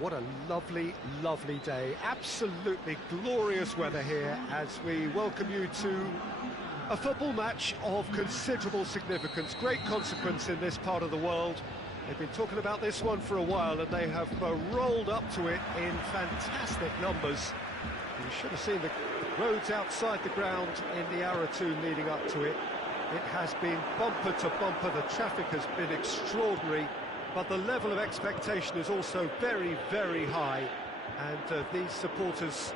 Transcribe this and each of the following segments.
What a lovely, lovely day. Absolutely glorious weather here as we welcome you to a football match of considerable significance, great consequence in this part of the world. They've been talking about this one for a while and they have rolled up to it in fantastic numbers. You should have seen the roads outside the ground in the hour or two leading up to it. It has been bumper to bumper, the traffic has been extraordinary, but the level of expectation is also very, very high. And these supporters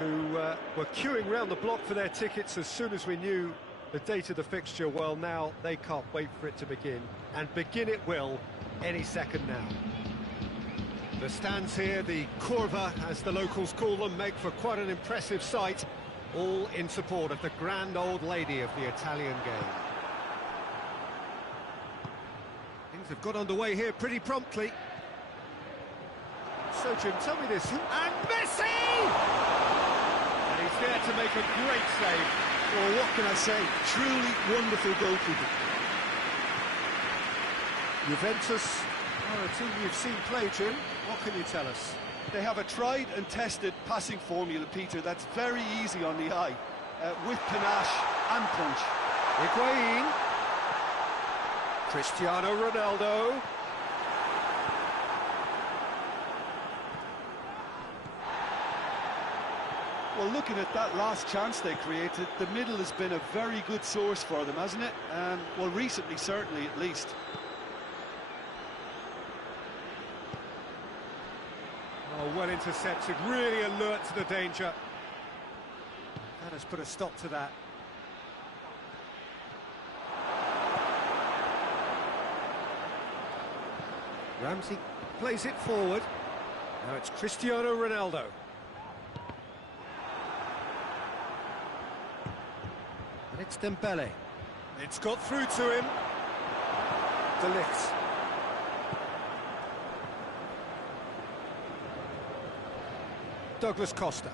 who were queuing round the block for their tickets as soon as we knew the date of the fixture, well, now they can't wait for it to begin. And begin it will any second now. The stands here, the curva, as the locals call them, make for quite an impressive sight, all in support of the grand old lady of the Italian game. Things have got underway here pretty promptly. So, Jim, tell me this, and Messi! And he's there to make a great save. Well, what can I say? Truly wonderful goalkeeping. Juventus are a team you've seen play, Jim. What can you tell us? They have a tried and tested passing formula, Peter, that's very easy on the eye, with panache and punch. Higuain. Cristiano Ronaldo. Well, looking at that last chance they created, the middle has been a very good source for them, hasn't it? Well, recently, certainly, at least. Oh, well intercepted, really alert to the danger. That has put a stop to that. Ramsey plays it forward. Now it's Cristiano Ronaldo. And it's Dembele. It's got through to him. De Ligt. Douglas Costa.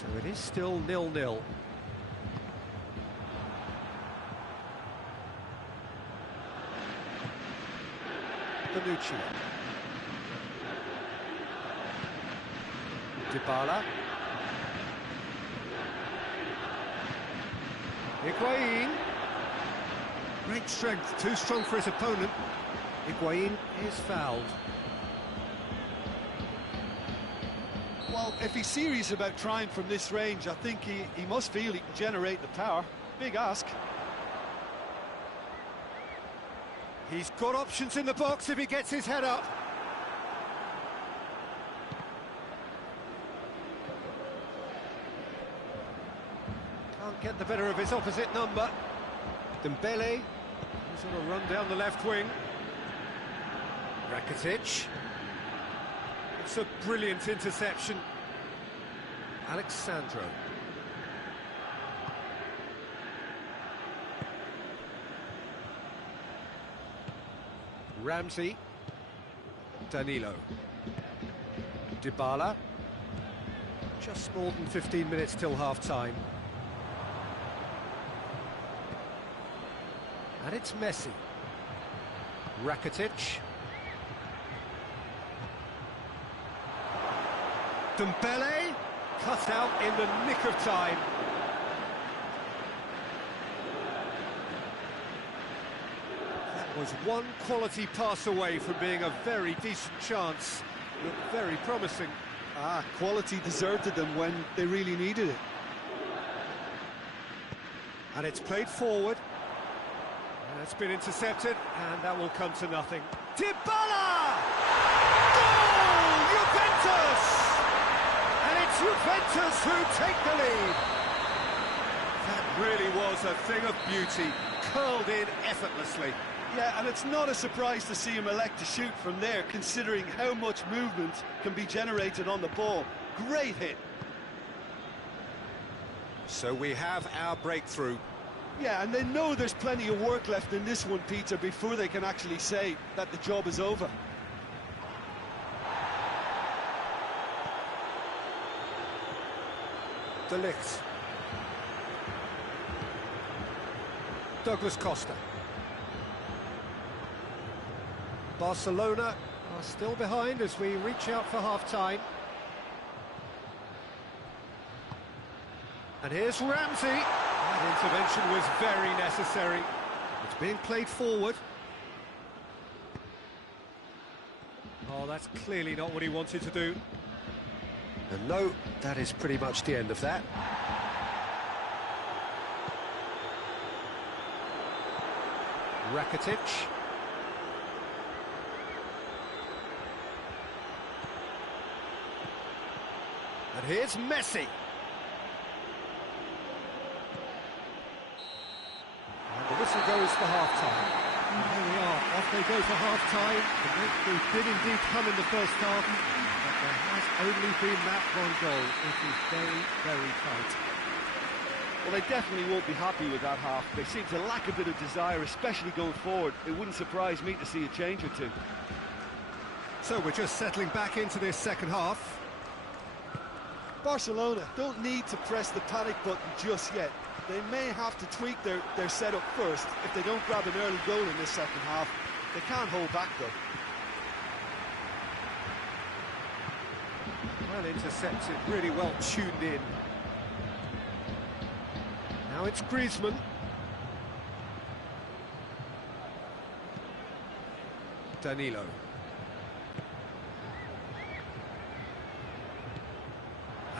So it is still 0-0. Bonucci. Dybala. Higuain. Great strength, too strong for his opponent. Higuain is fouled. Well, if he's serious about trying from this range, I think he must feel he can generate the power. Big ask. He's got options in the box if he gets his head up. Can't get the better of his opposite number. Dembele. He's on a run down the left wing. Rakitic. It's a brilliant interception. Alexandro. Ramsey. Danilo. Dybala. Just more than 15 minutes till half-time. And it's Messi. Rakitic. Dembele, cut out in the nick of time. That was one quality pass away from being a very decent chance. Looked very promising. Quality deserted them when they really needed it. And it's played forward. And it's been intercepted, and that will come to nothing. Dybala! Goal! Juventus! And it's Juventus who take the lead. That really was a thing of beauty, curled in effortlessly. Yeah, and it's not a surprise to see him elect to shoot from there, considering how much movement can be generated on the ball. Great hit. So we have our breakthrough. Yeah, and they know there's plenty of work left in this one, Peter, before they can actually say that the job is over. De Ligt. Douglas Costa. Barcelona are still behind as we reach out for half-time. And here's Ramsey. That intervention was very necessary. It's being played forward. Oh, that's clearly not what he wanted to do. And no, that is pretty much the end of that. Rakitic. And here's Messi. And the whistle goes for half-time. And here we are, off they go for half-time. The breakthrough did indeed come in the first half, but there has only been that one goal. It is very, very tight. Well, they definitely won't be happy with that half. They seem to lack a bit of desire, especially going forward. It wouldn't surprise me to see a change or two. So we're just settling back into this second half. Barcelona don't need to press the panic button just yet. They may have to tweak their setup first if they don't grab an early goal in this second half. They can't hold back, though. Well intercepted, really well tuned in. Now it's Griezmann. Danilo.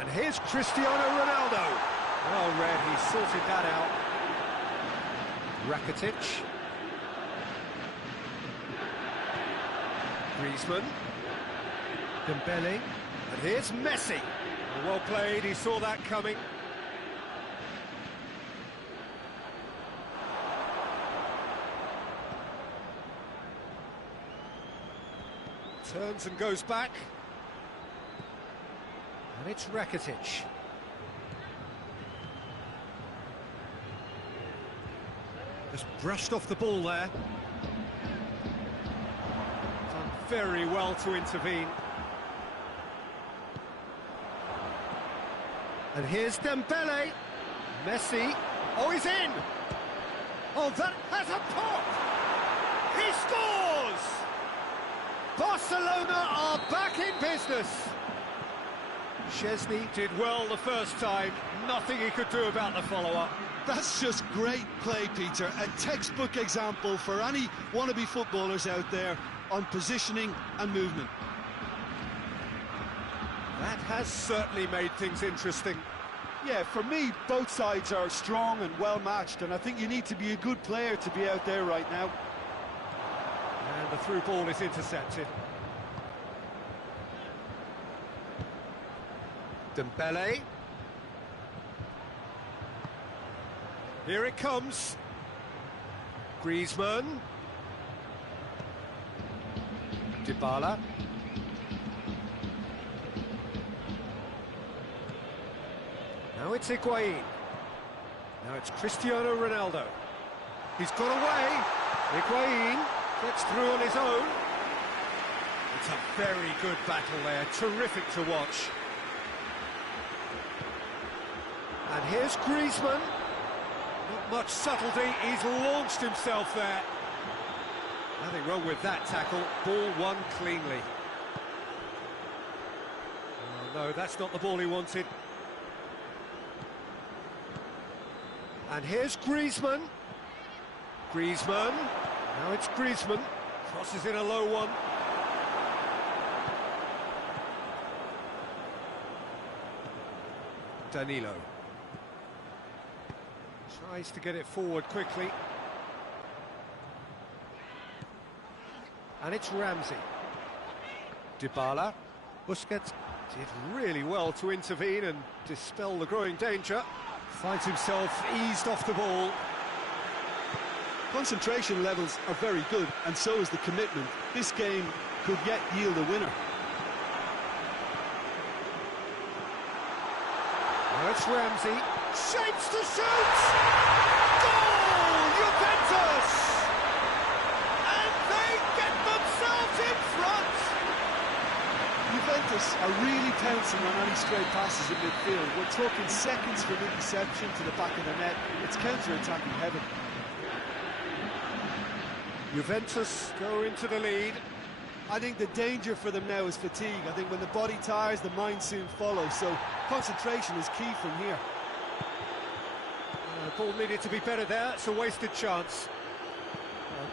And here's Cristiano Ronaldo. Well read, he sorted that out. Rakitic. Griezmann. Dembele. And here's Messi. Well played, he saw that coming. Turns and goes back. And it's Rakitic. Just brushed off the ball there. Done very well to intervene. And here's Dembele. Messi. Oh, he's in! Oh, that has a pop! He scores! Barcelona are back in business. Szczesny did well the first time, nothing he could do about the follow-up. That's just great play, Peter. A textbook example for any wannabe footballers out there on positioning and movement. That has certainly made things interesting. Yeah, for me, both sides are strong and well-matched, and I think you need to be a good player to be out there right now. And the through ball is intercepted. Dembele. Here it comes. Griezmann. Dybala. Now it's Higuain. Now it's Cristiano Ronaldo. He's got away. Higuain gets through on his own. It's a very good battle there. Terrific to watch. And here's Griezmann. Not much subtlety, he's launched himself there. Nothing wrong with that tackle, ball won cleanly. Oh, no, that's not the ball he wanted. And here's Griezmann. Griezmann, now it's Griezmann. Crosses in a low one. Danilo. Tries to get it forward quickly. And it's Ramsey. Dybala. Busquets did really well to intervene and dispel the growing danger. Finds himself eased off the ball. Concentration levels are very good, and so is the commitment. This game could yet yield a winner. Now it's Ramsey. Shapes to shoot! Goal! Juventus! And they get themselves in front! Juventus are really pouncing on any stray passes in midfield. We're talking seconds from interception to the back of the net. It's counter-attacking heaven. Juventus go into the lead. I think the danger for them now is fatigue. I think when the body tires, the mind soon follows. So concentration is key from here. Ball needed to be better there. It's a wasted chance.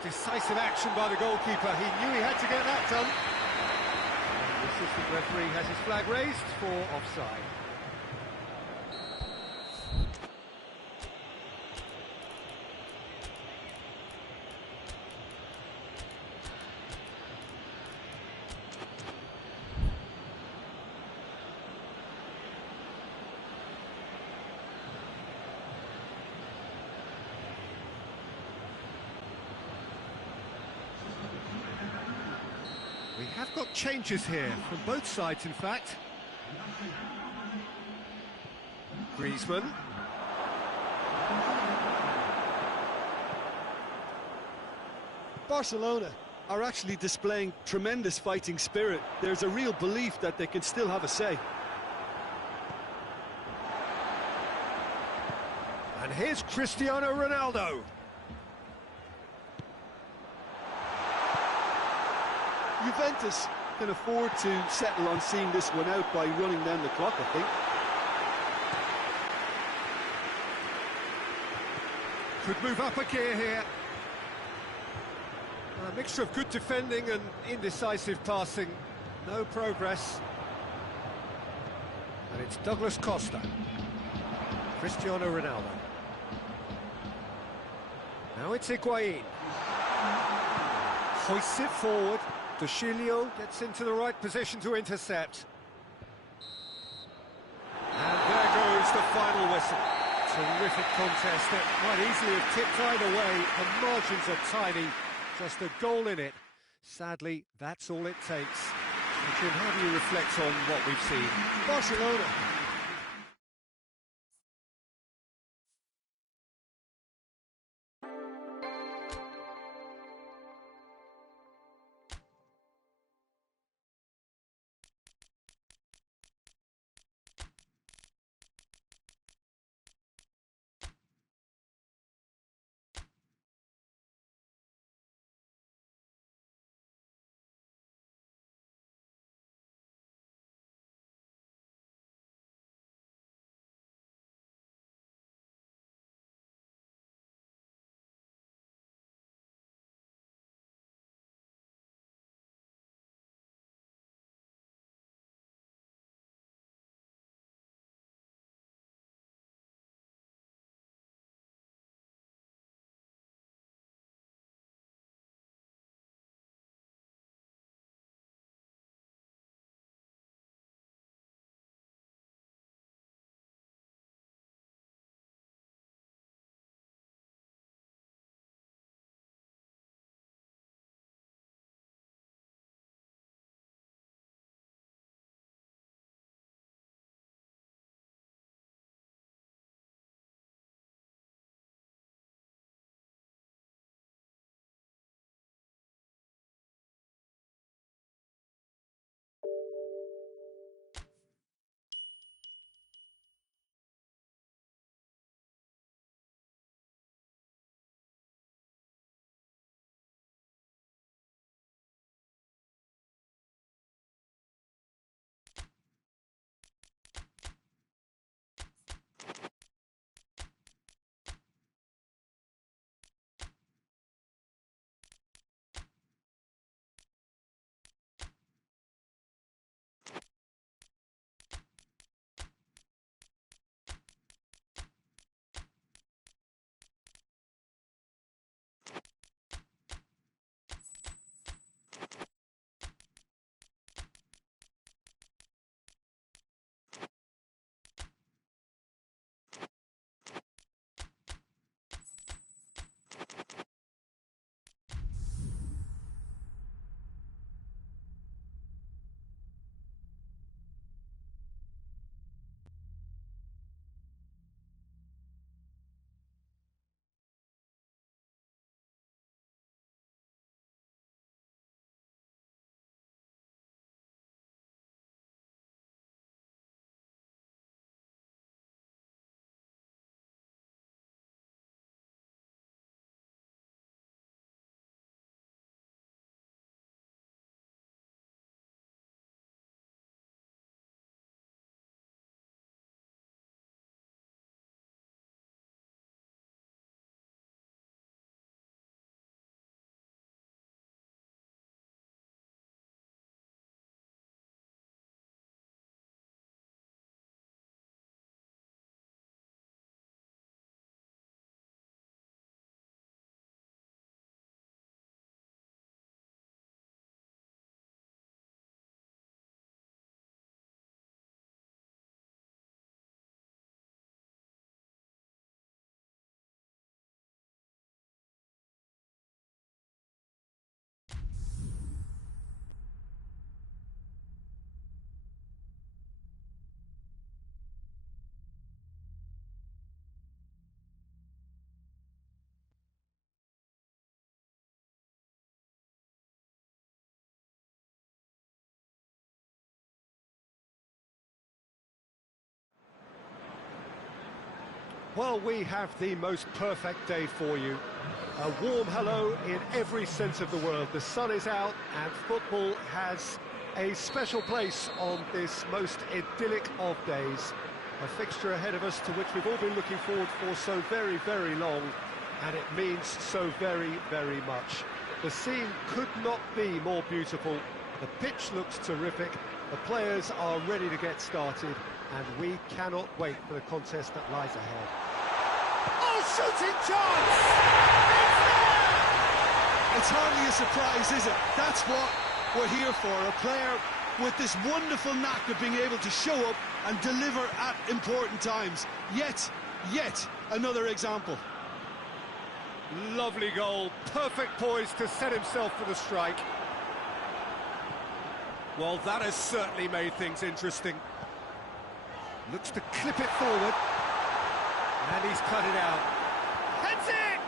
Decisive action by the goalkeeper. He knew he had to get that done. And the assistant referee has his flag raised for offside. We have got changes here, from both sides in fact. Griezmann. Barcelona are actually displaying tremendous fighting spirit. There's a real belief that they can still have a say. And here's Cristiano Ronaldo. Juventus can afford to settle on seeing this one out by running down the clock, I think. Could move up a gear here. A mixture of good defending and indecisive passing. No progress. And it's Douglas Costa. Cristiano Ronaldo. Now it's Higuain. Hoists it forward. De Chilio gets into the right position to intercept. And there goes the final whistle. Terrific contest that might easily have tipped either way. The margins are tiny, just a goal in it. Sadly, that's all it takes. Jim, how do you reflect on what we've seen? Barcelona Well, we have the most perfect day for you. A warm hello in every sense of the word. The sun is out and football has a special place on this most idyllic of days. A fixture ahead of us to which we've all been looking forward for so very, very long, and it means so very, very much. The scene could not be more beautiful. The pitch looks terrific. The players are ready to get started, and we cannot wait for the contest that lies ahead. Oh, shooting chance! It's hardly a surprise, is it? That's what we're here for, a player with this wonderful knack of being able to show up and deliver at important times. Yet another example. Lovely goal, perfect poise to set himself for the strike. Well, that has certainly made things interesting. Looks to clip it forward. And he's cut it out. Heads it!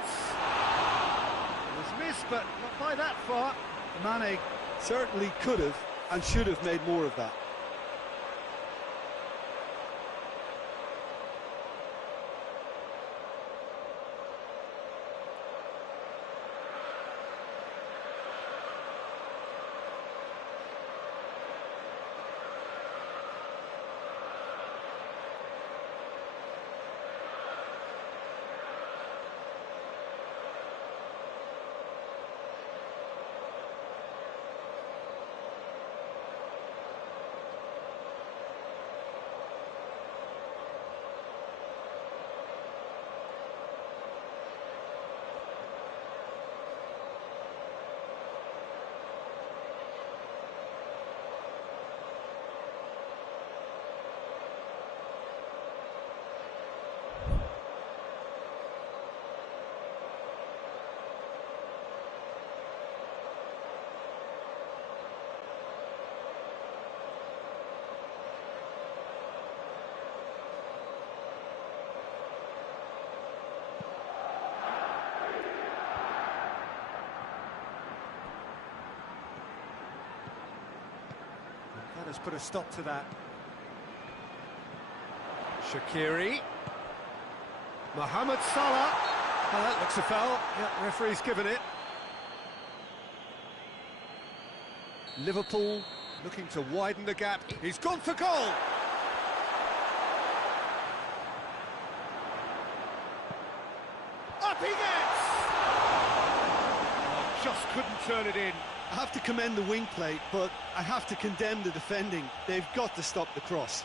It was missed, but not by that far. Mane certainly could have and should have made more of that. That has put a stop to that. Shaqiri. Mohamed Salah. Oh, that looks a foul. Yeah, referee's given it. Liverpool looking to widen the gap. He's gone for goal. Up he gets! Oh, just couldn't turn it in. I have to commend the wing play, but I have to condemn the defending. They've got to stop the cross.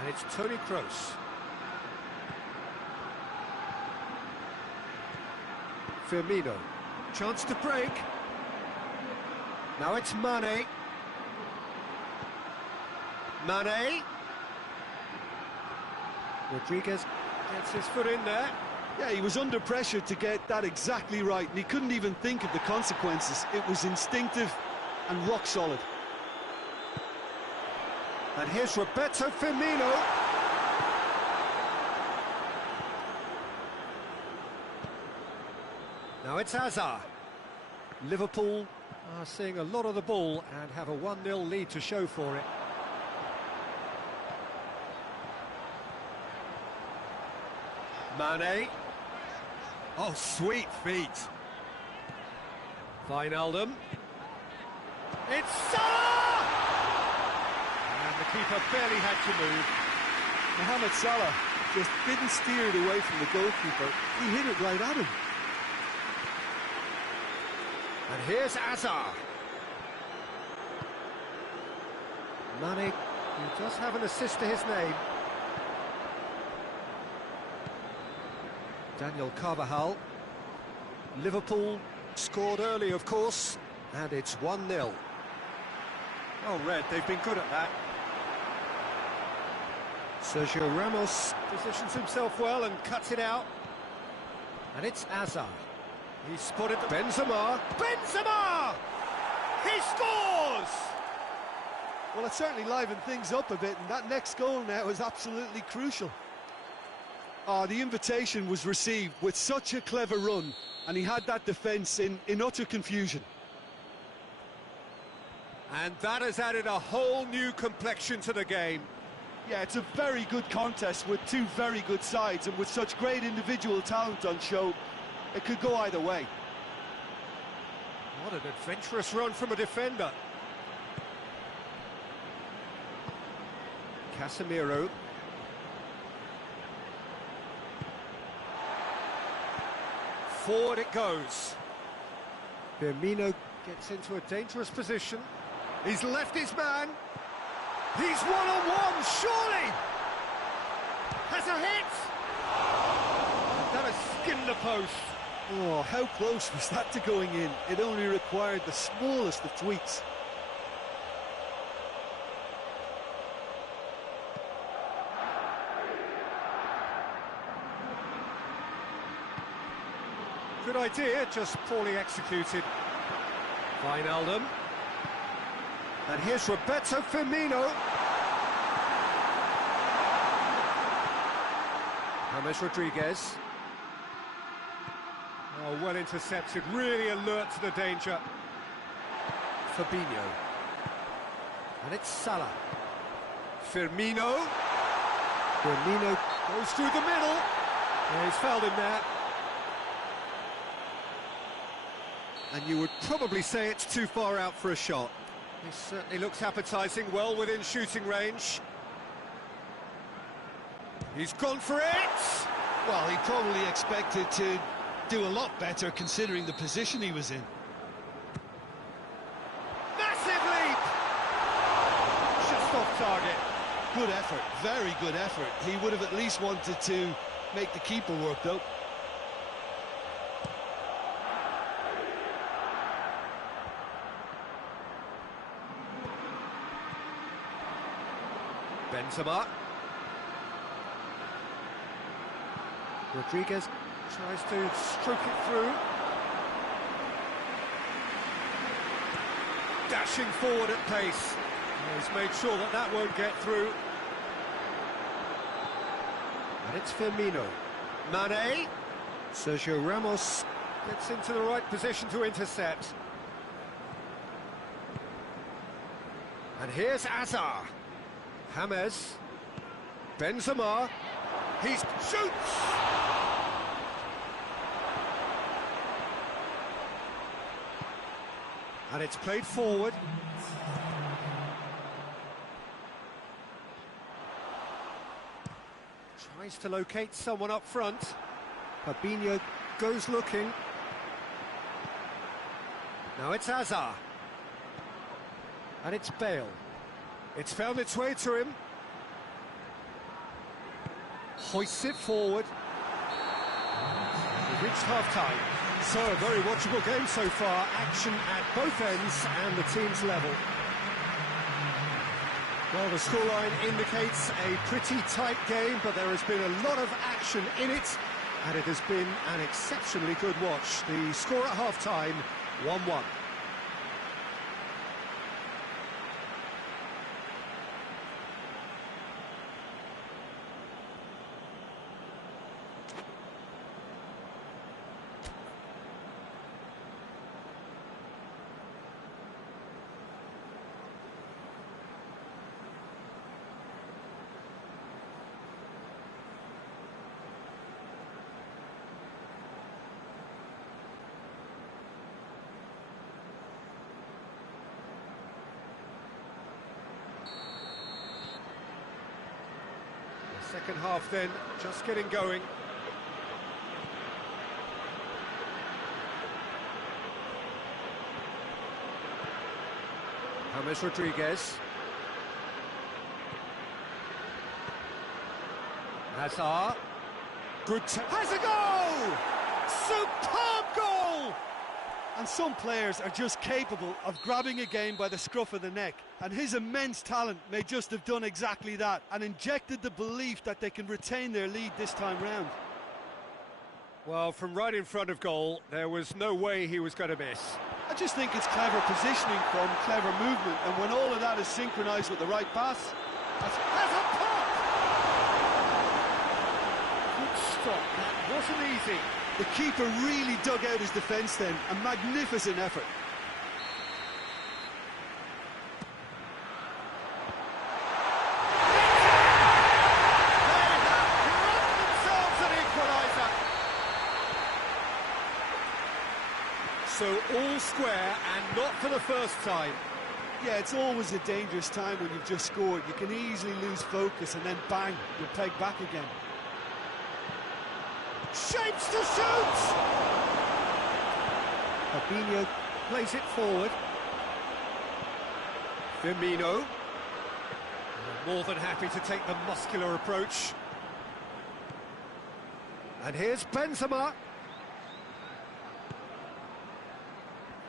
And it's Toni Kroos. Firmino. Chance to break. Now it's Mane. Mane. Rodriguez gets his foot in there. Yeah, he was under pressure to get that exactly right, and he couldn't even think of the consequences. It was instinctive and rock solid. And here's Roberto Firmino. Now it's Hazard. Liverpool are seeing a lot of the ball and have a 1-0 lead to show for it. Mane. Oh, sweet feet. Wijnaldum. It's Salah! And the keeper barely had to move. Mohamed Salah just didn't steer it away from the goalkeeper. He hit it right at him. And here's Hazard. Mane, he does have an assist to his name. Daniel Carvajal. Liverpool scored early, of course, and it's 1-0. Oh, Red, they've been good at that. Sergio Ramos positions himself well and cuts it out. And it's Hazard. He spotted the Benzema. Benzema! He scores! Well, it certainly livened things up a bit, and that next goal now is absolutely crucial. Oh, the invitation was received with such a clever run, and he had that defence in utter confusion. And that has added a whole new complexion to the game. Yeah, it's a very good contest with two very good sides, and with such great individual talent on show, it could go either way. What an adventurous run from a defender. Casemiro. Forward it goes. Firmino gets into a dangerous position. He's left his man. He's one-on-one, surely! Has a hit! That has skinned the post. Oh, how close was that to going in? It only required the smallest of tweaks. Good idea, just poorly executed. Wijnaldum. And here's Roberto Firmino. James Rodriguez. Oh, well intercepted, really alert to the danger. Fabinho. And it's Salah. Firmino. Firmino goes through the middle. Yeah, he's fouled him there. And you would probably say it's too far out for a shot. He certainly looks appetising, well within shooting range. He's gone for it! Well, he probably expected to do a lot better considering the position he was in. Massive leap! Just off target. Good effort, very good effort. He would have at least wanted to make the keeper work, though. Benzema. Rodriguez tries to stroke it through. Dashing forward at pace. He's made sure that that won't get through. And it's Firmino. Mane. Sergio Ramos gets into the right position to intercept. And here's Azar. James. Benzema. He shoots! And it's played forward. Tries to locate someone up front. Fabinho goes looking. Now it's Azar. And it's Bale. It's found its way to him. Hoists it forward. We've reached half-time. So, a very watchable game so far. Action at both ends and the team's level. Well, the scoreline indicates a pretty tight game, but there has been a lot of action in it, and it has been an exceptionally good watch. The score at half-time, 1-1. Second half then, just getting going. James Rodriguez. Hazard. Good has a goal! Superb goal! And some players are just capable of grabbing a game by the scruff of the neck, and his immense talent may just have done exactly that and injected the belief that they can retain their lead this time round. Well, from right in front of goal, there was no way he was going to miss. I just think it's clever positioning from clever movement, and when all of that is synchronised with the right pass, that's a pop! Good stop, that wasn't easy. The keeper really dug out his defence then. A magnificent effort. So all square, and not for the first time. Yeah, it's always a dangerous time when you've just scored. You can easily lose focus and then bang, you're pegged back again. Shapes to shoot! Fabinho plays it forward. Firmino. More than happy to take the muscular approach. And here's Benzema.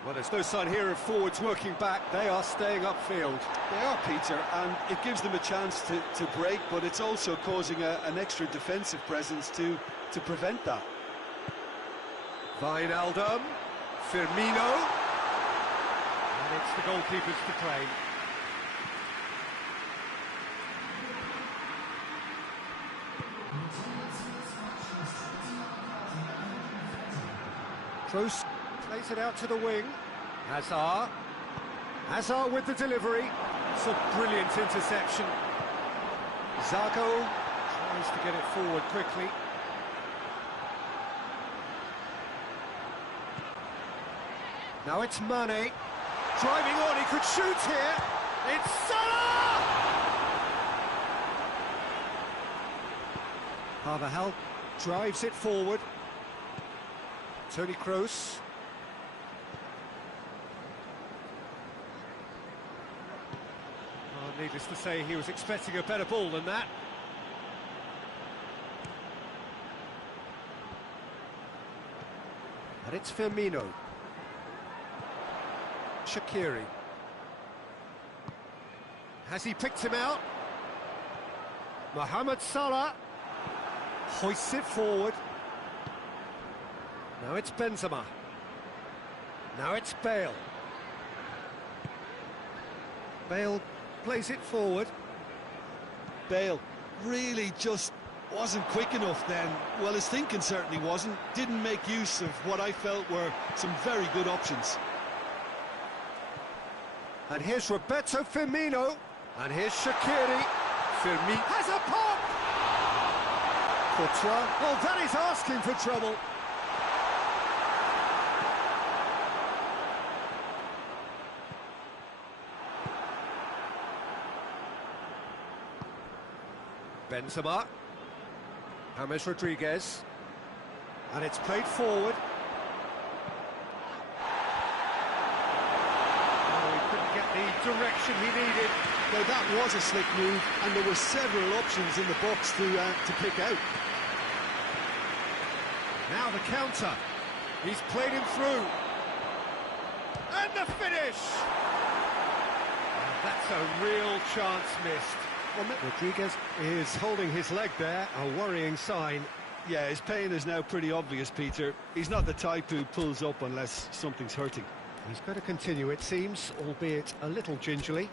Well, there's no sign here of forwards working back. They are staying upfield. They are, Peter, and it gives them a chance to break, but it's also causing an extra defensive presence to prevent that. Wijnaldum, Firmino. And it's the goalkeepers to claim. Kroos plays it out to the wing. Hazard with the delivery. It's a brilliant interception. Zago tries to get it forward quickly. Now it's Mane. Driving on, he could shoot here. It's Salah! Carvajal drives it forward. Toni Kroos. Needless to say, he was expecting a better ball than that. And it's Firmino. Shaqiri. Has he picked him out? Mohamed Salah hoists it forward. Now it's Benzema. Now it's Bale. Bale plays it forward. Bale really just wasn't quick enough then. Well, his thinking certainly wasn't. Didn't make use of what I felt were some very good options. And here's Roberto Firmino. And here's Shaqiri. Firmino has a pop! Courtois. Oh, that is asking for trouble. Benzema. James Rodriguez. And it's played forward. Oh, he couldn't get the direction he needed. Now that was a slick move, and there were several options in the box to pick out. Now the counter. He's played him through. And the finish! And that's a real chance missed. Well, Rodriguez is holding his leg there, a worrying sign. Yeah, his pain is now pretty obvious, Peter. He's not the type who pulls up unless something's hurting. He's got to continue, it seems, albeit a little gingerly.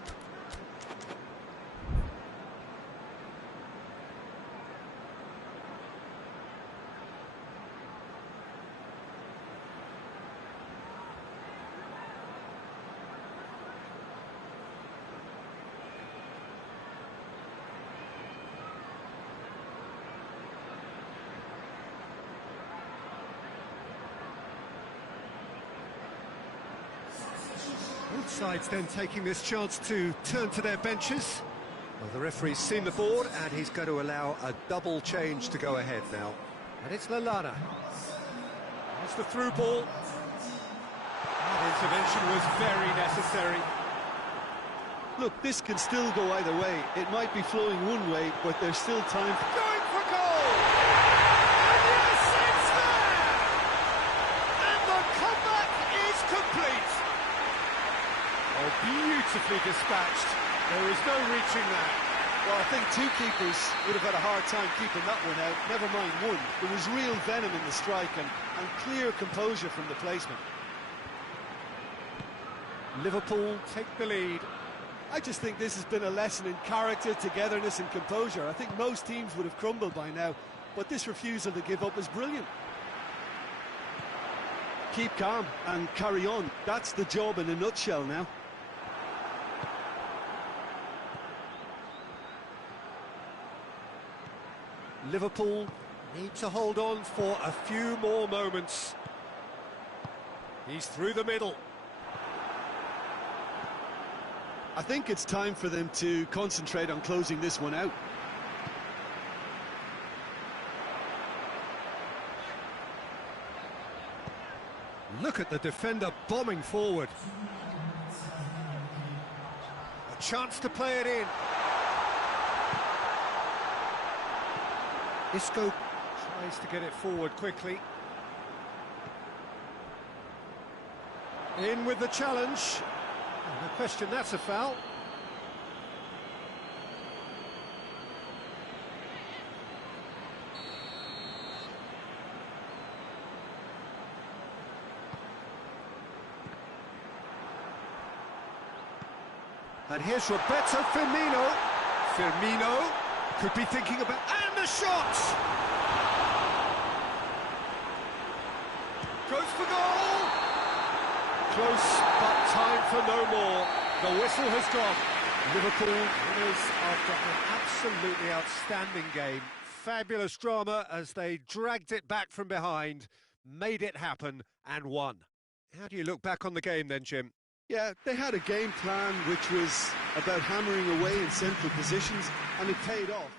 Both sides then taking this chance to turn to their benches. Well, the referee's seen the board and he's going to allow a double change to go ahead now. And it's Lallana. It's the through ball. That intervention was very necessary. Look, this can still go either way. It might be flowing one way, but there's still time. Going for goal! And yes, it's there! And the comeback is complete! Oh, beautifully dispatched. There is no reaching that. Well, I think two keepers would have had a hard time keeping that one out, never mind one. There was real venom in the strike and clear composure from the placement. Liverpool take the lead. I just think this has been a lesson in character, togetherness and composure. I think most teams would have crumbled by now, but this refusal to give up is brilliant. keep calm and carry on. That's the job in a nutshell now. Liverpool need to hold on for a few more moments. He's through the middle. I think it's time for them to concentrate on closing this one out. Look at the defender bombing forward. A chance to play it in. Isco tries to get it forward quickly. In with the challenge. No question, that's a foul. And here's Roberto Firmino. Firmino could be thinking about... And the shot! Goes for goal! Close, but time for no more. The whistle has gone. Liverpool winners after an absolutely outstanding game. Fabulous drama as they dragged it back from behind, made it happen and won. How do you look back on the game then, Jim? Yeah, they had a game plan which was about hammering away in central positions, and it paid off.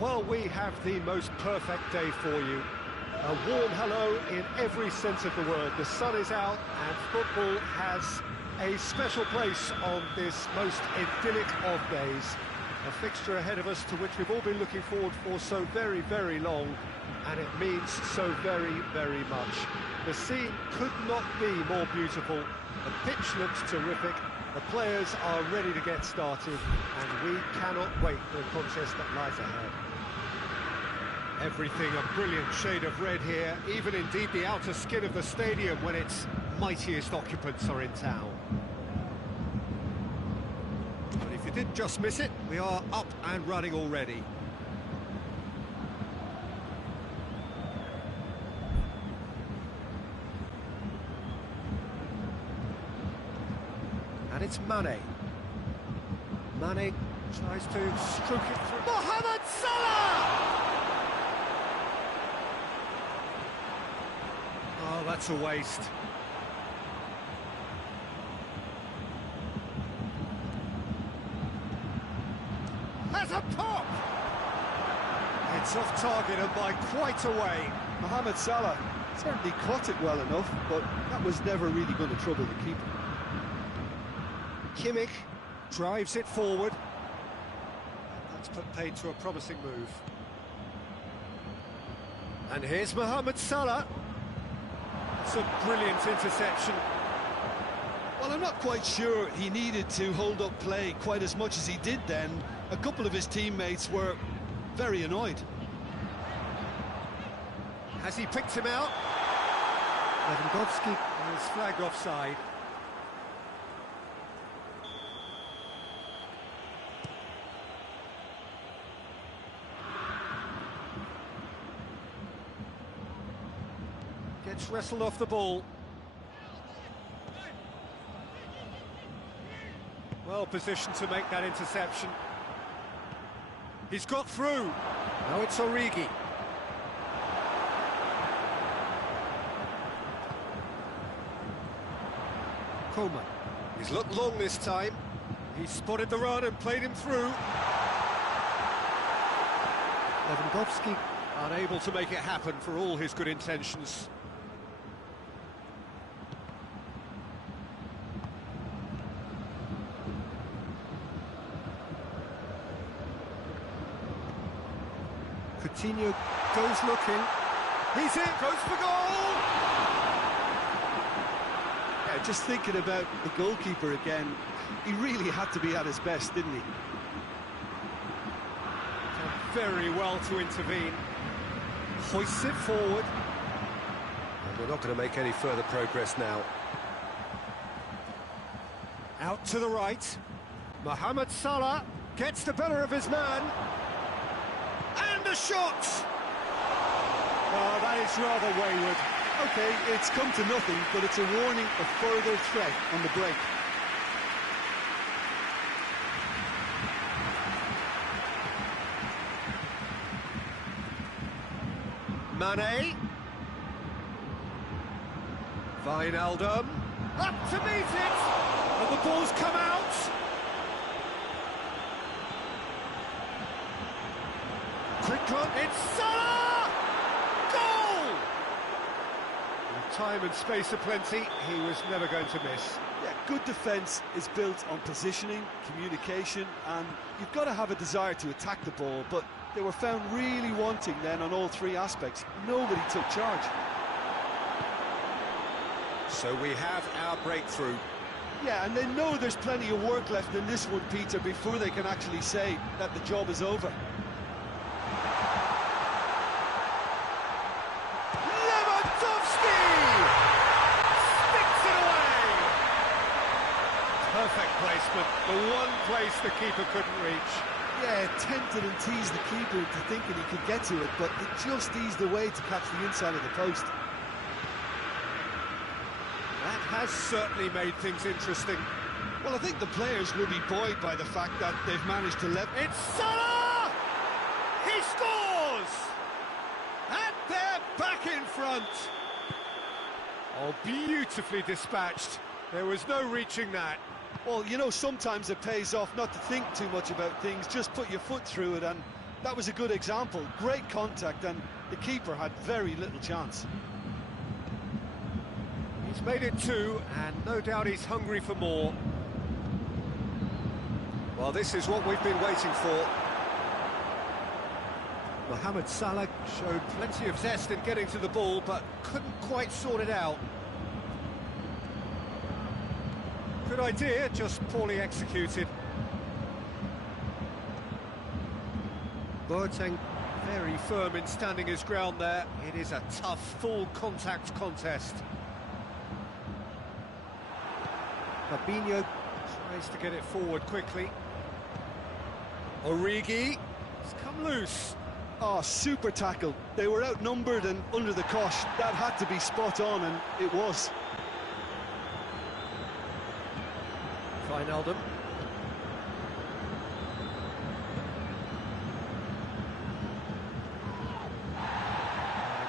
Well, we have the most perfect day for you. A warm hello in every sense of the word. The sun is out and football has a special place on this most idyllic of days. A fixture ahead of us to which we've all been looking forward for so very, very long, and it means so very, very much. The scene could not be more beautiful. The pitch looks terrific. The players are ready to get started, and we cannot wait for the contest that lies ahead. Everything a brilliant shade of red here, even indeed the outer skin of the stadium when its mightiest occupants are in town. But if you did just miss it, we are up and running already. And it's Mane. Mane tries to stroke it through. Mohamed Salah! Oh, that's a waste. Has a pop! It's off target and by quite a way. Mohamed Salah certainly caught it well enough, but that was never really going to trouble the keeper. Kimmich drives it forward. That's put paid to a promising move. And here's Mohamed Salah. It's a brilliant interception. Well, I'm not quite sure he needed to hold up play quite as much as he did then. A couple of his teammates were very annoyed. Has he picked him out? Lewandowski is flagged offside. Gets wrestled off the ball. Well positioned to make that interception. He's got through. Now it's Origi. Coleman. He's looked long this time. He's spotted the run and played him through. Lewandowski unable to make it happen for all his good intentions. Coutinho goes looking. He's in, goes for goal! Yeah, just thinking about the goalkeeper again, he really had to be at his best, didn't he? Done very well to intervene. Hoists it forward. And we're not going to make any further progress now. Out to the right. Mohamed Salah gets the better of his man. And a shot! Oh, that is rather wayward. OK, it's come to nothing, but it's a warning of further threat on the break. Mane. Wijnaldum. Up to meet it! And the ball's come out! Quick run, it's Salah! Goal! With time and space aplenty, he was never going to miss. Yeah, good defence is built on positioning, communication, and you've got to have a desire to attack the ball, but they were found really wanting then on all three aspects. Nobody took charge. So we have our breakthrough. Yeah, and they know there's plenty of work left in this one, Peter, before they can actually say that the job is over. Lewandowski! Sticks it away! Perfect placement, the one place the keeper couldn't reach. Yeah, tempted and teased the keeper into thinking he could get to it, but it just eased away to catch the inside of the post. That has certainly made things interesting. Well, I think the players will be buoyed by the fact that they've managed to level. It's Salah! He scores! And they're back in front. Oh, beautifully dispatched. There was no reaching that. Well, you know, sometimes it pays off not to think too much about things, just put your foot through it, and that was a good example. Great contact, and the keeper had very little chance. He's made it 2, and no doubt he's hungry for more. Well, this is what we've been waiting for. Mohamed Salah showed plenty of zest in getting to the ball, but couldn't quite sort it out. Good idea, just poorly executed. Boateng very firm in standing his ground there. It is a tough, full-contact contest. Fabinho tries to get it forward quickly. Origi, it's come loose. Oh, super tackle. They were outnumbered and under the cosh. That had to be spot on, and it was. Wijnaldum.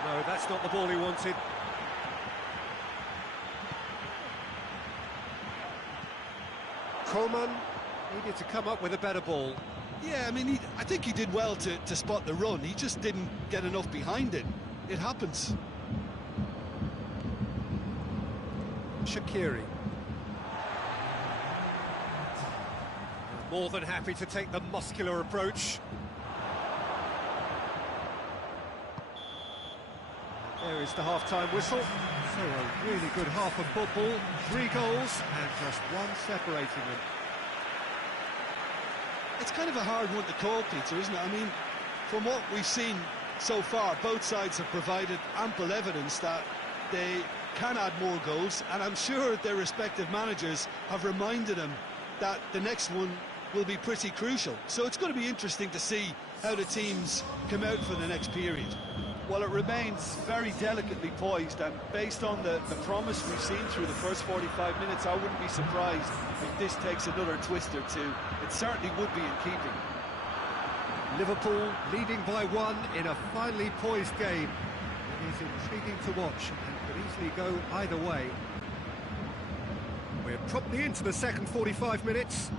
No, that's not the ball he wanted. Coman needed to come up with a better ball. Yeah, I mean, I think he did well to spot the run. He just didn't get enough behind it. It happens. Shaqiri. More than happy to take the muscular approach. There is the half-time whistle. So a really good half of football. 3 goals and just one separating them. It's kind of a hard one to call, Peter, isn't it? I mean, from what we've seen so far, both sides have provided ample evidence that they can add more goals, and I'm sure their respective managers have reminded them that the next one will be pretty crucial. So it's going to be interesting to see how the teams come out for the next period. Well, it remains very delicately poised, and based on the promise we've seen through the first 45 minutes, I wouldn't be surprised if this takes another twist or two. It certainly would be in keeping. Liverpool leading by 1 in a finely poised game. It is intriguing to watch and could easily go either way. We're promptly into the second 45 minutes.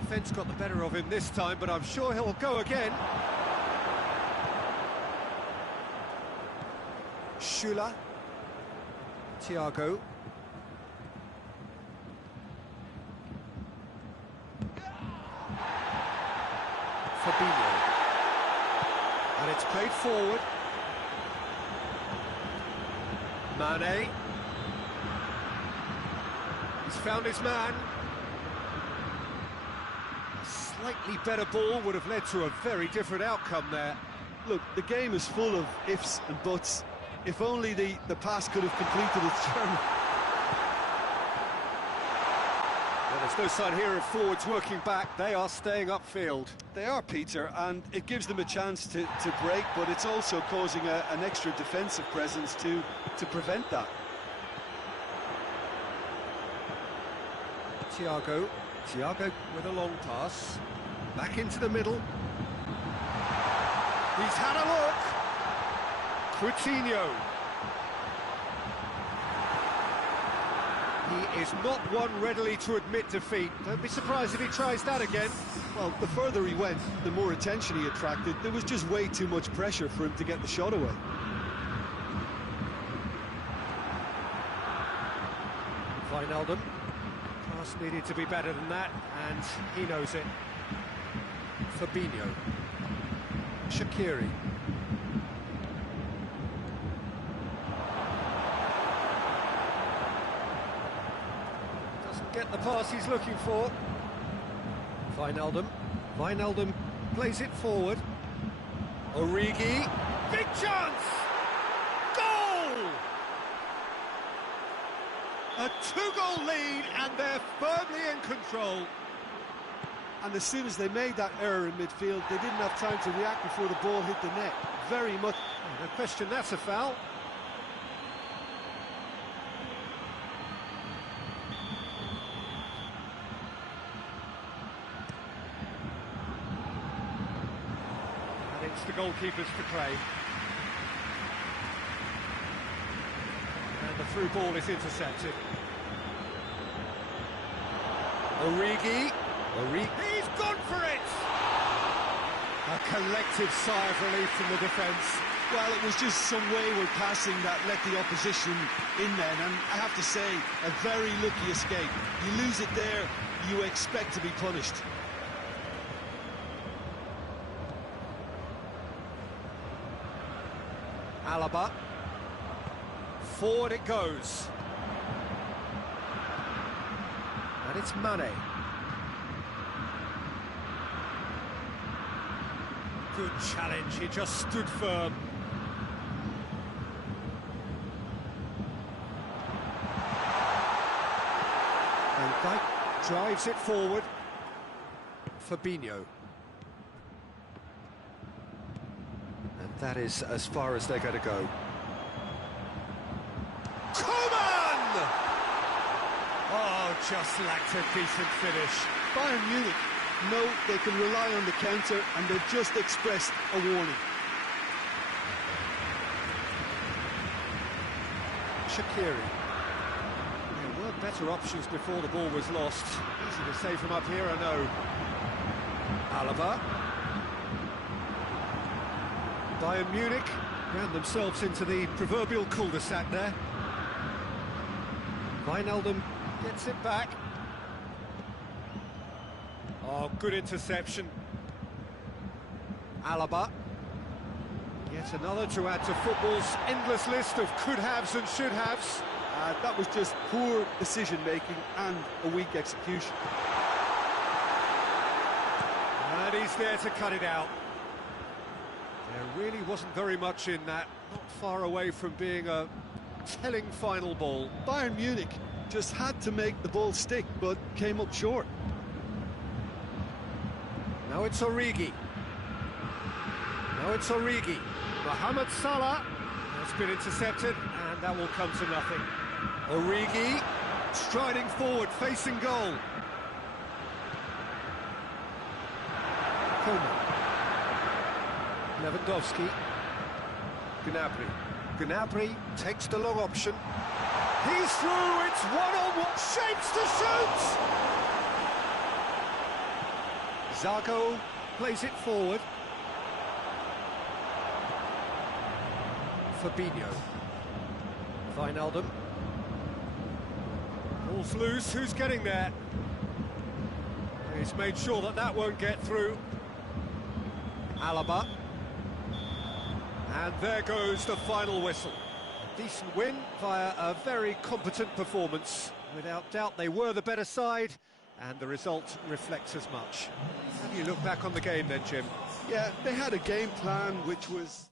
Defence got the better of him this time, but I'm sure he'll go again. Schüller. Thiago. Fabinho. And it's played forward. Mane. He's found his man. Slightly better ball would have led to a very different outcome there. Look, the game is full of ifs and buts. If only the pass could have completed its journey. Well, there's no sign here of forwards working back. They are staying upfield. They are, Peter, and it gives them a chance to break, but it's also causing an extra defensive presence to prevent that. Thiago with a long pass. Back into the middle. He's had a look. Coutinho. He is not one readily to admit defeat. Don't be surprised if he tries that again. Well, the further he went, the more attention he attracted. There was just way too much pressure for him to get the shot away. Wijnaldum. Pass needed to be better than that, and he knows it. Fabinho. Shaqiri. Doesn't get the pass he's looking for. Wijnaldum plays it forward. Origi. Big chance! Goal! A 2-goal lead, and they're firmly in control. And as soon as they made that error in midfield, they didn't have time to react before the ball hit the net. Very much. No question, that's a foul. And it's the goalkeepers to claim. And the through ball is intercepted. Origi. He's gone for it! A collective sigh of relief from the defence. Well, it was just some wayward passing that let the opposition in then, and I have to say, a very lucky escape. You lose it there, you expect to be punished. Alaba. Forward it goes. And it's Mane. Good challenge, he just stood firm. And Dyke drives it forward. Fabinho. And that is as far as they're going to go. Coman! Oh, just lacked a decent finish. Bayern Munich know they can rely on the counter, and they've just expressed a warning. Shaqiri. There were better options before the ball was lost. Easy to say from up here, I know. Alaba. Bayern Munich ran themselves into the proverbial cul-de-sac there. Wijnaldum gets it back. Oh, good interception. Alaba. Yet another to add to football's endless list of could-haves and should-haves. That was just poor decision-making and a weak execution. And he's there to cut it out. There really wasn't very much in that, not far away from being a telling final ball. Bayern Munich just had to make the ball stick, but came up short. Now it's Origi. Mohamed Salah has been intercepted, and that will come to nothing. Origi striding forward, facing goal. Coman. Lewandowski. Gnabry takes the long option. He's through, it's one-on-one, shapes to shoot! Zago plays it forward. Fabinho. Wijnaldum. Ball's loose, who's getting there? He's made sure that that won't get through. Alaba. And there goes the final whistle. A decent win via a very competent performance. Without doubt, they were the better side, and the result reflects as much. How do you look back on the game then, Jim? Yeah, they had a game plan which was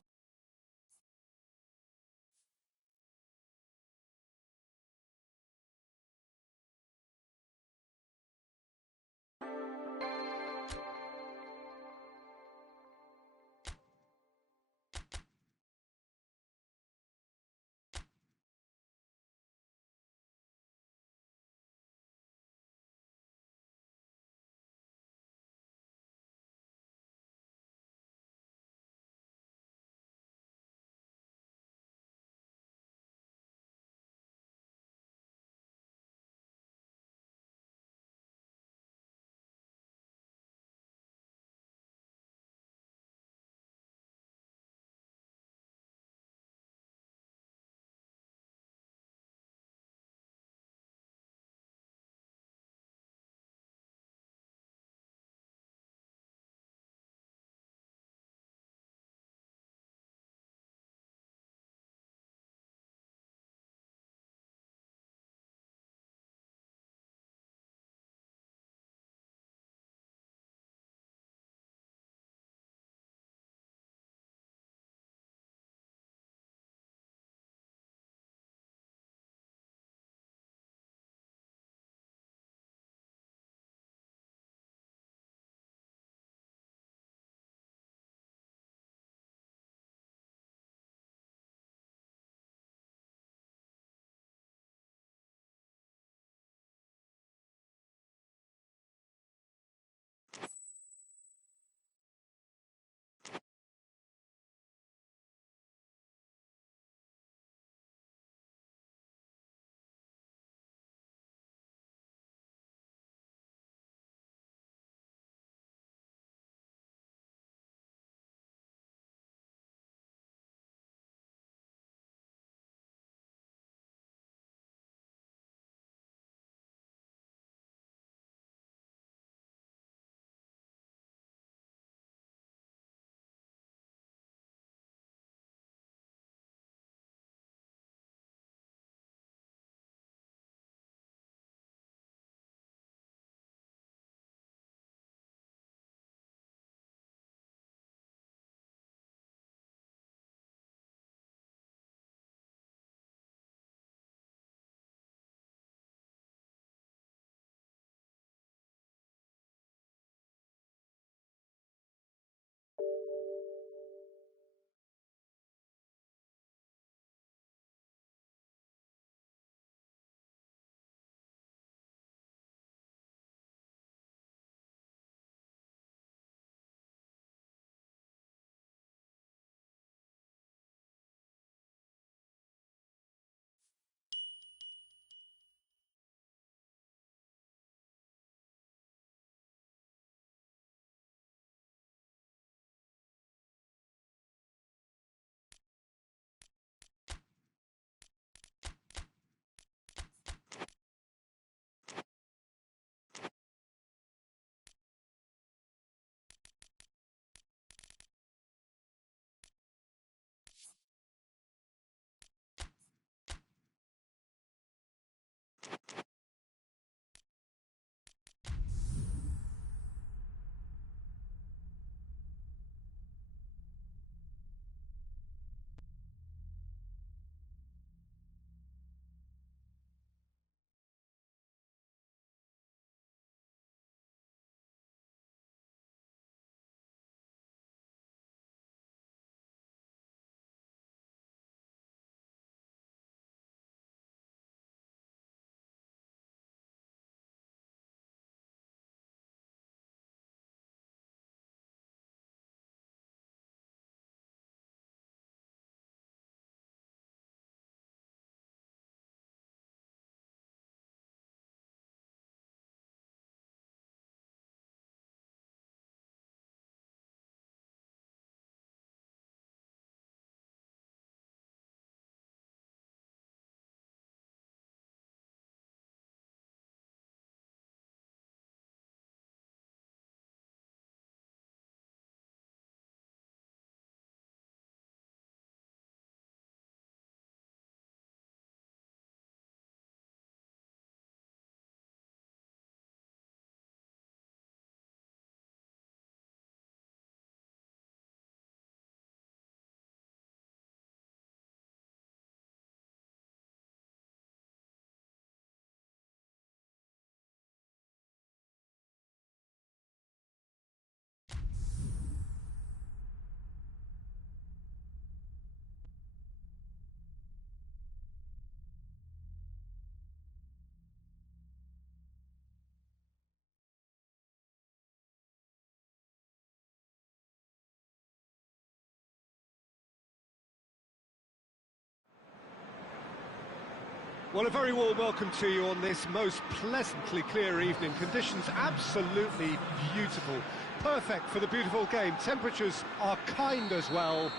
Well, a very warm welcome to you on this most pleasantly clear evening. Conditions absolutely beautiful. Perfect for the beautiful game. Temperatures are kind as well.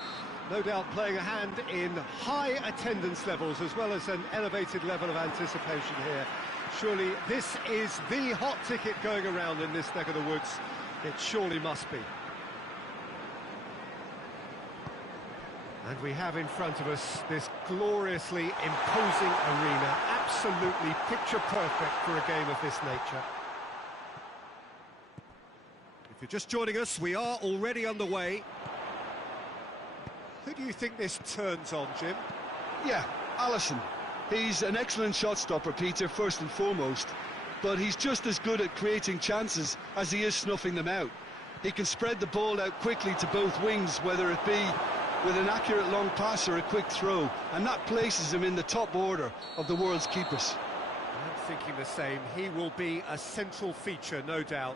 No doubt playing a hand in high attendance levels as well as an elevated level of anticipation here. Surely this is the hot ticket going around in this neck of the woods. It surely must be. And we have in front of us this gloriously imposing arena, absolutely picture perfect for a game of this nature. If you're just joining us, we are already underway. Who do you think this turns on, Jim? Yeah, Alisson. He's an excellent shot stopper, Peter, first and foremost, but he's just as good at creating chances as he is snuffing them out. He can spread the ball out quickly to both wings, whether it be with an accurate long pass or a quick throw, and that places him in the top order of the world's keepers. I'm thinking the same. He will be a central feature, no doubt.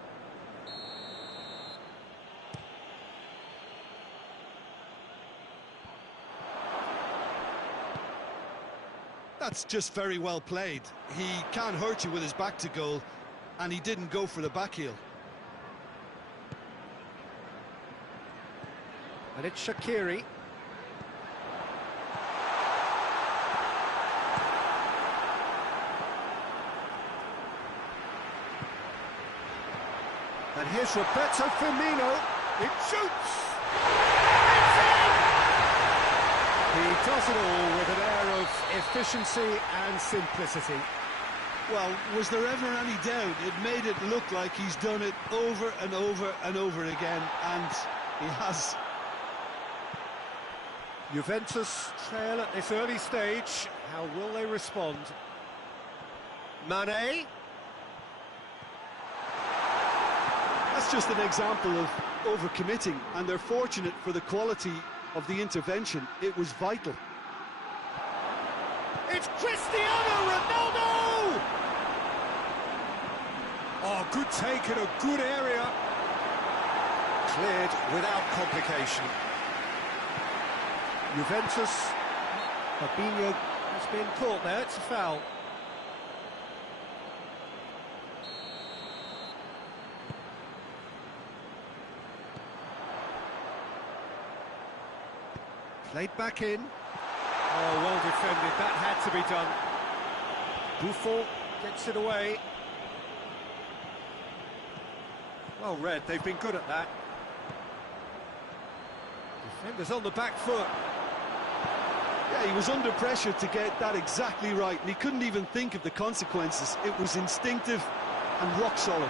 That's just very well played. He can't hurt you with his back to goal, and he didn't go for the back heel. And it's Shaqiri. And here's Roberto Firmino. It shoots! It's in! He does it all with an air of efficiency and simplicity. Well, was there ever any doubt? It made it look like he's done it over and over and over again, and he has. Juventus trail at this early stage. How will they respond? Mane. That's just an example of overcommitting, and they're fortunate for the quality of the intervention. It was vital. It's Cristiano Ronaldo! Oh, good take in a good area. Cleared without complication. Juventus, Fabinho has been caught there, it's a foul. Played back in. Oh, well defended, that had to be done. Buffon gets it away. Well read, they've been good at that. Defenders on the back foot. Yeah, he was under pressure to get that exactly right, and he couldn't even think of the consequences. It was instinctive and rock solid.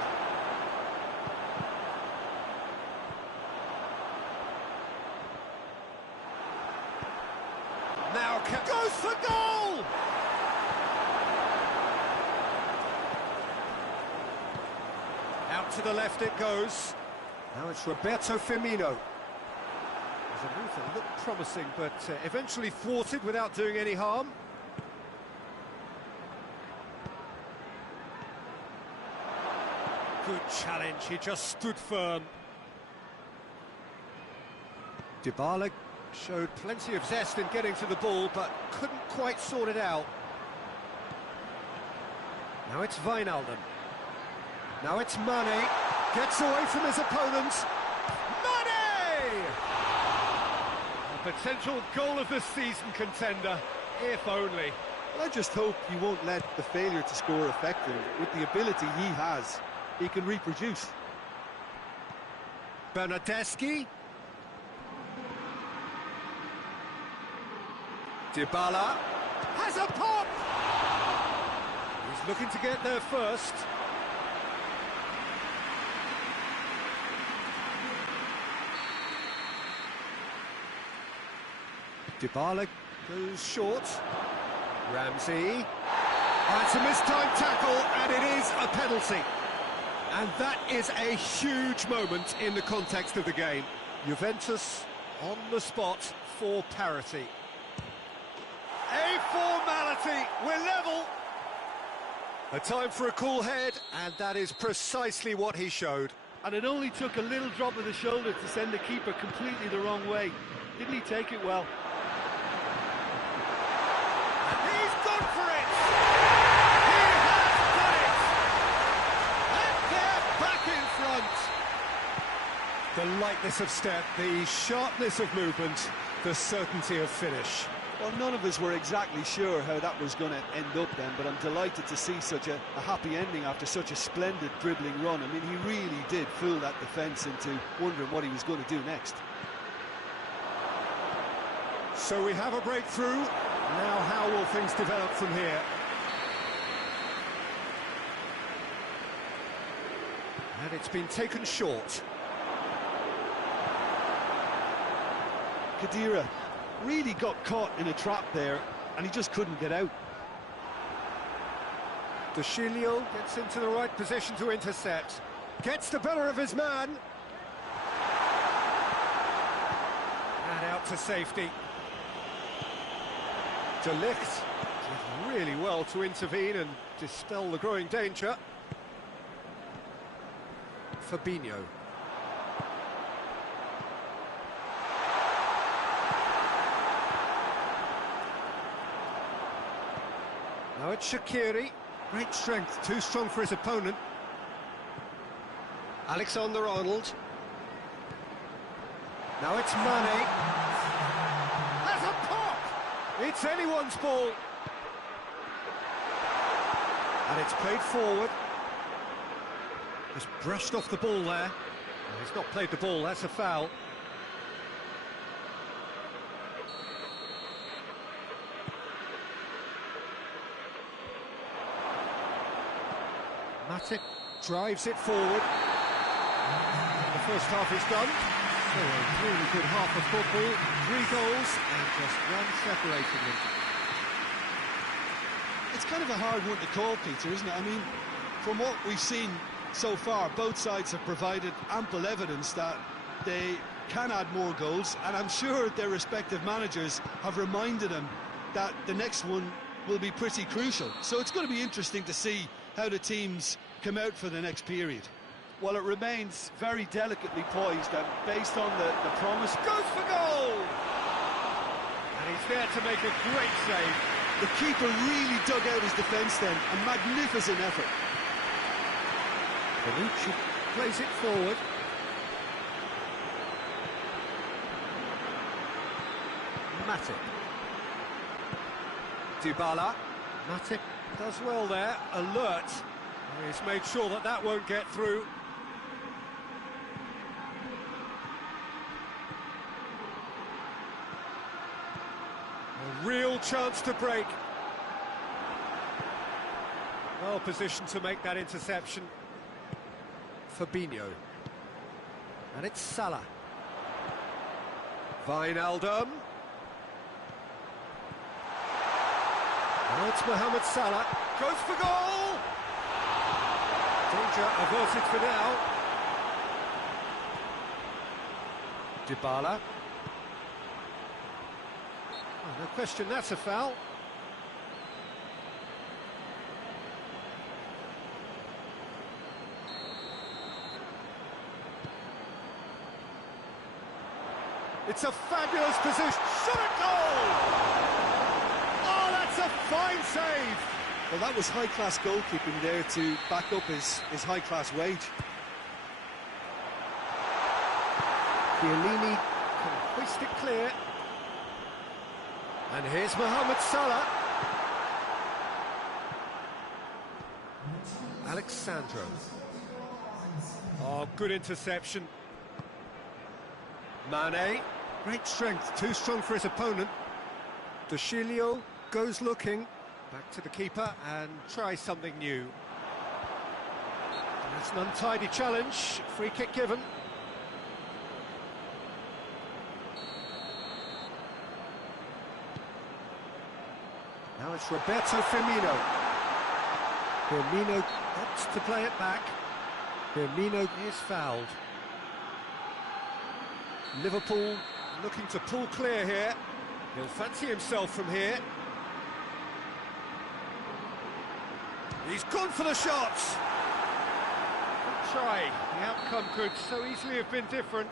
Now goes for goal! Out to the left it goes. Now it's Roberto Firmino. There's a move that looked promising, but eventually thwarted without doing any harm. Good challenge, he just stood firm. Dybala showed plenty of zest in getting to the ball, but couldn't quite sort it out. Now it's Wijnaldum. Now it's Mane. Gets away from his opponent. Mane! A potential goal of the season contender, if only. Well, I just hope you won't let the failure to score affect him. With the ability he has, he can reproduce. Bernardeschi. Dybala has a pop! He's looking to get there first. Dybala goes short. Ramsey. Oh, it's a mistimed tackle, and it is a penalty. And that is a huge moment in the context of the game. Juventus on the spot for parity. A formality, we're level. A time for a cool head, and that is precisely what he showed. And it only took a little drop of the shoulder to send the keeper completely the wrong way. Didn't he take it well? And he's gone for it! lightness of step, the sharpness of movement, the certainty of finish. Well, none of us were exactly sure how that was going to end up then, but I'm delighted to see such a happy ending after such a splendid dribbling run. I mean, he really did fool that defence into wondering what he was going to do next. So we have a breakthrough. Now how will things develop from here? And it's been taken short. Khedira really got caught in a trap there, and he just couldn't get out. Dushilio gets into the right position to intercept. Gets the better of his man. And out to safety. De Ligt did really well to intervene and dispel the growing danger. Fabinho. Now it's Shaqiri. Great strength, too strong for his opponent. Alexander-Arnold. Now it's Mane. There's a pop! It's anyone's ball. And it's played forward. Just brushed off the ball there. No, he's not played the ball, that's a foul. Matip drives it forward. The first half is done. So a really good half of football, 3 goals and just one separating them. It's kind of a hard one to call, Peter, isn't it? I mean, from what we've seen so far, both sides have provided ample evidence that they can add more goals, and I'm sure their respective managers have reminded them that the next one will be pretty crucial. So it's going to be interesting to see how the teams come out for the next period. Well, it remains very delicately poised, and based on the promise... Goes for goal! And he's there to make a great save. The keeper really dug out his defence then, a magnificent effort. Bonucci plays it forward. Matip. Dybala. Matip does well there, alert. He's made sure that that won't get through. A real chance to break. Well positioned to make that interception. Fabinho. And it's Salah. Wijnaldum. Now it's Mohamed Salah. Goes for goal! Danger averted for now. Dybala. Oh, no question, that's a foul. It's a fabulous position. Shot at goal! Oh, that's a fine save! Well, that was high-class goalkeeping there to back up his high-class wage. Chiellini can hoist it clear. And here's Mohamed Salah. Alexandro. Oh, good interception. Mane. Great strength, too strong for his opponent. Dushilio goes looking. Back to the keeper and tries something new. It's an untidy challenge. Free kick given. Now it's Roberto Firmino. Firmino opts to play it back. Firmino is fouled. Liverpool looking to pull clear here. He'll fancy himself from here. He's gone for the shots. Good try. The outcome could so easily have been different.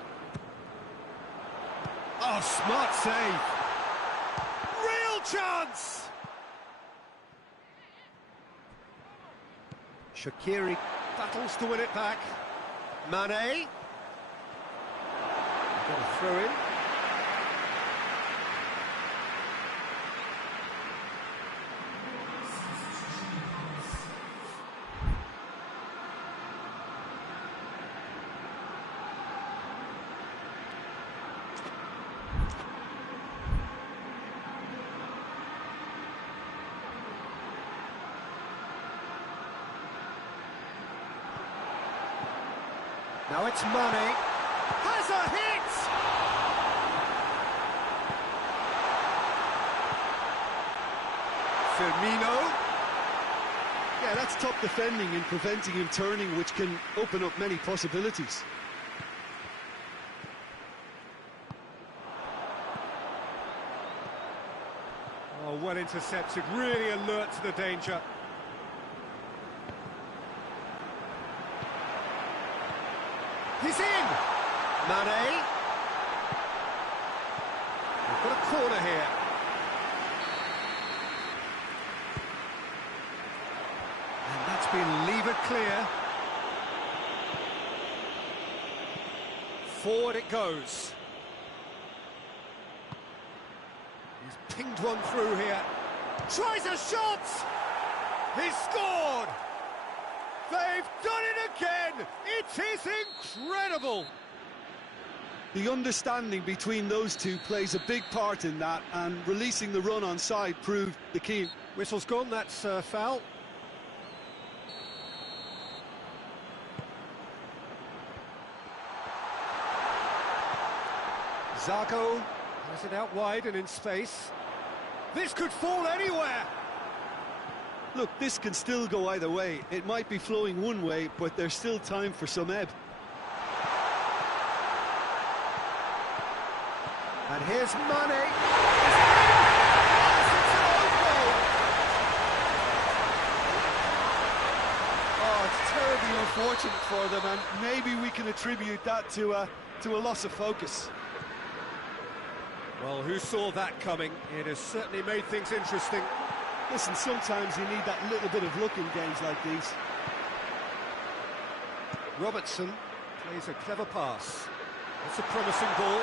Oh, smart save. Real chance. Shaqiri battles to win it back. Mane. Got a throw in. Now it's Mane. Has a hit! Firmino. Yeah, that's top defending and preventing him turning, which can open up many possibilities. Oh, well intercepted, really alert to the danger. He's in! Mane. We've got a corner here. And that's been levered clear. Forward it goes. He's pinged one through here. Tries a shot! He's scored! They've done it again! It is incredible! The understanding between those two plays a big part in that, and releasing the run on side proved the key. Whistle's gone, that's foul. Zarco has it out wide and in space. This could fall anywhere! Look, this can still go either way. It might be flowing one way, but there's still time for some ebb. And here's Mane. Oh, it's terribly unfortunate for them, and maybe we can attribute that to a loss of focus. Well, who saw that coming? It has certainly made things interesting. Listen, sometimes you need that little bit of luck in games like these. Robertson plays a clever pass. It's a promising ball.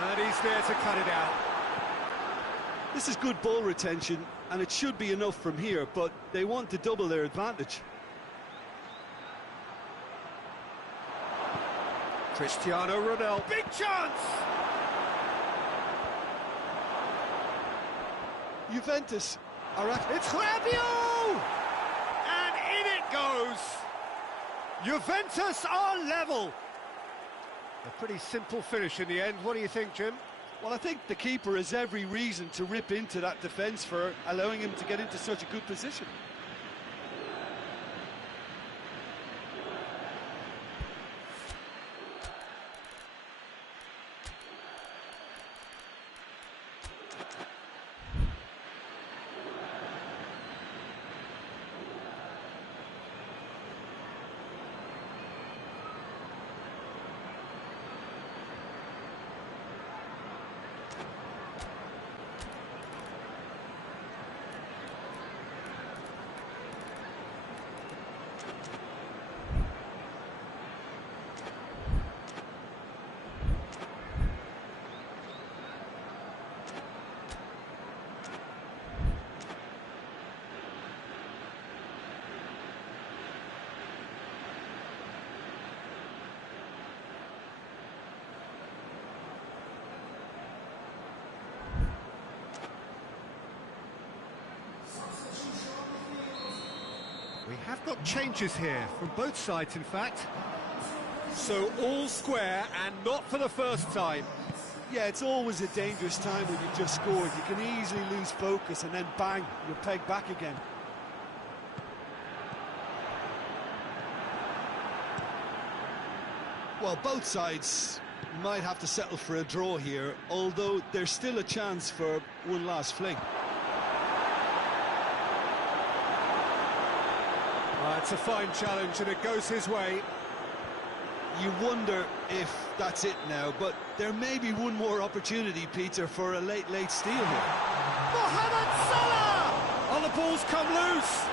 And he's there to cut it out. This is good ball retention, and it should be enough from here, but they want to double their advantage. Cristiano Ronaldo. Big chance! Juventus are at... It's Rabiot! And in it goes! Juventus are level! A pretty simple finish in the end. What do you think, Jim? Well, I think the keeper has every reason to rip into that defence for allowing him to get into such a good position. We have got changes here, from both sides in fact. So all square, and not for the first time. Yeah, it's always a dangerous time when you've just scored. You can easily lose focus and then bang, you're pegged back again. Well, both sides might have to settle for a draw here, although there's still a chance for one last fling. It's a fine challenge and it goes his way. You wonder if that's it now, but there may be one more opportunity, Peter, for a late steal here. Mohamed Salah! Oh, the ball's come loose.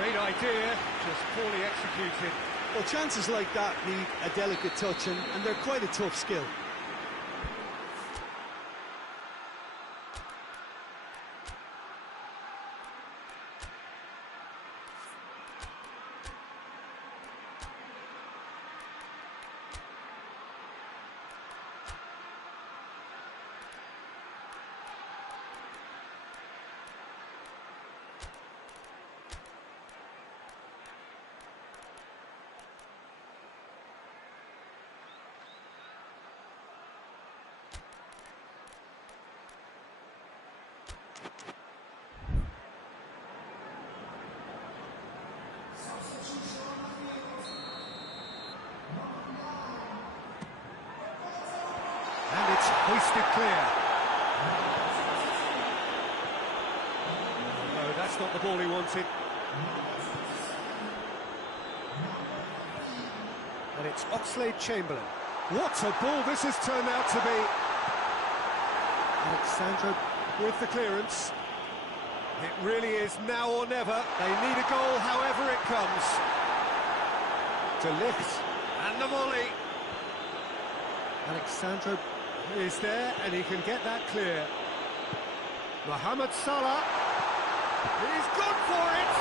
Great idea, just poorly executed. Well, chances like that need a delicate touch, and they're quite a tough skill. And it's hoisted clear. No, that's not the ball he wanted. And it's Oxlade-Chamberlain. What a ball this has turned out to be. Alexandro with the clearance. It really is now or never. They need a goal however it comes. De Ligt and the volley. Alexandro is there and he can get that clear. Mohamed Salah. He's gone for it.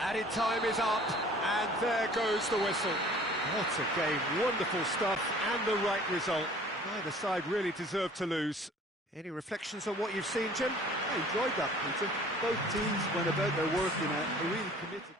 Added time is up and there goes the whistle. What a game, wonderful stuff and the right result. Neither side really deserved to lose. Any reflections on what you've seen, Jim? I enjoyed that, Peter. Both teams went about their work in a really committed...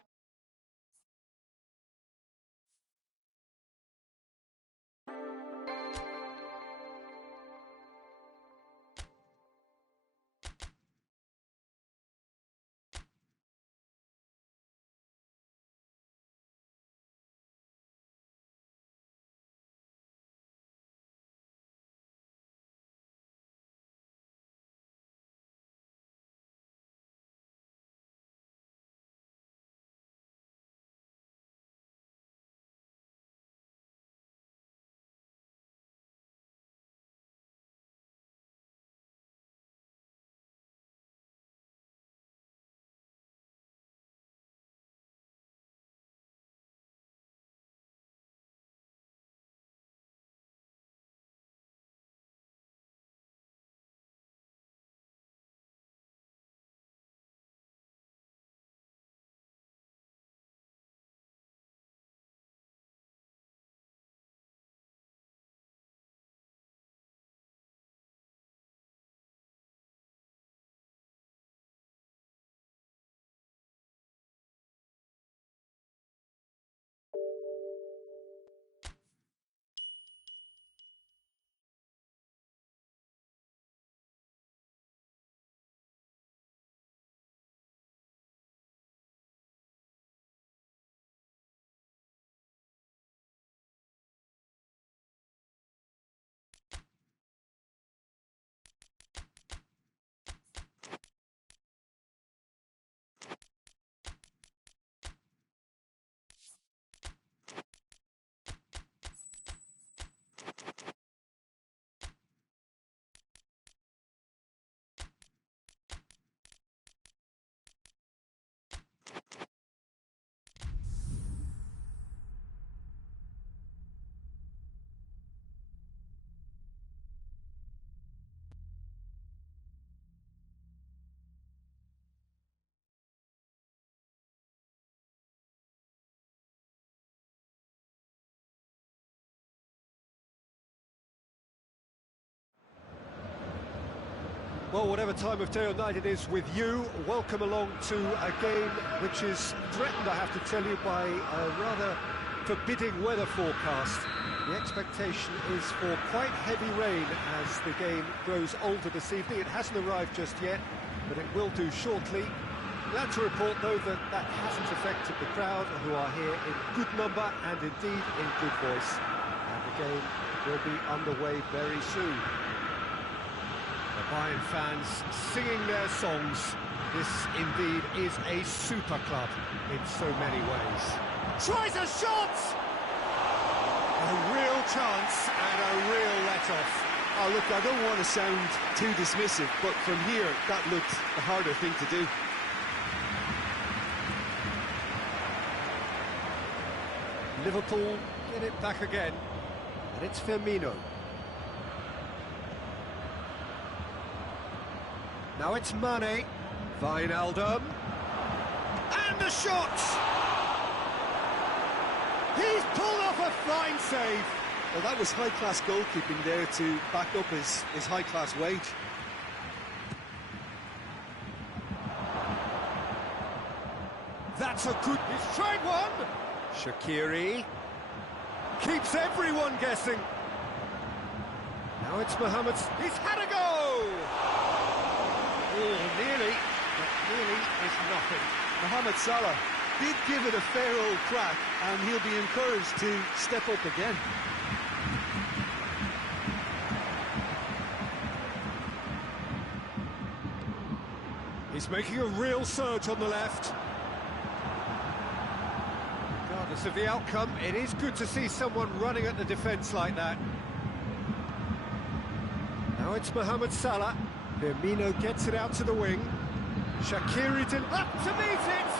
Well, whatever time of day or night it is with you, welcome along to a game which is threatened, I have to tell you, by a rather forbidding weather forecast. The expectation is for quite heavy rain as the game grows older this evening. It hasn't arrived just yet, but it will do shortly. Glad to report, though, that that hasn't affected the crowd, who are here in good number and indeed in good voice. And the game will be underway very soon. The Bayern fans singing their songs. This indeed is a super club in so many ways. Tries a shot! A real chance and a real let-off. Oh, look, I don't want to sound too dismissive, but from here, that looked the harder thing to do. Liverpool get it back again, and it's Firmino. Now it's Mane, Wijnaldum, and the shot! He's pulled off a fine save. Well, that was high-class goalkeeping there to back up his high-class wage. That's a good... He's tried one! Shaqiri keeps everyone guessing. Now it's Mohamed. He's had a go! Oh, nearly, but nearly is nothing. Mohamed Salah did give it a fair old crack, and he'll be encouraged to step up again. He's making a real surge on the left. Regardless of the outcome, it is good to see someone running at the defence like that. Now it's Mohamed Salah. Firmino gets it out to the wing. Shaqiri up to meet it!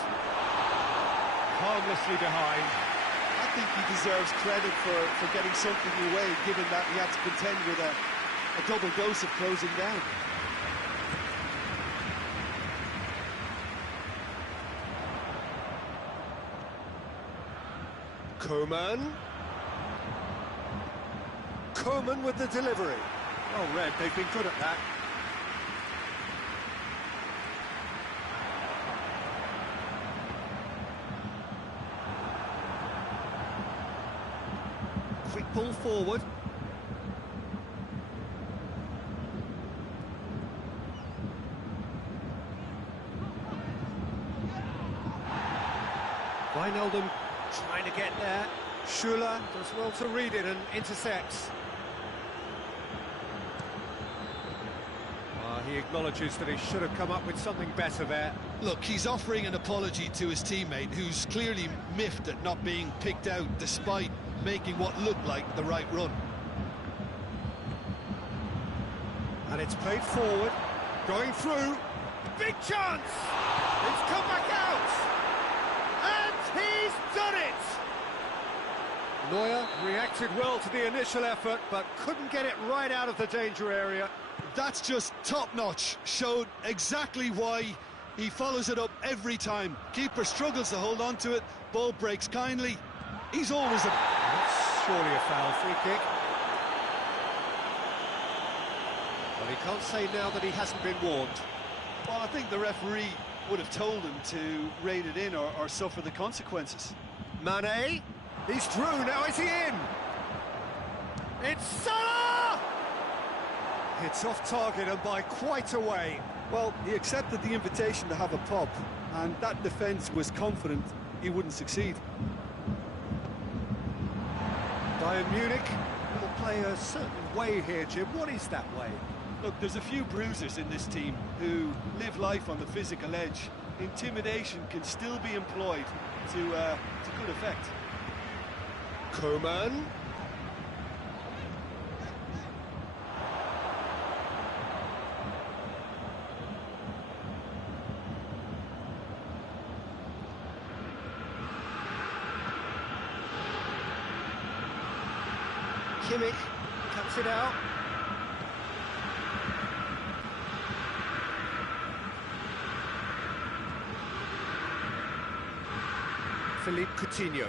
Harmlessly behind. I think he deserves credit for getting something away, given that he had to contend with a double dose of closing down. Coman with the delivery. Well read, they've been good at that. Quick ball forward. Wijnaldum trying to get there. Schuller does well to read it and intercepts. He acknowledges that he should have come up with something better there. Look, he's offering an apology to his teammate, who's clearly miffed at not being picked out despite making what looked like the right run. And it's played forward, going through. Big chance! It's come back out! And he's done it! Neuer reacted well to the initial effort, but couldn't get it right out of the danger area. That's just top-notch. Showed exactly why he follows it up every time. Keeper struggles to hold on to it, ball breaks kindly. He's always a... That's surely a foul. Free kick. Well, he can't say now that he hasn't been warned. Well, I think the referee would have told him to rein it in or suffer the consequences. Mane, he's through, now is he in? It's Salah! It's off target and by quite a way. Well, he accepted the invitation to have a pop, and that defence was confident he wouldn't succeed. Bayern Munich will play a certain way here, Jim. What is that way? Look, there's a few bruisers in this team who live life on the physical edge. Intimidation can still be employed to good effect. Coman. Kimmich cuts it out. Philippe Coutinho.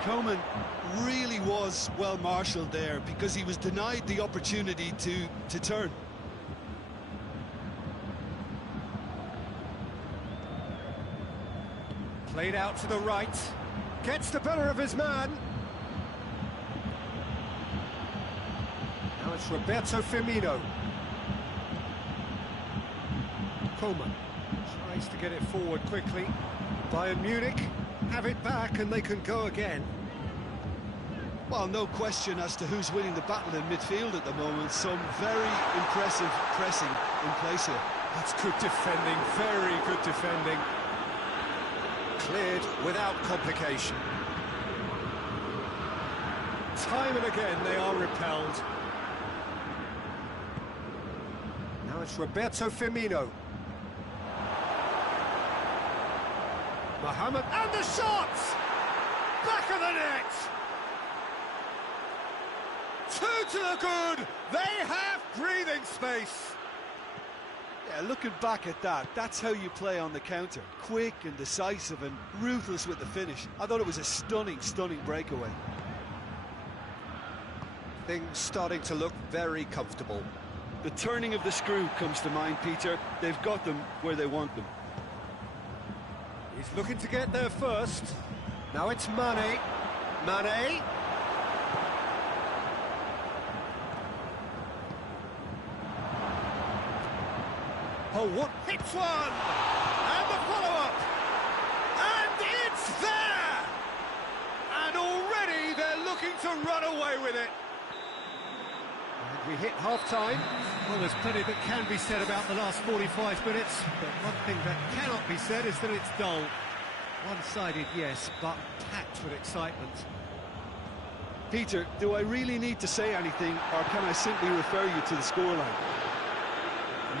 Coman really was well marshalled there because he was denied the opportunity to turn. Played out to the right, gets the better of his man. Now it's Roberto Firmino. Coman tries to get it forward quickly. Bayern Munich have it back and they can go again. Well, no question as to who's winning the battle in midfield at the moment. Some very impressive pressing in place here. That's good defending, very good defending. Cleared without complication. Time and again they are repelled. Now it's Roberto Firmino. Mohamed, and the shot! Back of the net! Two to the good! They have breathing space! Yeah, looking back at that, that's how you play on the counter. Quick and decisive and ruthless with the finish. I thought it was a stunning, stunning breakaway. Things starting to look very comfortable. The turning of the screw comes to mind, Peter. They've got them where they want them. He's looking to get there first. Now it's Mane. Mane. Oh, what hits one! And the follow-up! And it's there! And already they're looking to run away with it. And we hit half-time. Well, there's plenty that can be said about the last 45 minutes, but one thing that cannot be said is that it's dull. One-sided, yes, but packed with excitement. Peter, do I really need to say anything, or can I simply refer you to the scoreline?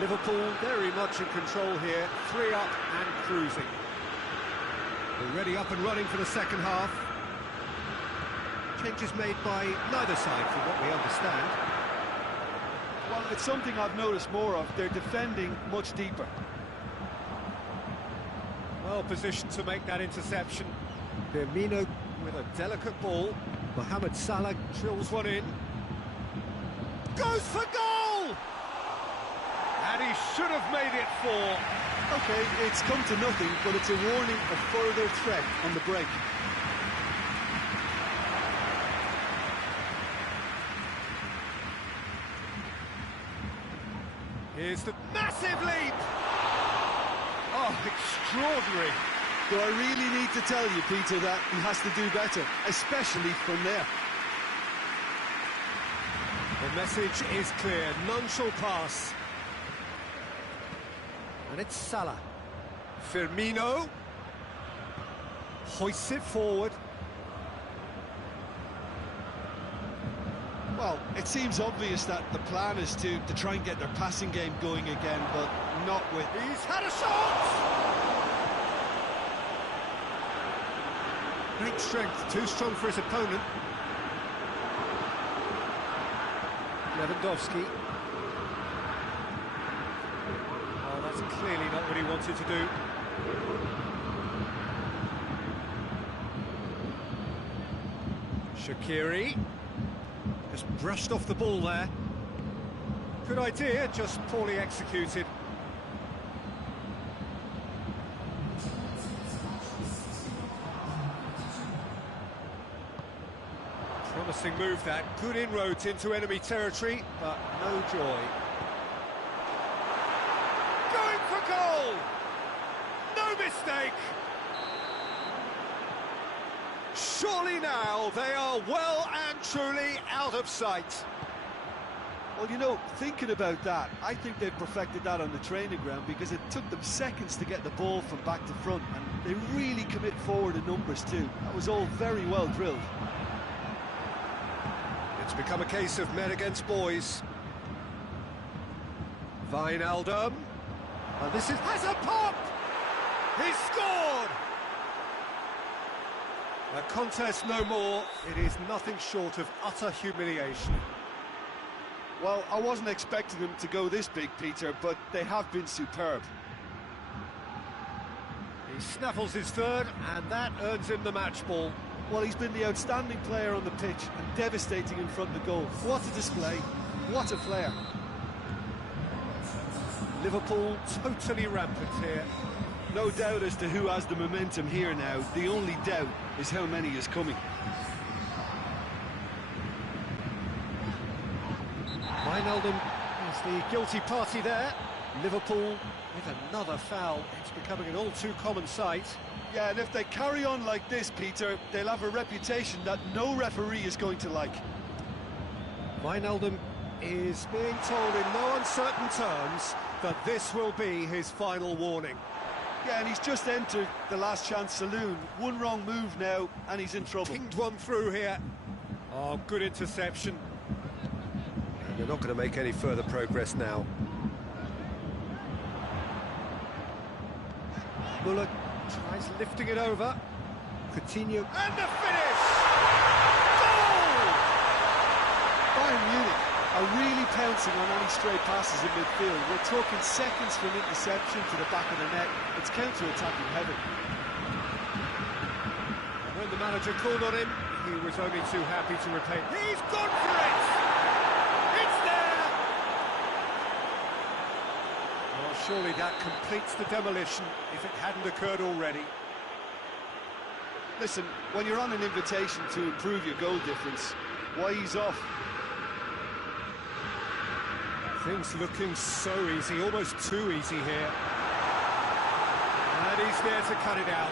Liverpool very much in control here, 3 up and cruising. Already up and running for the second half. Changes made by neither side, from what we understand. Well, it's something I've noticed more of. They're defending much deeper. Well positioned to make that interception. Firmino with a delicate ball. Mohamed Salah drills one in. Goes for goal! And he should have made it 4. Okay, it's come to nothing, but it's a warning of further threat on the break. Here's the massive leap! Oh, extraordinary. Do I really need to tell you, Peter, that he has to do better, especially from there? The message is clear, none shall pass. And it's Salah. Firmino. Hoists it forward. Well, it seems obvious that the plan is to try and get their passing game going again, but not with... He's had a shot! Great strength, too strong for his opponent. Lewandowski. Oh, that's clearly not what he wanted to do. Shaqiri. Just brushed off the ball there. Good idea, just poorly executed. Promising move that, good inroads into enemy territory, but no joy. Going for goal! No mistake! Surely now they are well and truly out of sight. Well, you know, thinking about that, I think they've perfected that on the training ground because it took them seconds to get the ball from back to front, and they really commit forward in numbers too. That was all very well drilled. It's become a case of men against boys. Wijnaldum. And this has a pop! He's scored! A contest no more. It is nothing short of utter humiliation. Well, I wasn't expecting them to go this big, Peter, but they have been superb. He snaffles his third, and that earns him the match ball. Well, he's been the outstanding player on the pitch and devastating in front of the goal. What a display, what a player. Liverpool totally rampant here. No doubt as to who has the momentum here now. The only doubt is how many is coming. Wijnaldum is the guilty party there. Liverpool with another foul. It's becoming an all-too-common sight. Yeah, and if they carry on like this, Peter, they'll have a reputation that no referee is going to like. Wijnaldum is being told in no uncertain terms that this will be his final warning. Yeah, and he's just entered the last chance saloon. One wrong move now, and he's in trouble. Pinged one through here. Oh, good interception. And they're not going to make any further progress now. Muller Tries lifting it over. Coutinho, and the finish! Goal! Bayern Munich are really pouncing on any stray passes in midfield. We're talking seconds from interception to the back of the net. It's counter-attacking heaven. When the manager called on him, he was only too happy to repay. He's gone for it! It's there! Well, surely that completes the demolition if it hadn't occurred already. Listen, when you're on an invitation to improve your goal difference, why ease off? Things looking so easy, almost too easy here. And he's there to cut it out.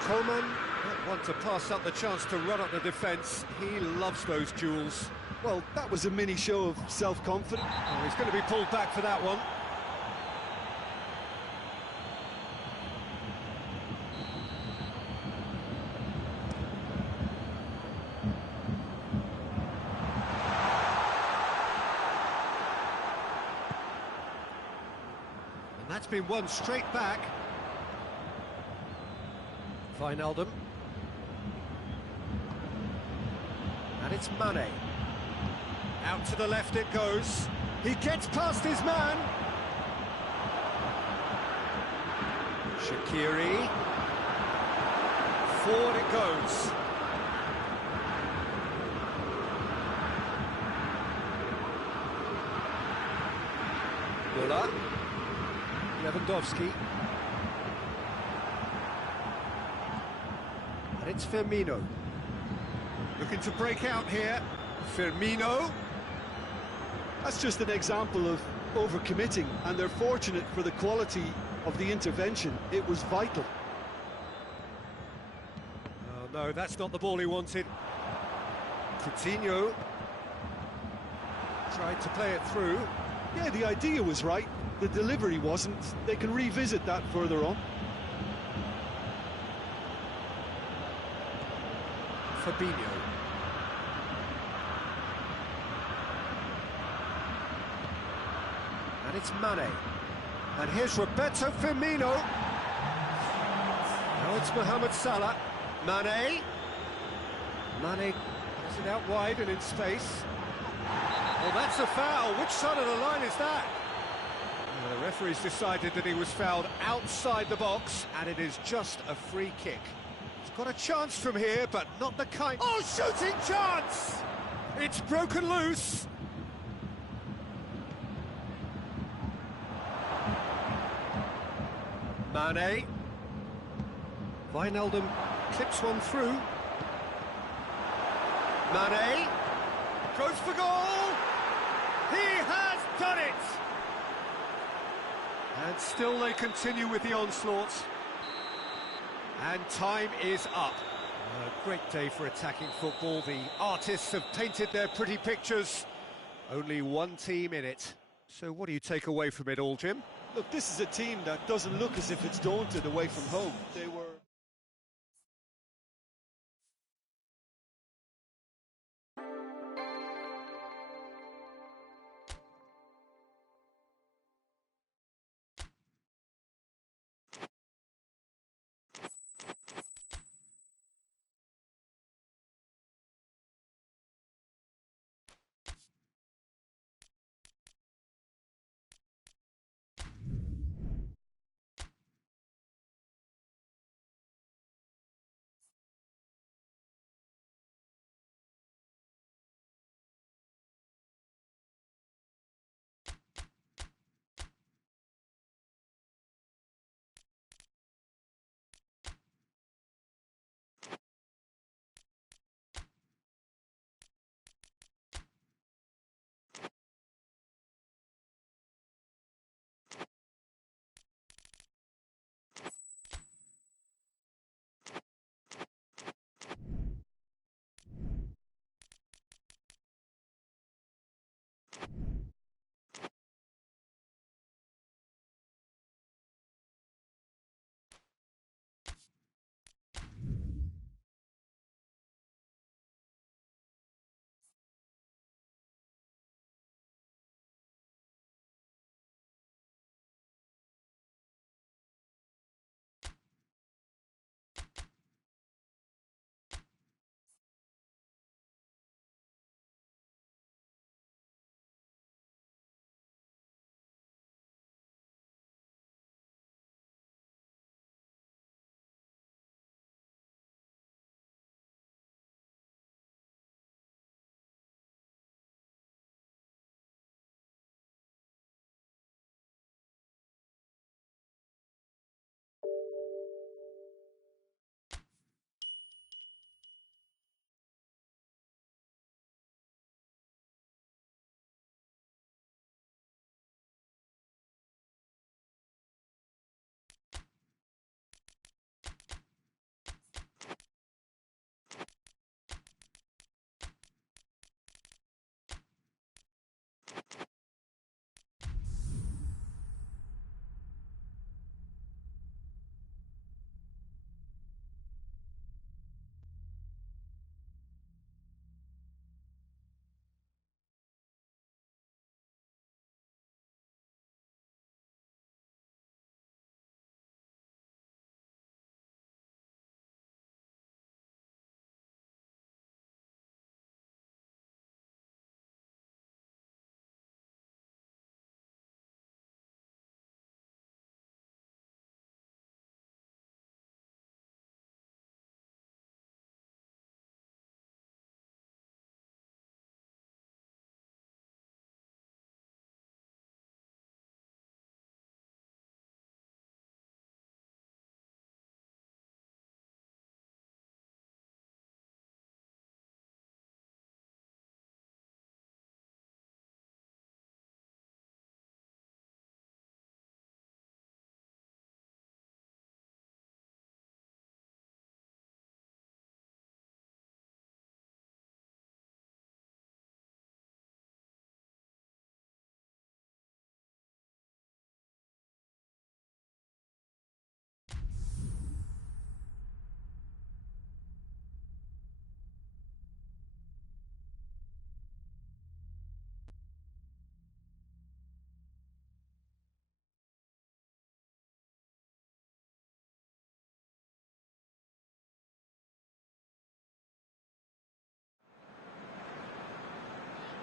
Coleman not want to pass up the chance to run up the defence. He loves those duels. Well, that was a mini show of self-confidence. Oh, he's going to be pulled back for that one. And that's been won straight back. Wijnaldum. And it's Mane. Out to the left it goes. He gets past his man. Shaqiri. Forward it goes. Müller. Lewandowski. And it's Firmino. Looking to break out here. Firmino. That's just an example of overcommitting, and they're fortunate for the quality of the intervention. It was vital. Oh no, that's not the ball he wanted. Coutinho tried to play it through. Yeah, the idea was right. The delivery wasn't. They can revisit that further on. Fabinho. And it's Mane. And here's Roberto Firmino. Now it's Mohamed Salah. Mane. Mane has it out wide and in space. Well, that's a foul. Which side of the line is that? Well, the referee's decided that he was fouled outside the box, and it is just a free kick. He's got a chance from here, but not the kind... Oh, shooting chance! It's broken loose. Mane. Wijnaldum clips one through. Mane goes for goal. He has done it. And still they continue with the onslaught. And time is up. A great day for attacking football. The artists have painted their pretty pictures. Only one team in it. So what do you take away from it all, Jim? Look, this is a team that doesn't look as if it's daunted away from home. They were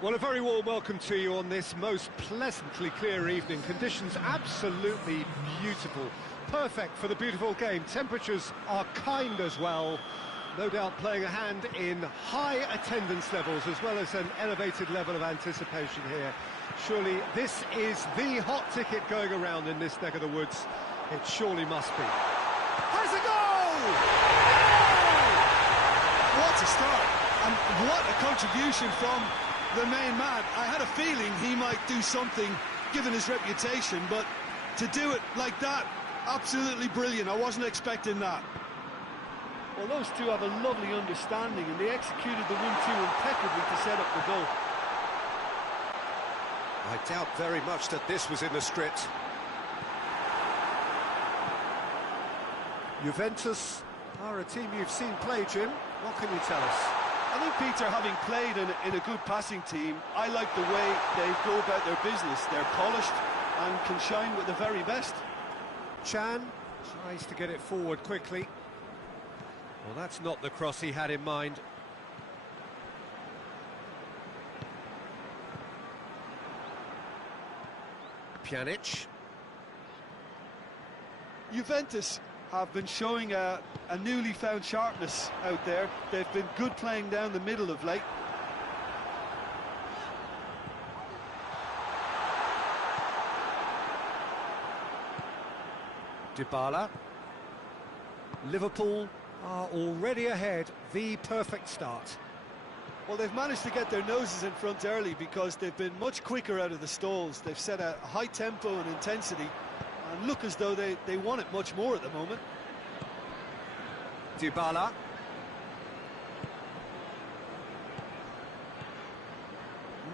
Well, a very warm welcome to you on this most pleasantly clear evening. Conditions absolutely beautiful. Perfect for the beautiful game. Temperatures are kind as well. No doubt playing a hand in high attendance levels as well as an elevated level of anticipation here. Surely this is the hot ticket going around in this neck of the woods. It surely must be. Has a goal! What a start, and what a contribution from the main man. I had a feeling he might do something given his reputation, but to do it like that, absolutely brilliant. I wasn't expecting that. Well, those two have a lovely understanding, and they executed the 1-2 impeccably to set up the goal. I doubt very much that this was in the script. Juventus are a team you've seen play, Jim. What can you tell us? I think, Peter, having played in a good passing team, I like the way they go about their business. They're polished and can shine with the very best. Chan tries to get it forward quickly. Well, that's not the cross he had in mind. Pjanic. Juventus have been showing a newly found sharpness out there. They've been good playing down the middle of late. Dybala. Liverpool are already ahead. The perfect start. Well, they've managed to get their noses in front early because they've been much quicker out of the stalls. They've set a high tempo and intensity and look as though they want it much more at the moment. Dybala.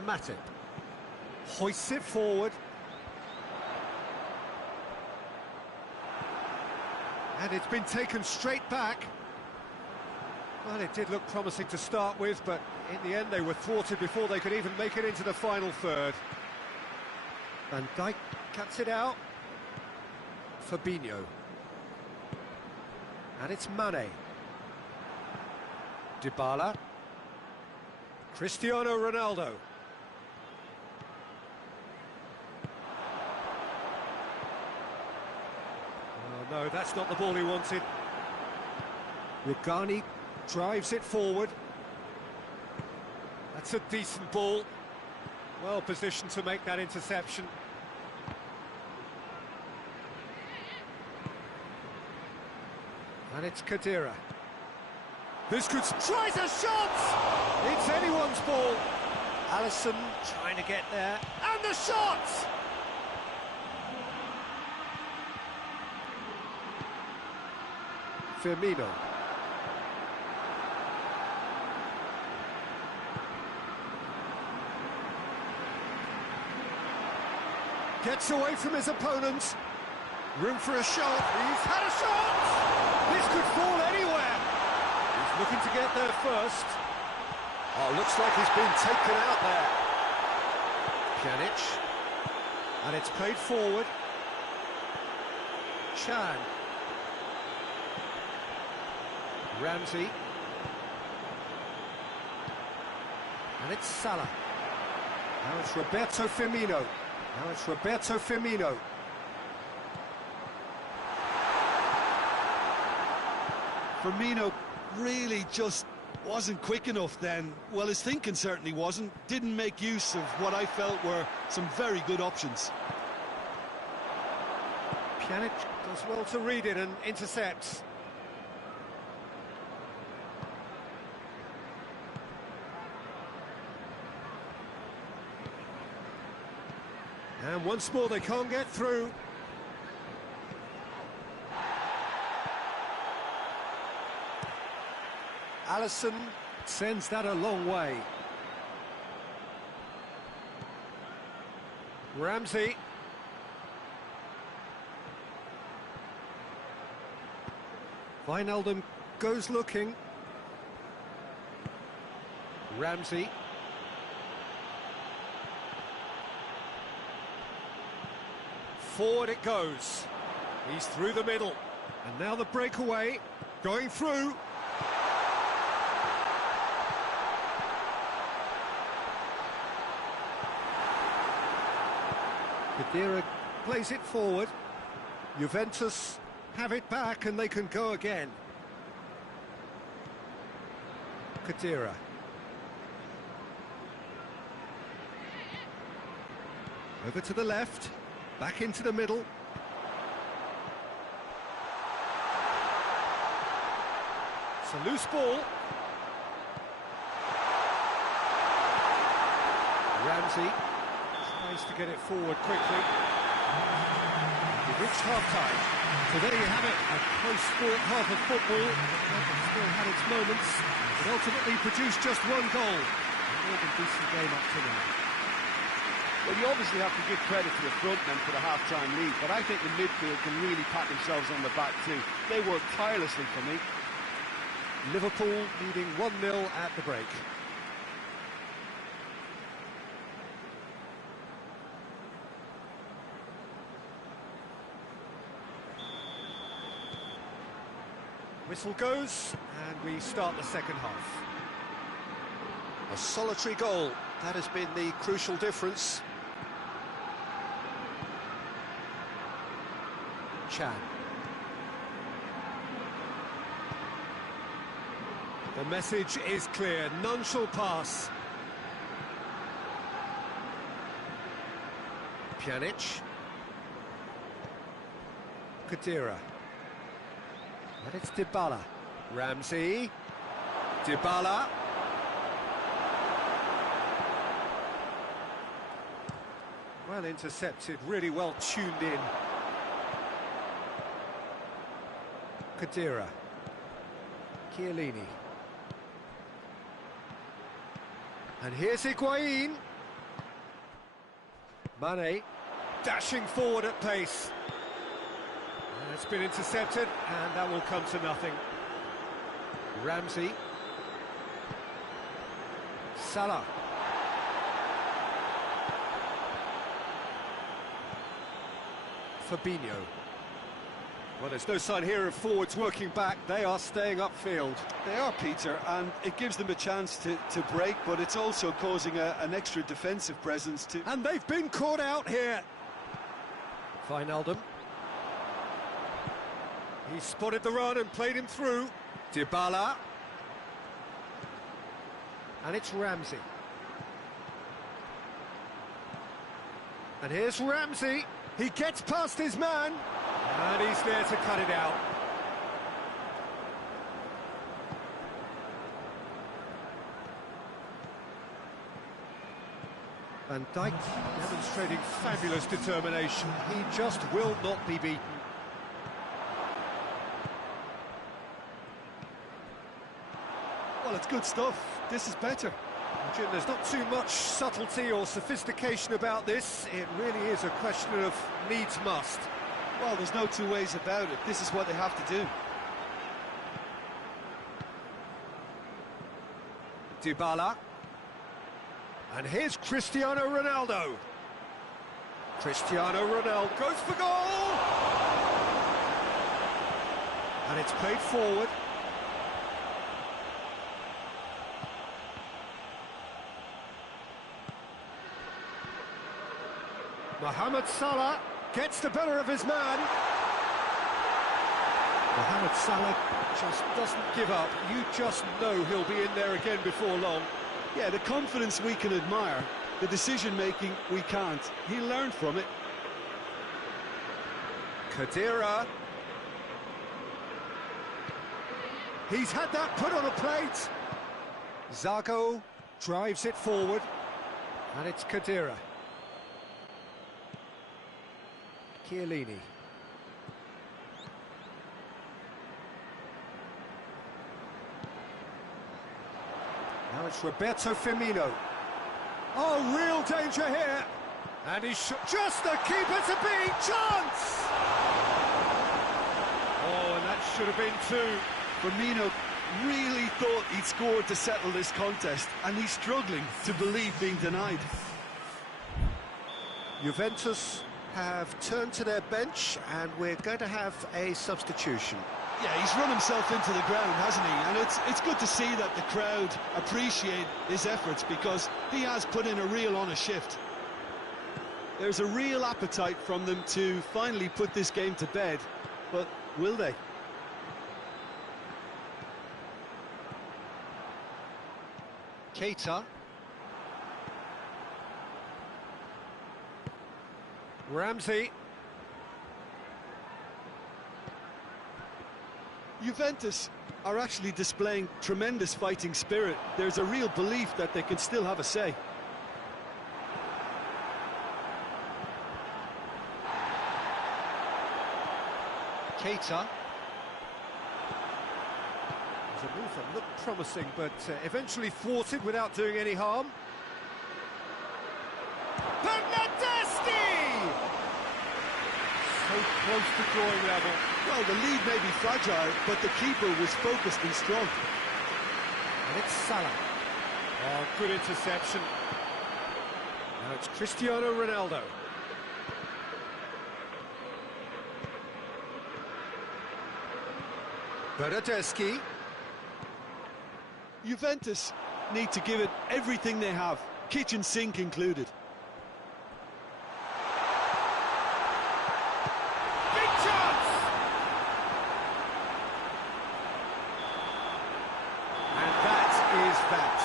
Matip. Hoists it forward. And it's been taken straight back. Well, it did look promising to start with, but in the end they were thwarted before they could even make it into the final third. Van Dijk cuts it out. Fabinho. And it's Mane. Dybala. Cristiano Ronaldo. Oh no, that's not the ball he wanted. Rugani drives it forward. That's a decent ball. Well positioned to make that interception. And it's Khedira. This could... Tries a shot! It's anyone's ball. Alisson trying to get there. And the shot! Firmino. Gets away from his opponent. Room for a shot. He's had a shot! This could fall anywhere. He's looking to get there first. Oh, looks like he's been taken out there. Pjanic. And it's played forward. Chan. Ramsey. And it's Salah. Now it's Roberto Firmino. Now it's Roberto Firmino. Firmino really just wasn't quick enough then. Well, his thinking certainly wasn't. Didn't make use of what I felt were some very good options. Pjanic does well to read it and intercepts. And once more they can't get through. Alisson sends that a long way. Ramsey. Wijnaldum goes looking. Ramsey. Forward it goes. He's through the middle. And now the breakaway. Going through. Khedira plays it forward. Juventus have it back and they can go again. Khedira. Over to the left, back into the middle. It's a loose ball. Ramsey tries to get it forward quickly. We've reached half-time. So there you have it, a close-fought half of football. It still had its moments. It ultimately produced just one goal. A more than decent game up to now. Well, you obviously have to give credit to the front men for the half-time lead, but I think the midfield can really pat themselves on the back too. They worked tirelessly for me. Liverpool leading 1-0 at the break. Whistle goes, and we start the second half. A solitary goal, that has been the crucial difference. Chan. The message is clear, none shall pass. Pjanic. Khedira. And it's Dybala. Ramsey. Dybala. Well intercepted, really well tuned in. Khedira. Chiellini. And here's Higuain. Mane dashing forward at pace. And it's been intercepted, and that will come to nothing. Ramsey. Salah. Fabinho. Well, there's no sign here of forwards working back. They are staying upfield. They are, Peter, and it gives them a chance to break, but it's also causing an extra defensive presence too. And they've been caught out here. Wijnaldum. He spotted the run and played him through. Dybala. And it's Ramsey. And here's Ramsey. He gets past his man. And he's there to cut it out. Van Dijk demonstrating fabulous determination. He just will not be beaten. Well, it's good stuff. This is better. Jim, there's not too much subtlety or sophistication about this. It really is a question of needs must. Well, there's no two ways about it. This is what they have to do. Dybala. And here's Cristiano Ronaldo. Cristiano Ronaldo goes for goal! And it's played forward. Mohamed Salah gets the better of his man. Mohamed Salah just doesn't give up. You just know he'll be in there again before long. Yeah, the confidence we can admire, the decision-making we can't. He learned from it. Khedira. He's had that put on a plate. Zago drives it forward. And it's Khedira. Chiellini. Now it's Roberto Firmino. Oh, real danger here. And he's just the keeper to beat. Chance! Oh, and that should have been two. Firmino really thought he'd scored to settle this contest, and he's struggling to believe being denied. Juventus have turned to their bench, and we're going to have a substitution. Yeah, he's run himself into the ground, hasn't he? And it's good to see that the crowd appreciate his efforts, because he has put in a real honest shift. There's a real appetite from them to finally put this game to bed, but will they? Keita. Ramsey. Juventus are actually displaying tremendous fighting spirit. There's a real belief that they can still have a say. Keita. There's a move that looked promising, but eventually thwarted without doing any harm. Bernardeschi! So close to drawing level. Well, the lead may be fragile, but the keeper was focused and strong. And it's Salah. Oh, good interception. Now it's Cristiano Ronaldo. Bernardeschi. Juventus need to give it everything they have, kitchen sink included. Big chance! And that is that.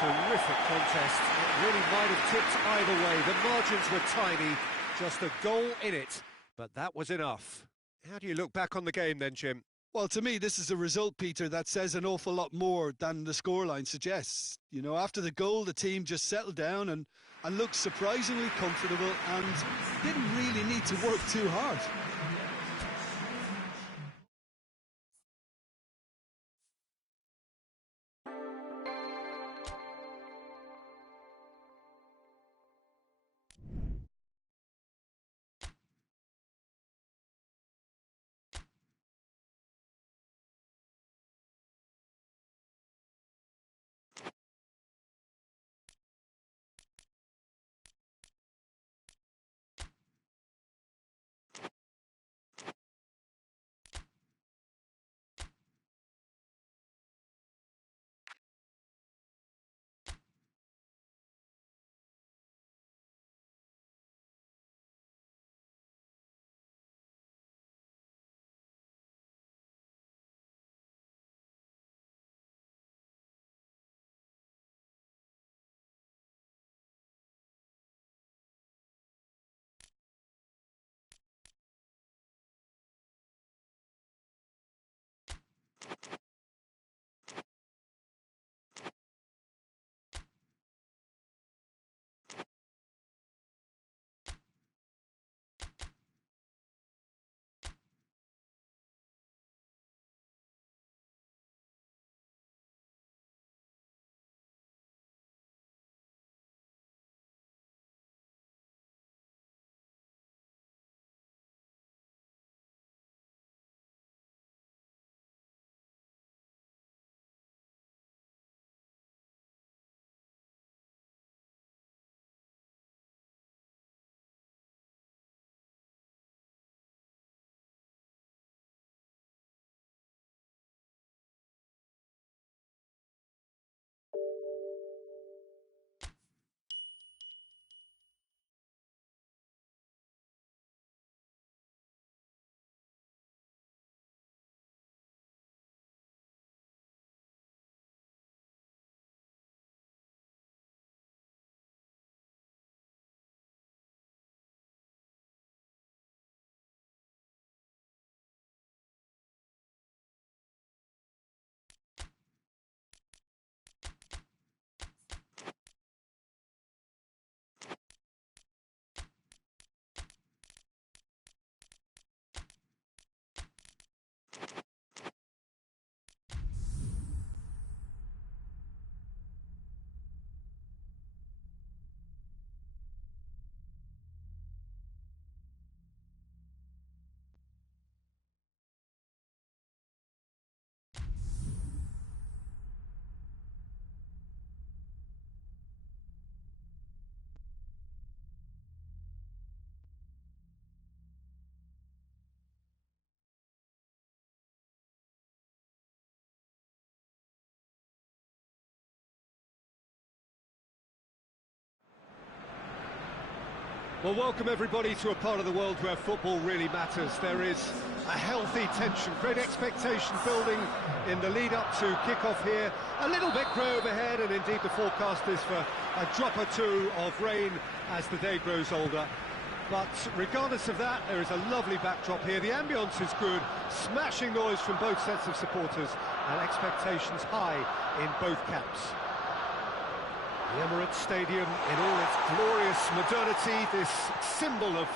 Terrific contest. It really might have tipped either way. The margins were tiny, just a goal in it. But that was enough. How do you look back on the game then, Jim? Well, to me, this is a result, Peter, that says an awful lot more than the scoreline suggests. You know, after the goal, the team just settled down and looked surprisingly comfortable and didn't really need to work too hard. Well, welcome everybody to a part of the world where football really matters. There is a healthy tension, great expectation building in the lead-up to kick-off here. A little bit grey overhead, and indeed the forecast is for a drop or two of rain as the day grows older. But regardless of that, there is a lovely backdrop here. The ambience is good, smashing noise from both sets of supporters, and expectations high in both camps. The Emirates Stadium in all its glorious modernity, this symbol of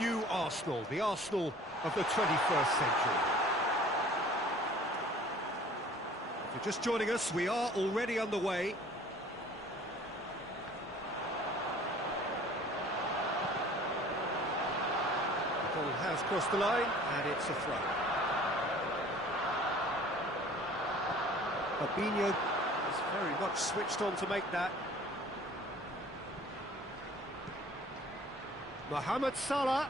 new Arsenal, the Arsenal of the 21st century. If you're just joining us, we are already underway. The ball has crossed the line, and it's a throw. Fabinho is very much switched on to make that. Mohamed Salah.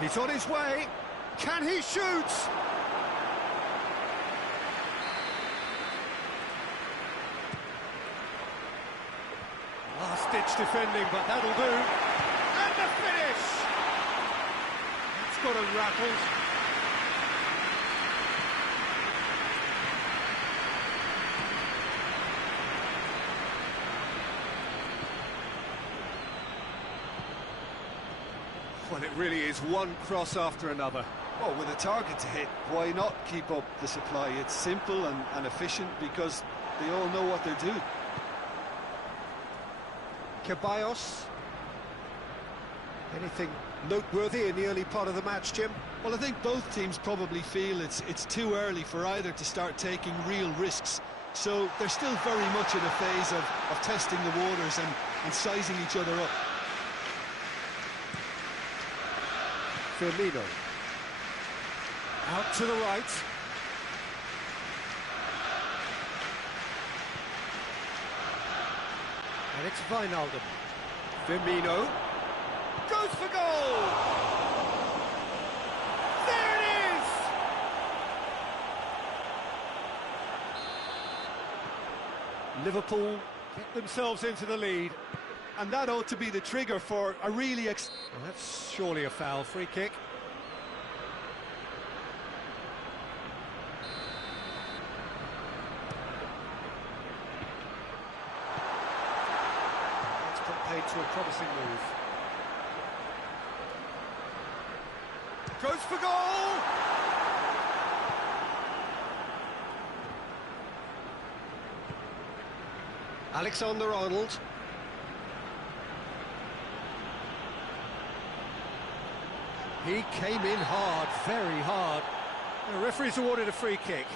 He's on his way. Can he shoot? Last-ditch defending, but that'll do. And the finish! It's got him rattled. Well, it really is one cross after another. Well, with a target to hit, why not keep up the supply? It's simple and efficient because they all know what they're doing. Ceballos. Anything noteworthy in the early part of the match, Jim? Well, I think both teams probably feel it's too early for either to start taking real risks. So they're still very much in a phase of testing the waters and sizing each other up. Firmino. Out to the right. And it's Wijnaldum. Firmino. Goes for goal! There it is! Liverpool get themselves into the lead. And that ought to be the trigger for a really... Well, that's surely a foul. Free kick. That's got paid to a promising move. Goes for goal! Alexander-Arnold. He came in hard, very hard. The referee's awarded a free kick.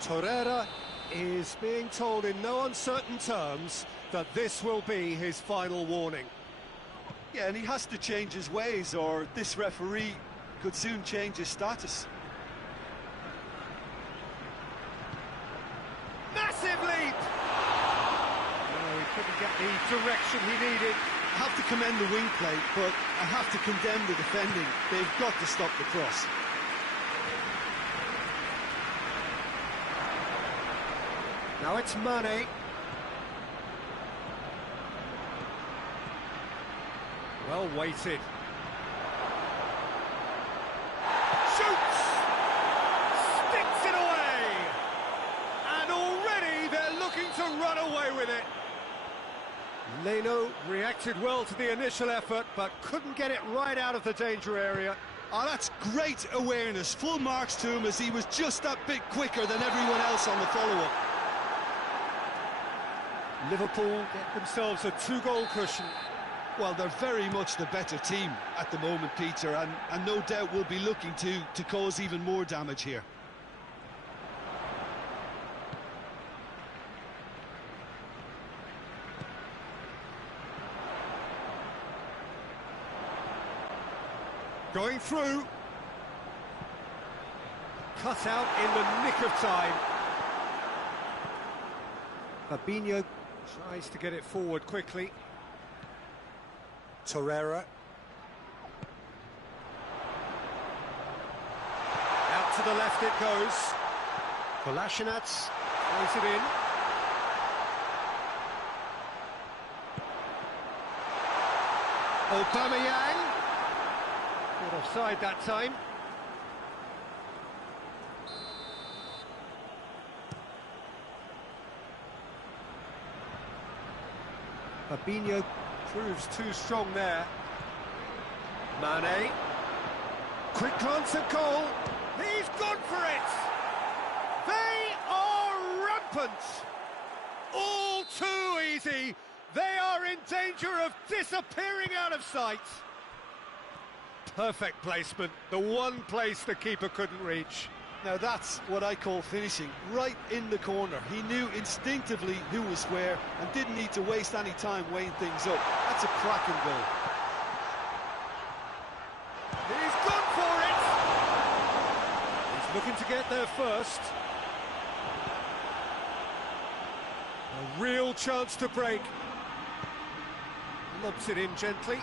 Torreira is being told in no uncertain terms that this will be his final warning. Yeah, and he has to change his ways or this referee could soon change his status. Massive leap! No, he couldn't get the direction he needed. I have to commend the wing play, but I have to condemn the defending. They've got to stop the cross. Now it's Mane. Well weighted. Shoots! Sticks it away! And already they're looking to run away with it. Leno reacted well to the initial effort, but couldn't get it right out of the danger area. Oh, that's great awareness. Full marks to him as he was just that bit quicker than everyone else on the follow-up. Liverpool get themselves a two-goal cushion. Well, they're very much the better team at the moment, Peter, and no doubt will be looking to cause even more damage here. Going through. Cut out in the nick of time. Fabinho tries to get it forward quickly. Torreira. Out to the left it goes. Kolasinac throws it in. Aubameyang. Not offside that time. Fabinho proves too strong there. Mane. Quick glance at goal. He's gone for it. They are rampant. All too easy. They are in danger of disappearing out of sight. Perfect placement. The one place the keeper couldn't reach. Now that's what I call finishing, right in the corner. He knew instinctively who was where and didn't need to waste any time weighing things up. That's a cracking goal. He's gone for it! He's looking to get there first. A real chance to break. Lobs it in gently.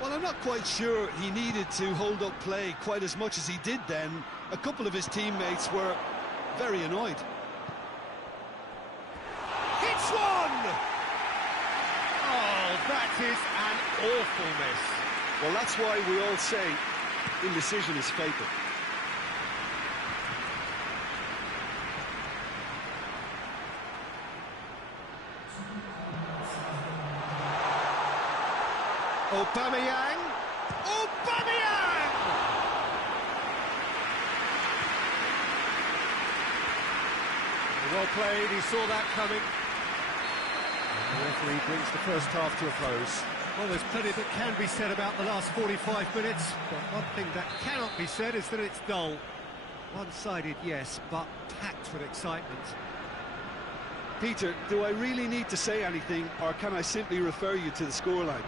Well, I'm not quite sure he needed to hold up play quite as much as he did then. A couple of his teammates were very annoyed. Hits one! Oh, that is an awful miss. Well, that's why we all say indecision is fatal. Aubameyang! Aubameyang! Well played, he saw that coming. And the referee brings the first half to a close. Well, there's plenty that can be said about the last 45 minutes, but one thing that cannot be said is that it's dull. One-sided, yes, but packed with excitement. Peter, do I really need to say anything, or can I simply refer you to the scoreline?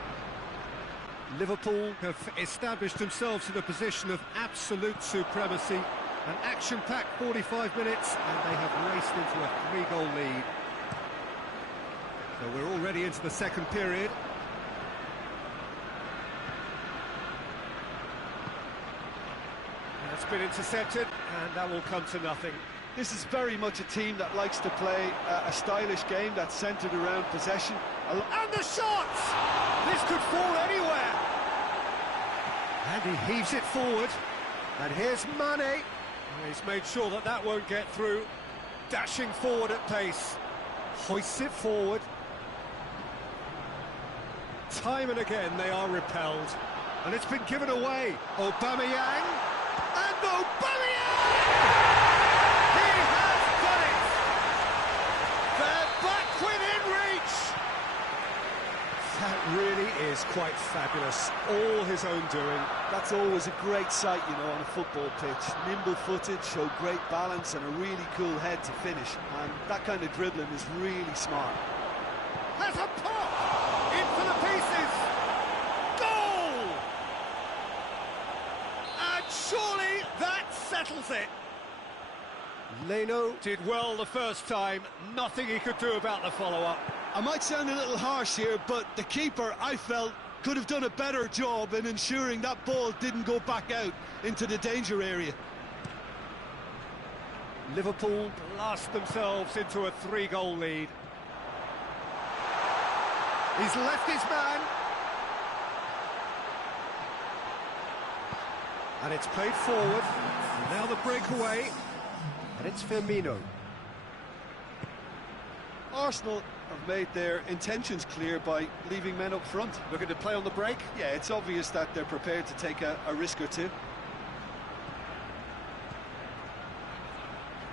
Liverpool have established themselves in a position of absolute supremacy. An action-packed 45 minutes, and they have raced into a 3-goal lead. So we're already into the second period. That's been intercepted, and that will come to nothing. This is very much a team that likes to play a stylish game that's centred around possession. And the shot! This could fall anywhere. And he heaves it forward. And here's Mane. He's made sure that that won't get through. Dashing forward at pace. Hoists it forward. Time and again they are repelled. And it's been given away. Aubameyang. And Aubameyang! He has done it! They're back within reach! That really is quite fabulous. All his own doing. That's always a great sight, you know, on a football pitch. Nimble-footed, showed great balance and a really cool head to finish. And that kind of dribbling is really smart. Has a pop! In for the pieces! Goal! And surely that settles it. Leno did well the first time. Nothing he could do about the follow-up. I might sound a little harsh here, but the keeper, I felt, could have done a better job in ensuring that ball didn't go back out into the danger area. Liverpool blast themselves into a 3-goal lead. He's left his man. And it's played forward. And now the breakaway. And it's Firmino. Arsenal have made their intentions clear by leaving men up front. Looking to play on the break. Yeah, it's obvious that they're prepared to take a risk or two.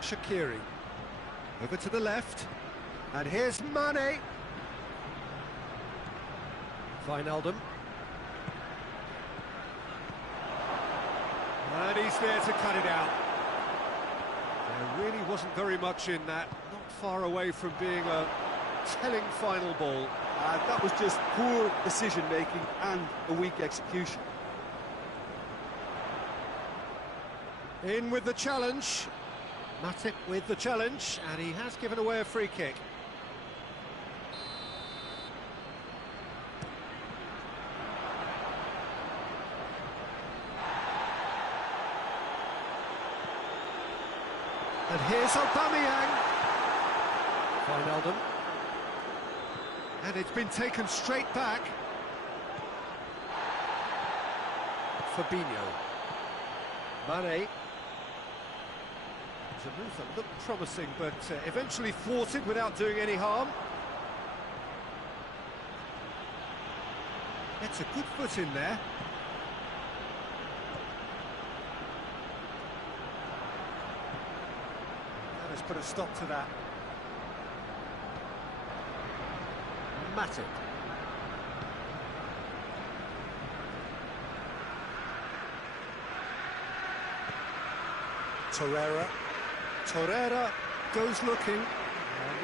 Shaqiri. Over to the left. And here's Mane. Wijnaldum. And he's there to cut it out. There really wasn't very much in that. Not far away from being a telling final ball. That was just poor decision-making and a weak execution. In with the challenge. Matip with the challenge, and he has given away a free kick. And here's Aubameyang. Wijnaldum. And it's been taken straight back. Fabinho. Mane. It's a move that looked promising, but eventually thwarted without doing any harm. It's a good foot in there. That has put a stop to that. Matip. Torreira goes looking.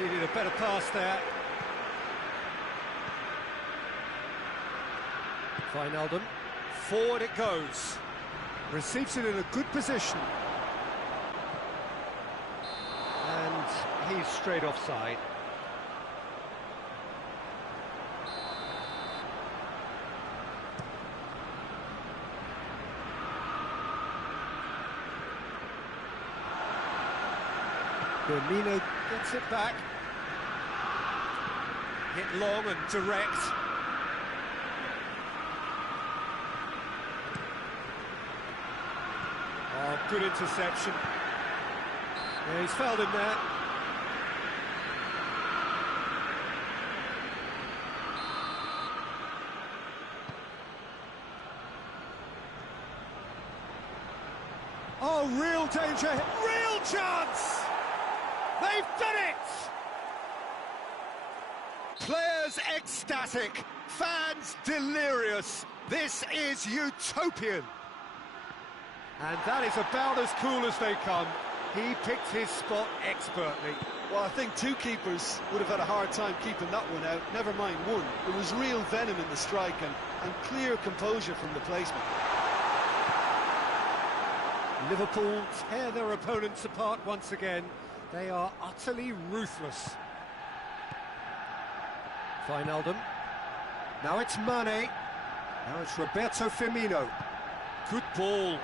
Needed a better pass there. Wijnaldum. Forward it goes. Receives it in a good position. And he's straight offside. Firmino gets it back. Hit long and direct. Oh, good interception. Yeah, he's fouled him there. Oh, real danger, real chance! They've done it! Players ecstatic, fans delirious. This is utopian. And that is about as cool as they come. He picked his spot expertly. Well, I think two keepers would have had a hard time keeping that one out, never mind one. There was real venom in the strike and clear composure from the placement. Liverpool tear their opponents apart once again. They are utterly ruthless. Wijnaldum. Now it's Mane. Now it's Roberto Firmino. Good ball.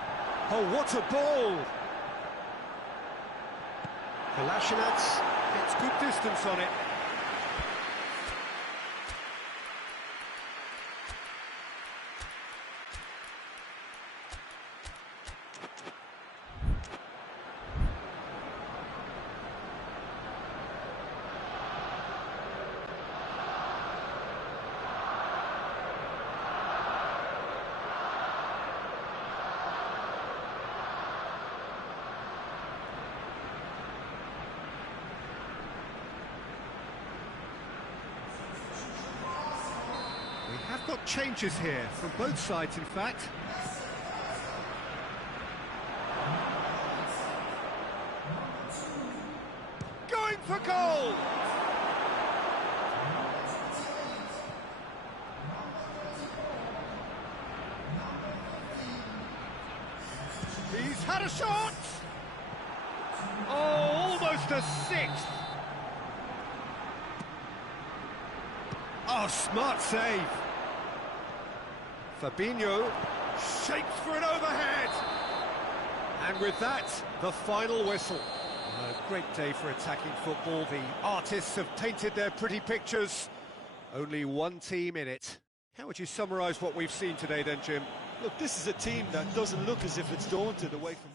Oh, what a ball! Kolasinac gets good distance on it. We have got changes here, from both sides in fact. Going for goal! He's had a shot! Oh, almost a sixth! Oh, smart save. Fabinho shapes for an overhead. And with that, the final whistle. A great day for attacking football. The artists have painted their pretty pictures. Only one team in it. How would you summarise what we've seen today then, Jim? Look, this is a team that doesn't look as if it's daunted away from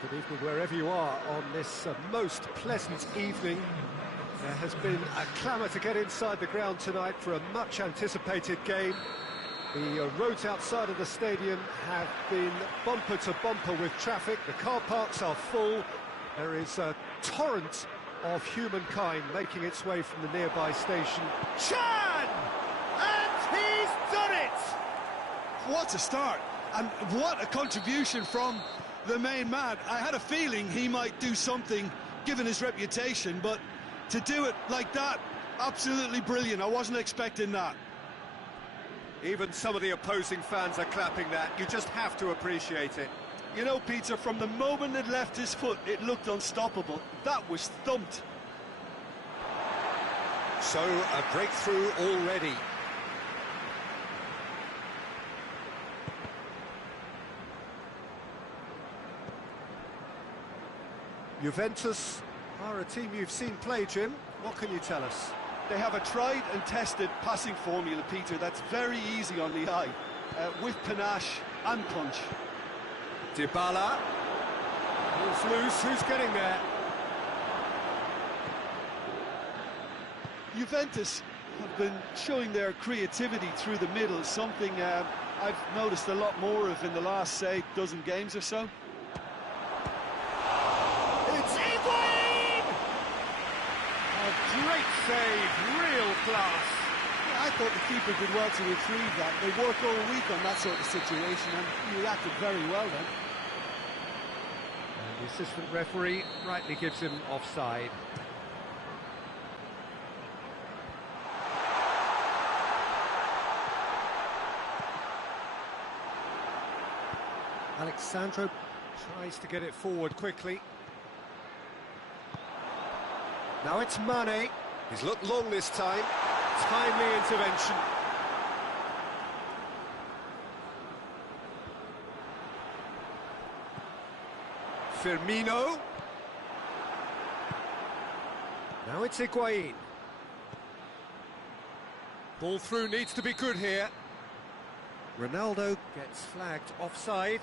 Good evening wherever you are on this most pleasant evening. There has been a clamour to get inside the ground tonight for a much-anticipated game. The roads outside of the stadium have been bumper to bumper with traffic. The car parks are full. There is a torrent of humankind making its way from the nearby station. Chan! And he's done it! What a start, and what a contribution from the main man. I had a feeling he might do something, given his reputation, but to do it like that, absolutely brilliant. I wasn't expecting that. Even some of the opposing fans are clapping that. You just have to appreciate it. You know, Peter, from the moment it left his foot, it looked unstoppable. That was thumped. So, a breakthrough already. Juventus are a team you've seen play, Jim. What can you tell us? They have a tried and tested passing formula, Peter, that's very easy on the eye, with panache and punch. Dybala. Ball's loose, who's getting there? Juventus have been showing their creativity through the middle, something I've noticed a lot more of in the last, say, dozen games or so. It's Higuain! A great save, real class. Yeah, I thought the keeper did well to retrieve that. They work all week on that sort of situation, and he reacted very well then. And the assistant referee rightly gives him offside. Alexandro tries to get it forward quickly. Now it's Mane. He's looked long this time. Timely intervention. Firmino. Now it's Higuain. Ball through needs to be good here. Ronaldo gets flagged offside.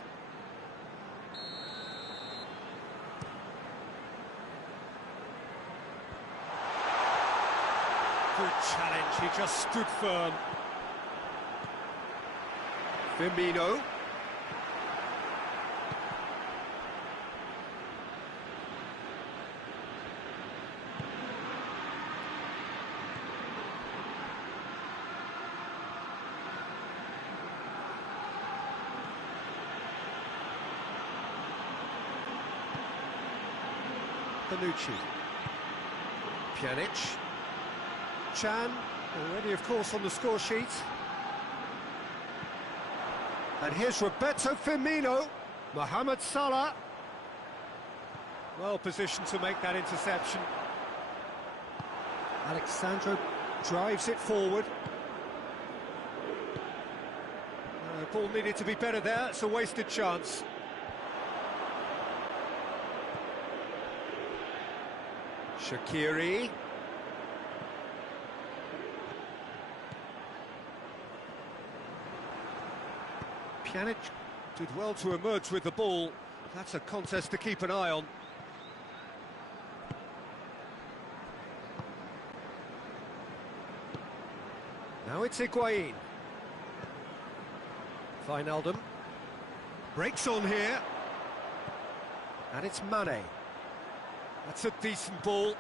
Good challenge, he just stood firm. Firmino. Bonucci. Pjanic. Chan, already of course on the score sheet. And here's Roberto Firmino. Mohamed Salah. Well positioned to make that interception. Alexandro drives it forward. Ball needed to be better there, it's a wasted chance. Shaqiri. Pjanic did well to emerge with the ball. That's a contest to keep an eye on. Now it's Higuain. Wijnaldum. Breaks on here. And it's Mane. That's a decent ball.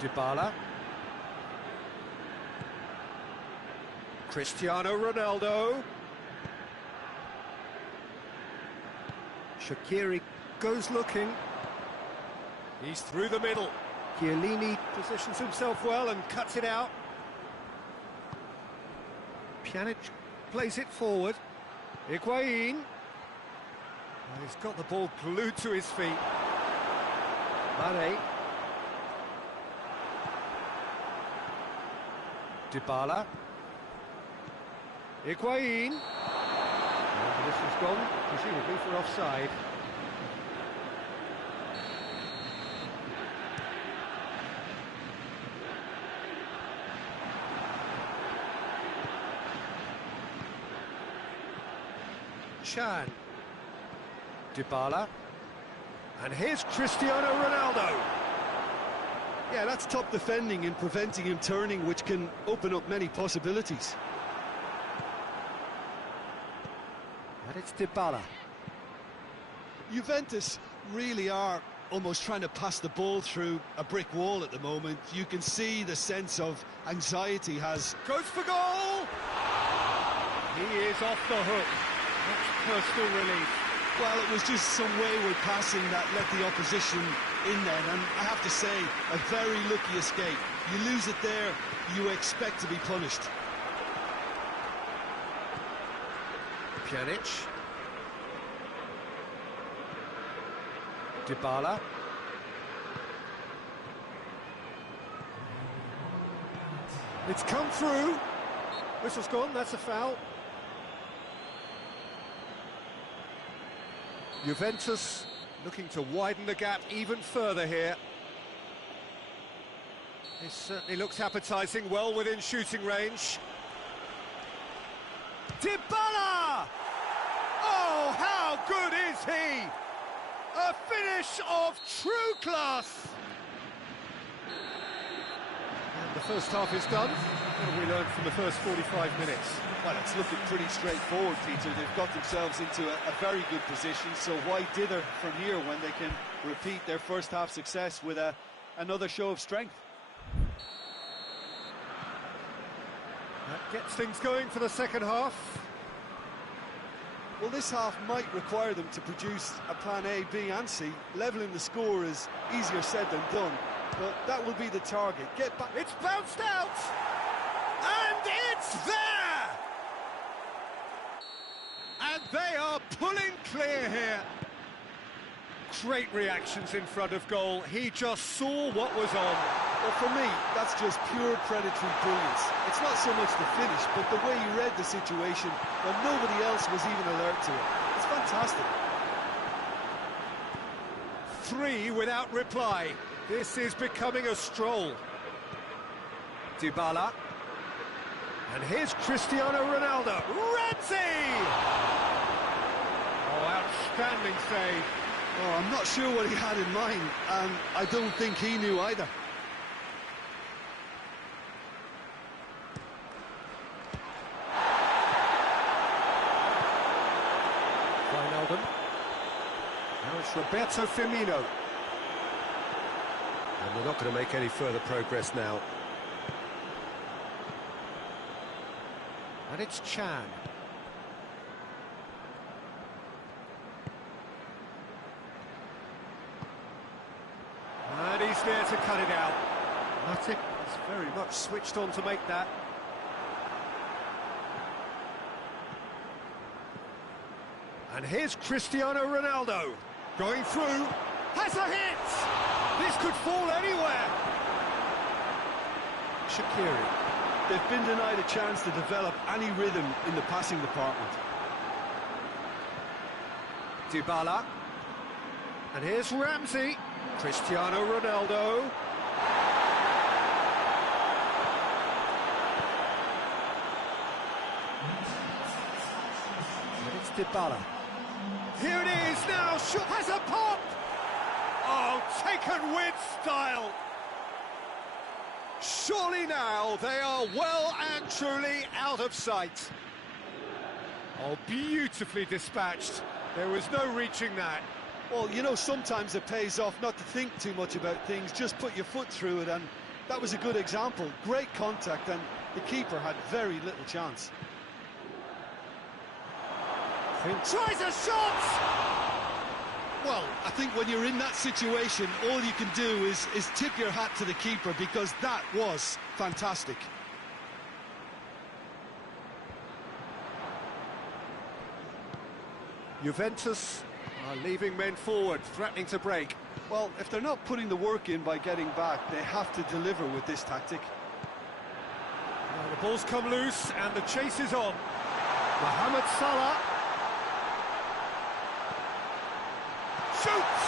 Dybala. Cristiano Ronaldo. Shaqiri goes looking. He's through the middle. Chiellini positions himself well and cuts it out. Pjanic plays it forward. Higuain. He's got the ball glued to his feet. Mane. Dybala. Higuain. And this has gone, presumably for offside. Chan. Dybala. And here's Cristiano Ronaldo. Yeah, that's top defending and preventing him turning, which can open up many possibilities. And it's Dybala. Juventus really are almost trying to pass the ball through a brick wall at the moment. You can see the sense of anxiety has... Goes for goal! He is off the hook. That's personal relief. Well, it was just some wayward passing that let the opposition in then, and I have to say, a very lucky escape. You lose it there, you expect to be punished. Pjanic. Dybala. It's come through. Whistle's gone, that's a foul. Juventus looking to widen the gap even further here. This certainly looks appetising, well within shooting range. Dybala! Oh, how good is he? A finish of true class! And the first half is done. What have we learned from the first 45 minutes? Well, it's looking pretty straightforward, Peter. They've got themselves into a very good position, so why dither from here when they can repeat their first half success with another show of strength? That gets things going for the second half. Well, this half might require them to produce a plan A, B and C. Levelling the score is easier said than done, but that will be the target. Get back. It's bounced out! And it's there! And they are pulling clear here. Great reactions in front of goal. He just saw what was on. Well, for me, that's just pure predatory brilliance. It's not so much the finish, but the way he read the situation when nobody else was even alert to it. It's fantastic. 3 without reply. This is becoming a stroll. Dybala. And here's Cristiano Ronaldo. Ramsey! Oh, outstanding save. Oh, I'm not sure what he had in mind, and I don't think he knew either. Wijnaldum. Now it's Roberto Firmino. And they're not going to make any further progress now. And it's Chan. And he's there to cut it out. Matic is very much switched on to make that. And here's Cristiano Ronaldo. Going through. Has a hit! This could fall anywhere. Shaqiri. They've been denied a chance to develop any rhythm in the passing department. Dybala. And here's Ramsey. Cristiano Ronaldo. And it's Dybala. Here it is now. Has a pop. Oh, taken with style. Surely now they are well and truly out of sight. Oh, beautifully dispatched. There was no reaching that. Well, you know, sometimes it pays off not to think too much about things, just put your foot through it, and that was a good example. Great contact, and the keeper had very little chance. Tries a shot! Well, I think when you're in that situation, all you can do is tip your hat to the keeper, because that was fantastic. Juventus are leaving men forward, threatening to break. Well, if they're not putting the work in by getting back, they have to deliver with this tactic. Well, the ball's come loose and the chase is on. Mohamed Salah. Shoots!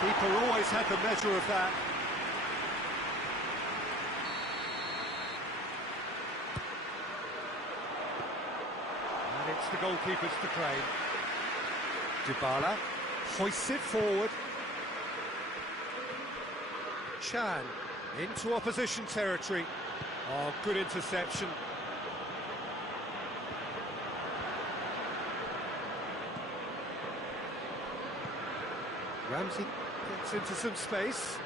Keeper always had the measure of that. And it's the goalkeepers to claim. Dybala hoists it forward. Chan into opposition territory. Oh, good interception. Ramsey gets into some space.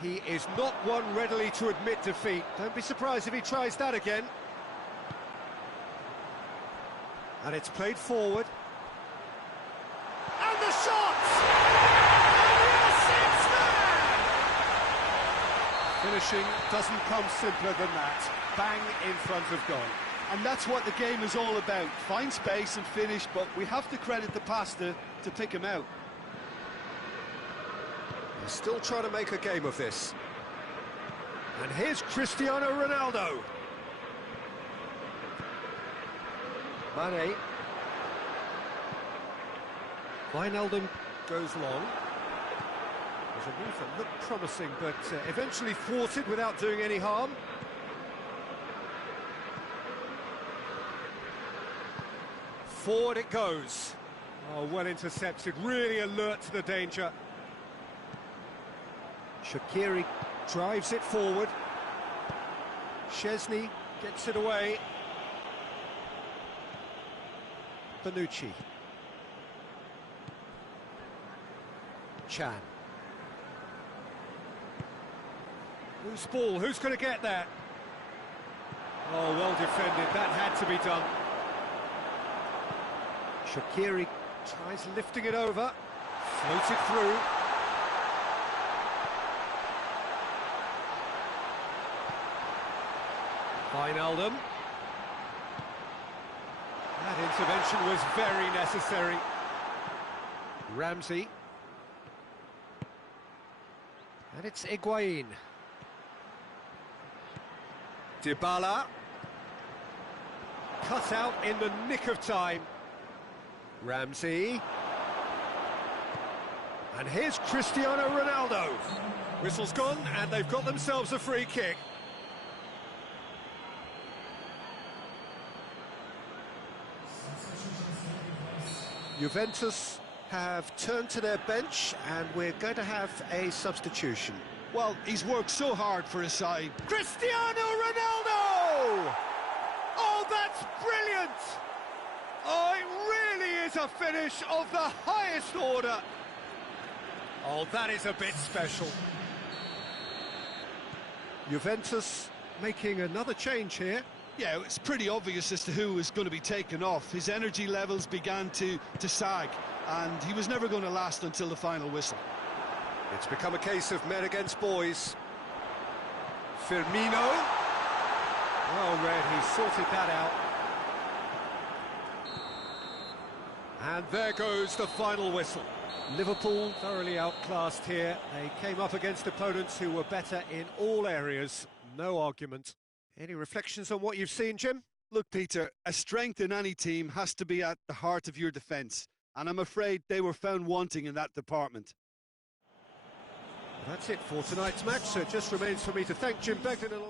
He is not one readily to admit defeat. Don't be surprised if he tries that again. And it's played forward. And the shot! And yes, it's there! Finishing doesn't come simpler than that. Bang in front of goal. And that's what the game is all about. Find space and finish, but we have to credit the passer to pick him out. They're still trying to make a game of this. And here's Cristiano Ronaldo. Mane. Wijnaldum goes long. There's a move that looked promising, but eventually thwarted without doing any harm. Forward it goes. Oh, well intercepted, really alert to the danger. Shaqiri drives it forward. Szczesny gets it away. Bonucci. Chan. Loose ball, who's going to get that? Oh, well defended, that had to be done. Shaqiri tries lifting it over, floated through. Wijnaldum. That intervention was very necessary. Ramsey. And it's Higuain. Dybala. Cut out in the nick of time. Ramsey. And here's Cristiano Ronaldo. Whistle's gone and they've got themselves a free kick. Juventus have turned to their bench and we're going to have a substitution. Well, he's worked so hard for his side. Cristiano Ronaldo! Oh, that's brilliant! Oh, it really is a finish of the highest order. Oh, that is a bit special. Juventus making another change here. Yeah, it's pretty obvious as to who was going to be taken off. His energy levels began to sag, and he was never going to last until the final whistle. It's become a case of men against boys. Firmino. Well read, he sorted that out. And there goes the final whistle. Liverpool thoroughly outclassed here. They came up against opponents who were better in all areas. No argument. Any reflections on what you've seen, Jim? Look, Peter, a strength in any team has to be at the heart of your defence, and I'm afraid they were found wanting in that department. Well, that's it for tonight's match, so it just remains for me to thank Jim Begden.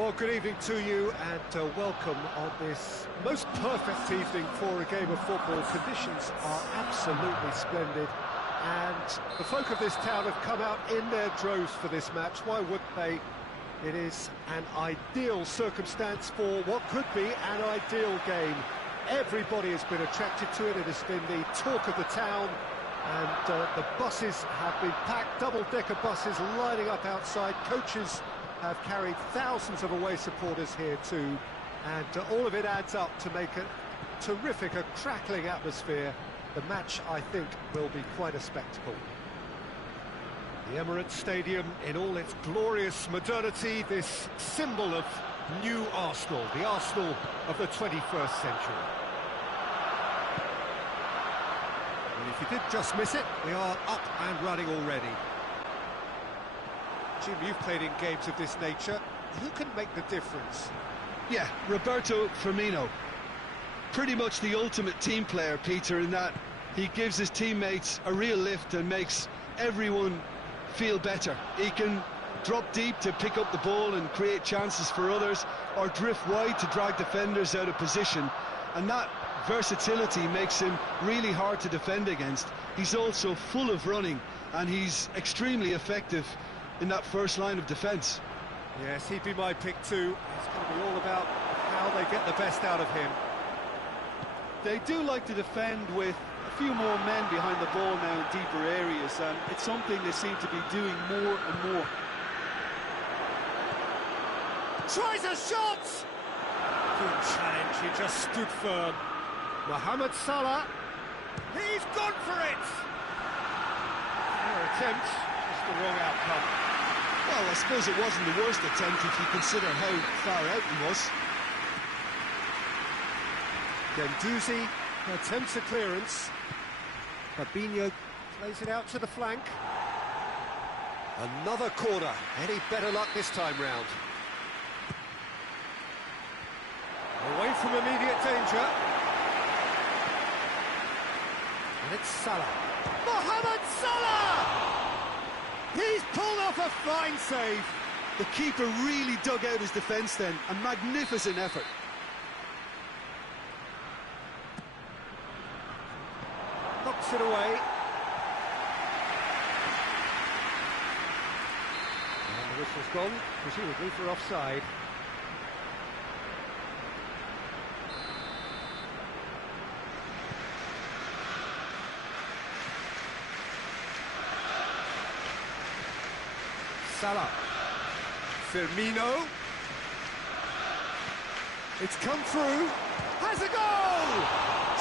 Well, good evening to you and welcome on this most perfect evening for a game of football. Conditions are absolutely splendid and the folk of this town have come out in their droves for this match. Why wouldn't they? It is an ideal circumstance for what could be an ideal game. Everybody has been attracted to it. It has been the talk of the town, and the buses have been packed, double-decker buses lining up outside. Coaches have carried thousands of away supporters here too, and all of it adds up to make a terrific, a crackling atmosphere. The match, I think, will be quite a spectacle. The Emirates Stadium in all its glorious modernity, this symbol of new Arsenal, the Arsenal of the 21st century. And if you did just miss it, we are up and running already. Jim, you've played in games of this nature. Who can make the difference? Yeah, Roberto Firmino. Pretty much the ultimate team player, Peter, in that he gives his teammates a real lift and makes everyone feel better. He can drop deep to pick up the ball and create chances for others, or drift wide to drag defenders out of position, and that versatility makes him really hard to defend against. He's also full of running, and he's extremely effective in that first line of defence. Yes, he'd be my pick too. It's going to be all about how they get the best out of him. They do like to defend with a few more men behind the ball now in deeper areas, and it's something they seem to be doing more and more. Tries a shot! Good challenge, he just stood firm. Mohamed Salah, he's gone for it! Fair attempt, just the wrong outcome. Well, I suppose it wasn't the worst attempt if you consider how far out he was. Guendouzi attempts a clearance. Fabinho plays it out to the flank. Another corner. Any better luck this time round? Away from immediate danger. And it's Salah. Mohamed Salah! He's pulled off a fine save. The keeper really dug out his defence then. A magnificent effort. Knocks it away. And the whistle's gone, presumably for offside. Salah. Firmino. It's come through. Has a goal!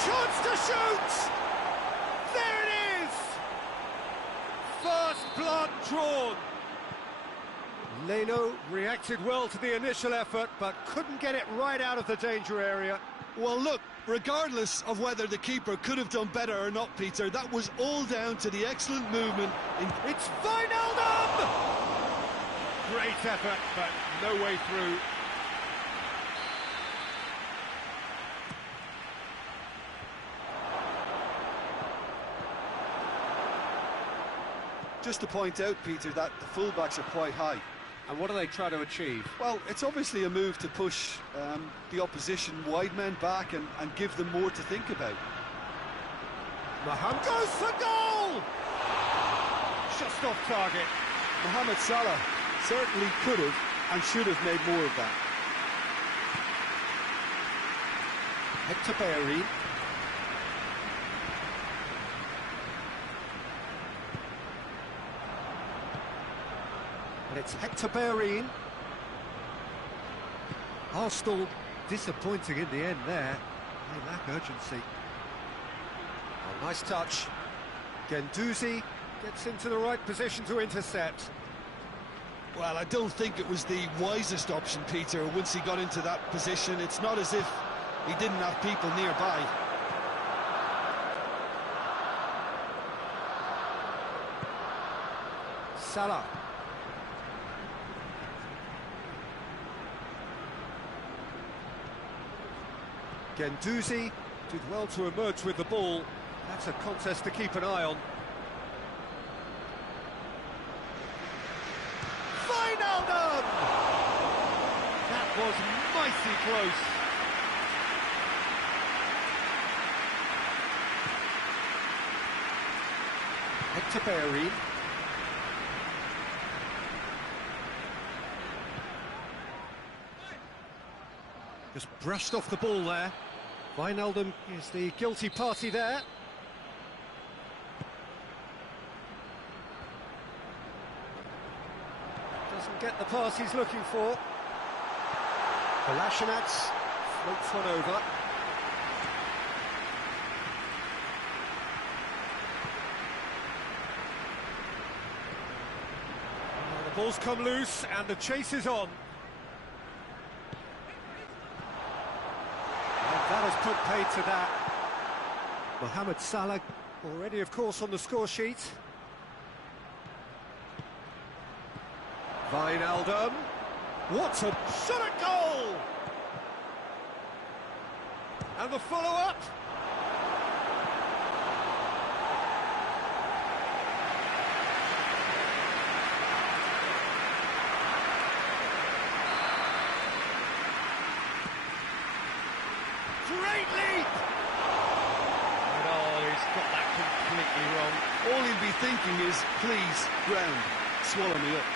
Chance to shoot! There it is! First blood drawn. Leno reacted well to the initial effort, but couldn't get it right out of the danger area. Well, look, regardless of whether the keeper could have done better or not, Peter, that was all down to the excellent movement. It's Wijnaldum! Great effort, but no way through. Just to point out, Peter, that the fullbacks are quite high. And what do they try to achieve? Well, it's obviously a move to push the opposition wide men back and give them more to think about. Mohamed goes for goal! Just off target. Mohamed Salah certainly could have and should have made more of that. Hector Bellerin. And it's Hector Bellerin. Arsenal disappointing in the end there. They lack urgency. Oh, nice touch. Guendouzi gets into the right position to intercept. Well, I don't think it was the wisest option, Peter, once he got into that position. It's not as if he didn't have people nearby. Salah. Guendouzi did well to emerge with the ball. That's a contest to keep an eye on. Wijnaldum! was mighty close. Oktober. Just brushed off the ball there. Wijnaldum is the guilty party there. Doesn't get the pass he's looking for. Kolasinac floats one over. The ball's come loose and the chase is on. That has put paid to that. Mohamed Salah already, of course, on the score sheet. Wijnaldum. What a shot at goal! And the follow-up. Great leap! And he's got that completely wrong. All he'll be thinking is, please, ground, swallow me up.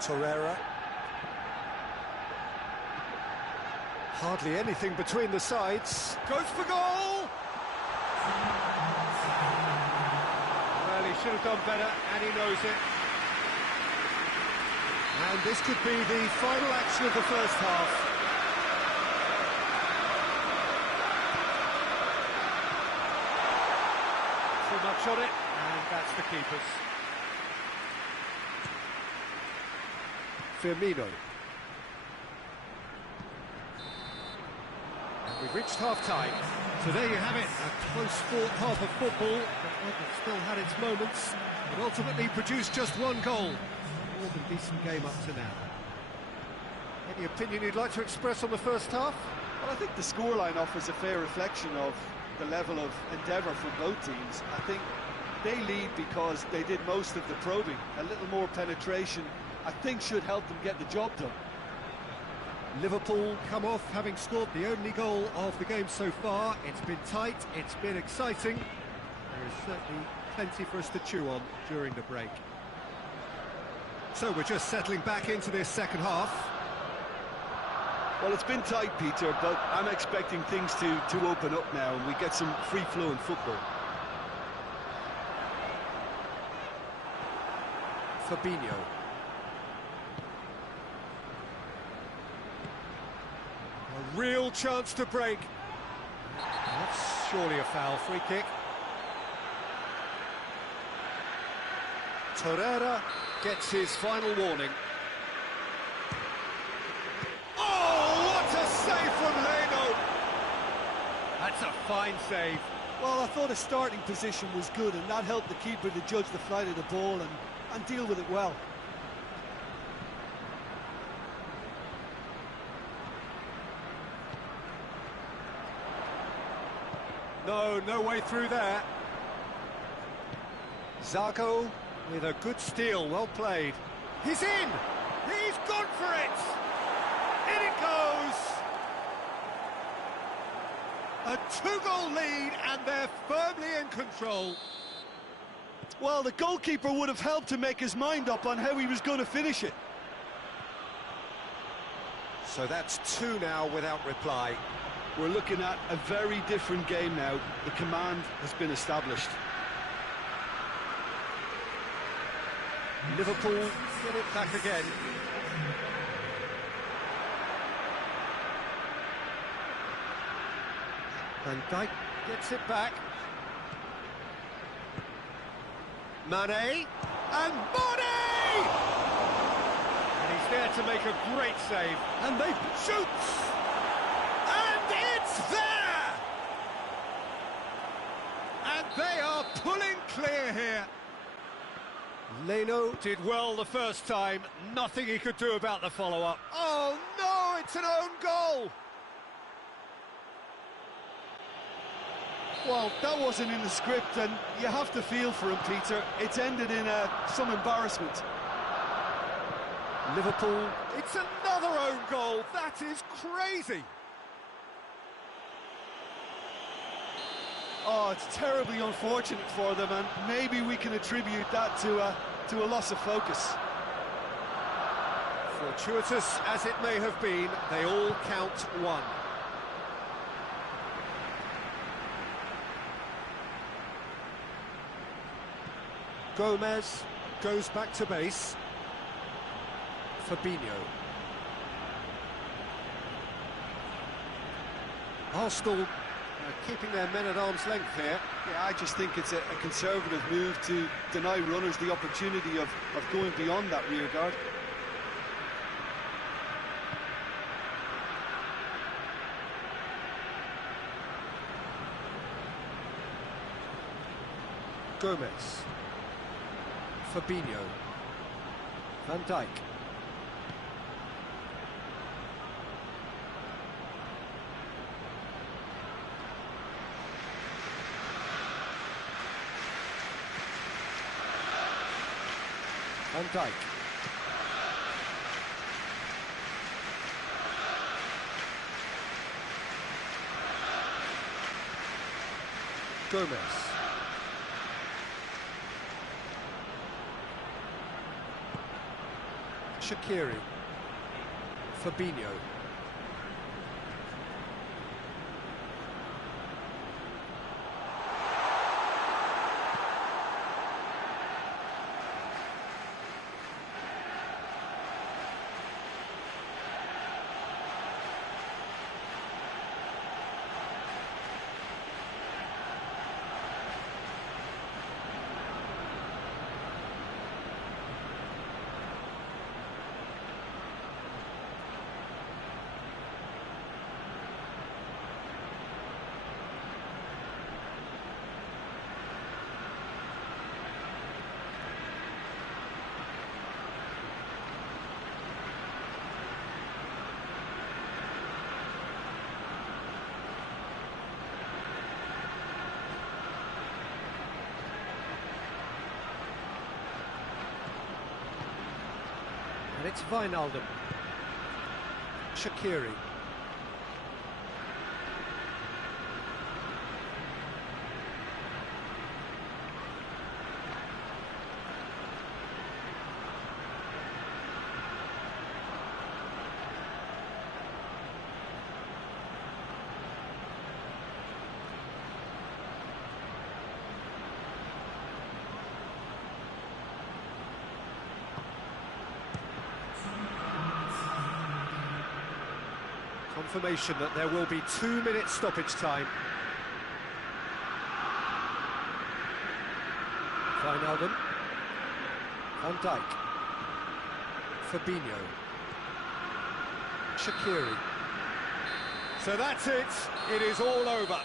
Torreira. Hardly anything between the sides. Goes for goal! Well, he should have done better, and he knows it. And this could be the final action of the first half. Too much on it, and that's the keeper's. Firmino. And we've reached half-time. So there you have it, a close-fought half of football, but one that still had its moments, but ultimately produced just one goal. More than decent game up to now. Any opinion you'd like to express on the first half? Well, I think the scoreline offers a fair reflection of the level of endeavour from both teams. I think they lead because they did most of the probing. A little more penetration, I think, should help them get the job done. Liverpool come off having scored the only goal of the game so far. It's been tight, it's been exciting. There is certainly plenty for us to chew on during the break. So we're just settling back into this second half. Well, it's been tight, Peter, but I'm expecting things to open up now and we get some free-flowing football. Fabinho. A real chance to break. That's surely a foul. Free kick. Torreira gets his final warning. Oh, what a save from Leno! That's a fine save. Well, I thought his starting position was good and that helped the keeper to judge the flight of the ball and deal with it well. No way through there. Zarco with a good steal, well played. He's in! He's gone for it! In it goes! A two-goal lead and they're firmly in control. Well, the goalkeeper would have helped to make his mind up on how he was going to finish it. So that's two now without reply. We're looking at a very different game now. The command has been established. Liverpool get it back again. Van Dijk gets it back. Mane, and Mane! And he's there to make a great save. And they shoots! And it's there! And they are pulling clear here. Leno did well the first time, nothing he could do about the follow-up. Oh no, it's an own goal! Well, that wasn't in the script, and you have to feel for him, Peter. It's ended in some embarrassment. Liverpool, it's another own goal. That is crazy. Oh, it's terribly unfortunate for them, and maybe we can attribute that to a loss of focus. Fortuitous as it may have been, they all count one. Gomez goes back to base. Fabinho. Arsenal keeping their men at arm's length here. Yeah, I just think it's a conservative move to deny runners the opportunity of going beyond that rear guard. Gomez. Fabinho. Van Dijk. Van Dijk. Gomez. Shaqiri. Fabinho. And it's Wijnaldum. Shaqiri. Confirmation that there will be 2 minutes stoppage time. Wijnaldum. Van Dijk. Fabinho. Shaqiri. So that's it. It is all over.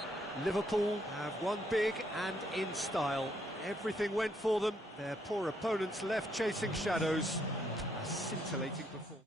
Liverpool have won big and in style. Everything went for them. Their poor opponents left chasing shadows. A scintillating performance.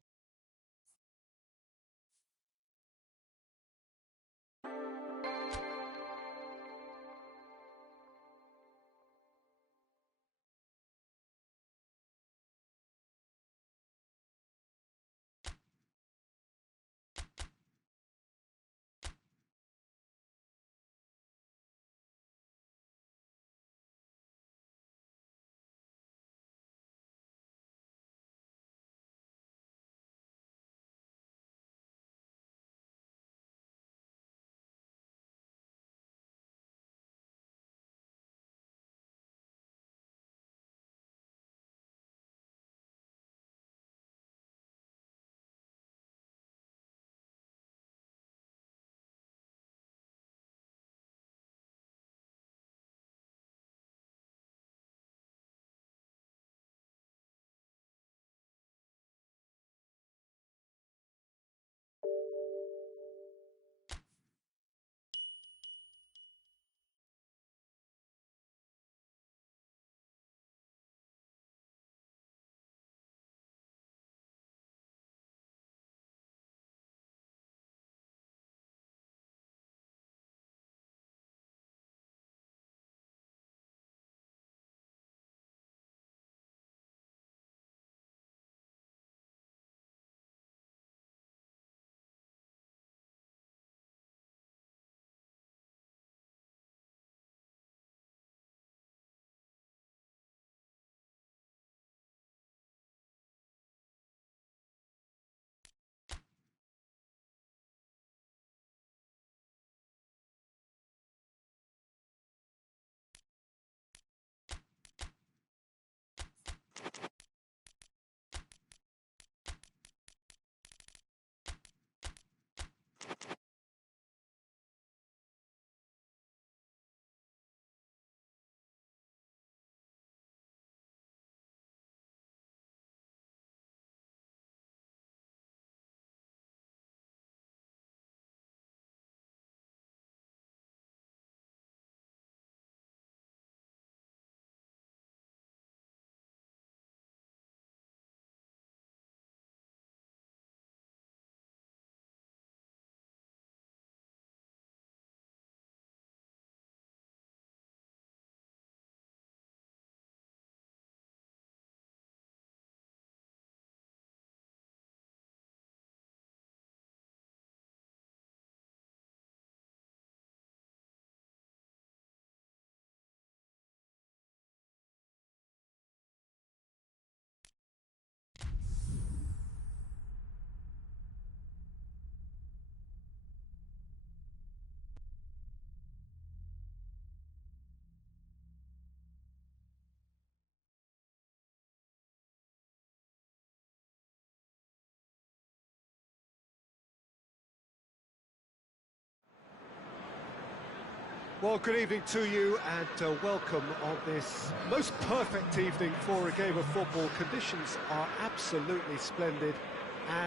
Well, good evening to you and welcome on this most perfect evening for a game of football. Conditions are absolutely splendid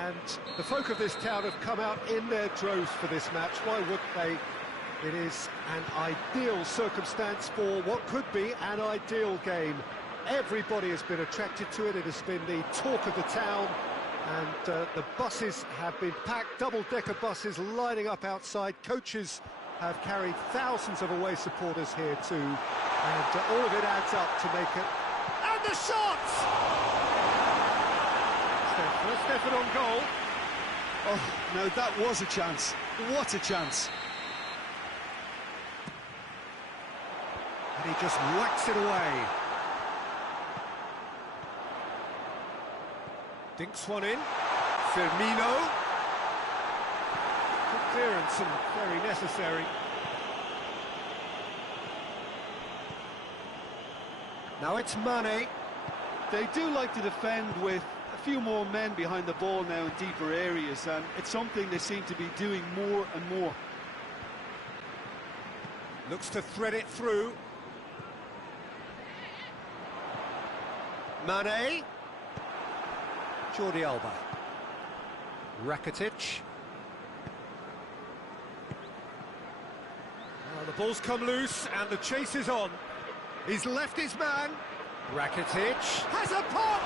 and the folk of this town have come out in their droves for this match. Why wouldn't they? It is an ideal circumstance for what could be an ideal game. Everybody has been attracted to it. It has been the talk of the town and the buses have been packed, double-decker buses lining up outside. Coaches have carried thousands of away supporters here too, and all of it adds up to make it. And the shots! It's their first effort on goal. Oh, now that was a chance. What a chance. And he just whacks it away. Dinks one in. Firmino. Good clearance and very necessary. Now it's Mane. They do like to defend with a few more men behind the ball now in deeper areas, and it's something they seem to be doing more and more. Looks to thread it through. Mane. Jordi Alba. Rakitic. Now the ball's come loose and the chase is on. He's left his man. Rakitic has a pop!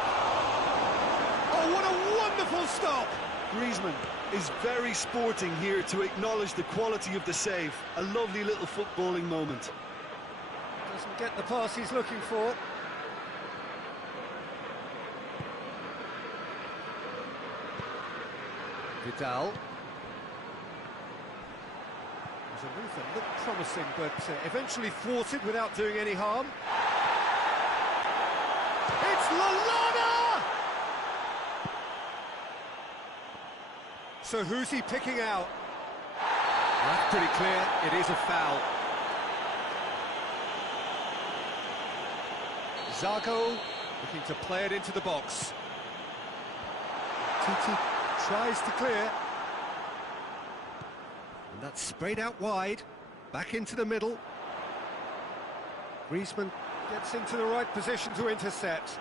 Oh, what a wonderful stop! Griezmann is very sporting here to acknowledge the quality of the save. A lovely little footballing moment. Doesn't get the pass he's looking for. Vidal. There's a move that looked promising, but eventually thwarted without doing any harm. It's Lallana! So who's he picking out? That's pretty clear, it is a foul. Zago looking to play it into the box. Titi tries to clear. And that's sprayed out wide, back into the middle. Griezmann gets into the right position to intercept.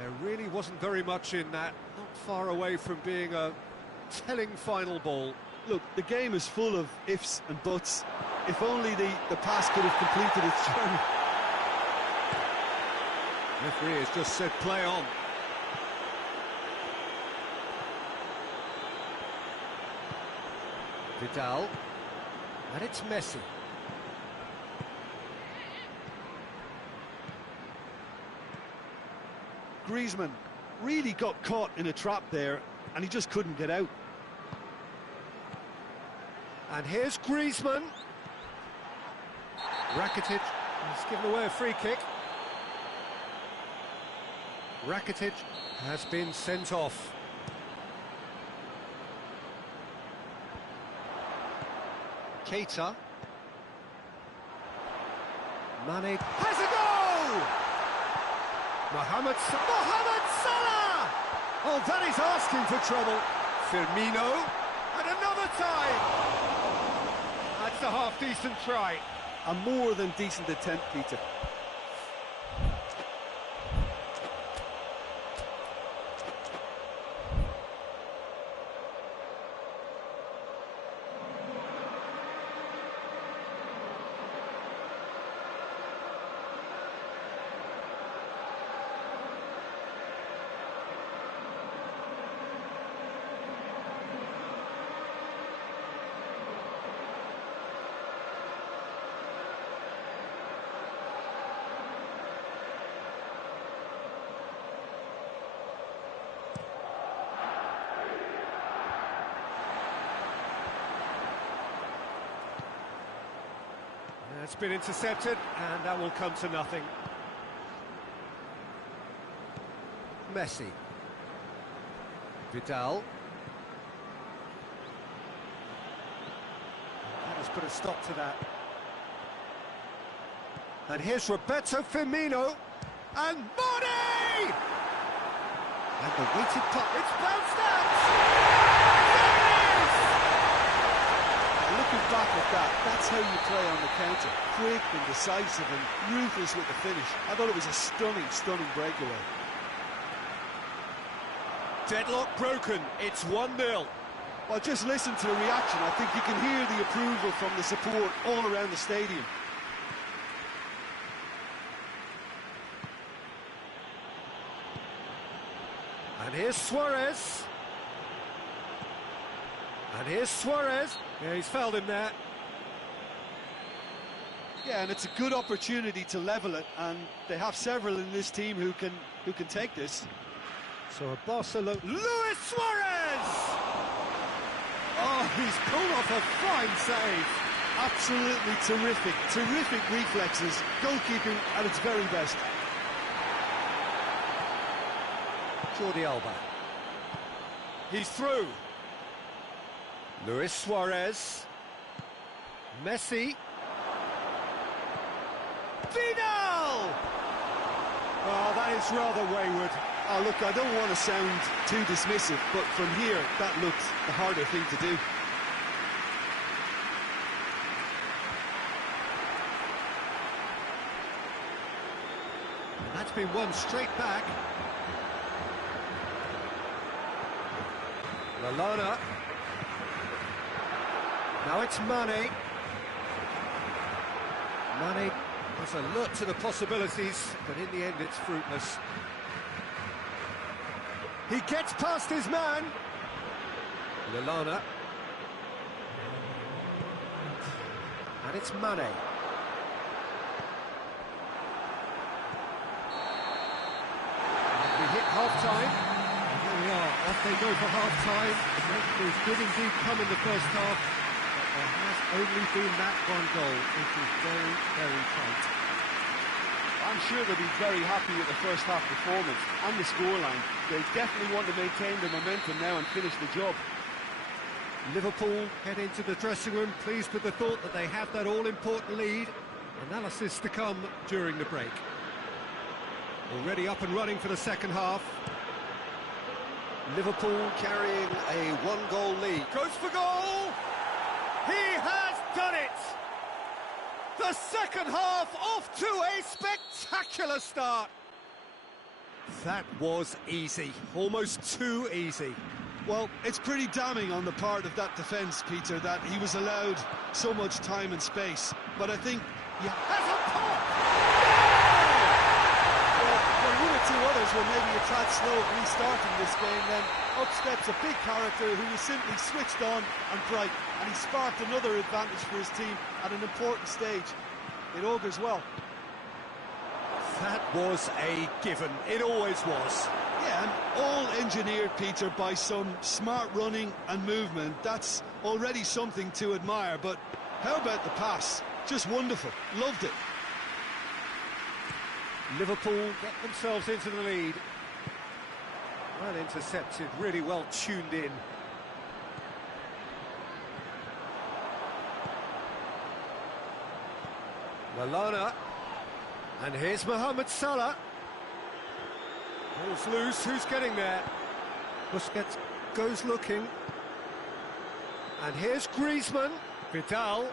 There really wasn't very much in that, not far away from being a telling final ball. Look, the game is full of ifs and buts. If only the pass could have completed its journey. Referee has just said play on. Vidal, and it's Messi. Griezmann really got caught in a trap there, and he just couldn't get out. And here's Griezmann. Rakitic has given away a free kick. Rakitic has been sent off. Keita. Mane has a goal! Mohamed Salah! Oh, that is asking for trouble. Firmino, and another time! That's a half-decent try. A more than decent attempt, Peter. It's been intercepted, and that will come to nothing. Messi. Vidal. That has put a stop to that. And here's Roberto Firmino. And Mane! And the weighted puck. It's bounced out! Looking back at that, that's how you play on the counter. Quick and decisive and ruthless with the finish. I thought it was a stunning, stunning breakaway. Deadlock broken, it's 1-0. Well, just listen to the reaction. I think you can hear the approval from the support all around the stadium. And here's Suarez. And here's Suarez. Yeah, he's fouled him there. Yeah, and it's a good opportunity to level it, and they have several in this team who can take this. So a Barcelona... Luis Suarez! Oh, he's pulled off a fine save. Absolutely terrific, terrific reflexes. Goalkeeping at its very best. Jordi Alba. He's through. Luis Suarez. Messi. Vidal! Oh, that is rather wayward. Oh, look, I don't want to sound too dismissive, but from here, that looked the harder thing to do. That's been won straight back. Lallana. Now it's Mane. Mane was alert to the possibilities, but in the end it's fruitless. He gets past his man. Lallana. And it's Mane. We hit half-time. Here we are, off they go for half-time. Breakthroughs did indeed come in the first half, but there has only been that one goal. It is very, very tight. I'm sure they'll be very happy with the first half performance and the scoreline. They definitely want to maintain the momentum now and finish the job. Liverpool head into the dressing room pleased with the thought that they have that all-important lead. Analysis to come during the break. Already up and running for the second half. Liverpool carrying a one-goal lead. Goes for goal! He has done it! The second half off to a spectacular start. That was easy, almost too easy. Well, it's pretty damning on the part of that defence, Peter, that he was allowed so much time and space. But I think... Has a pop! When one or two others were maybe a tad slow at restarting this game, then up steps a big character who was simply switched on and bright, and he sparked another advantage for his team at an important stage. It augurs well. That was a given. It always was. Yeah, and all engineered, Peter, by some smart running and movement. That's already something to admire, but how about the pass? Just wonderful. Loved it. Liverpool get themselves into the lead. Well intercepted, really well tuned in. Lallana. And here's Mohamed Salah. Ball's loose, who's getting there? Busquets goes looking. And here's Griezmann. Vidal.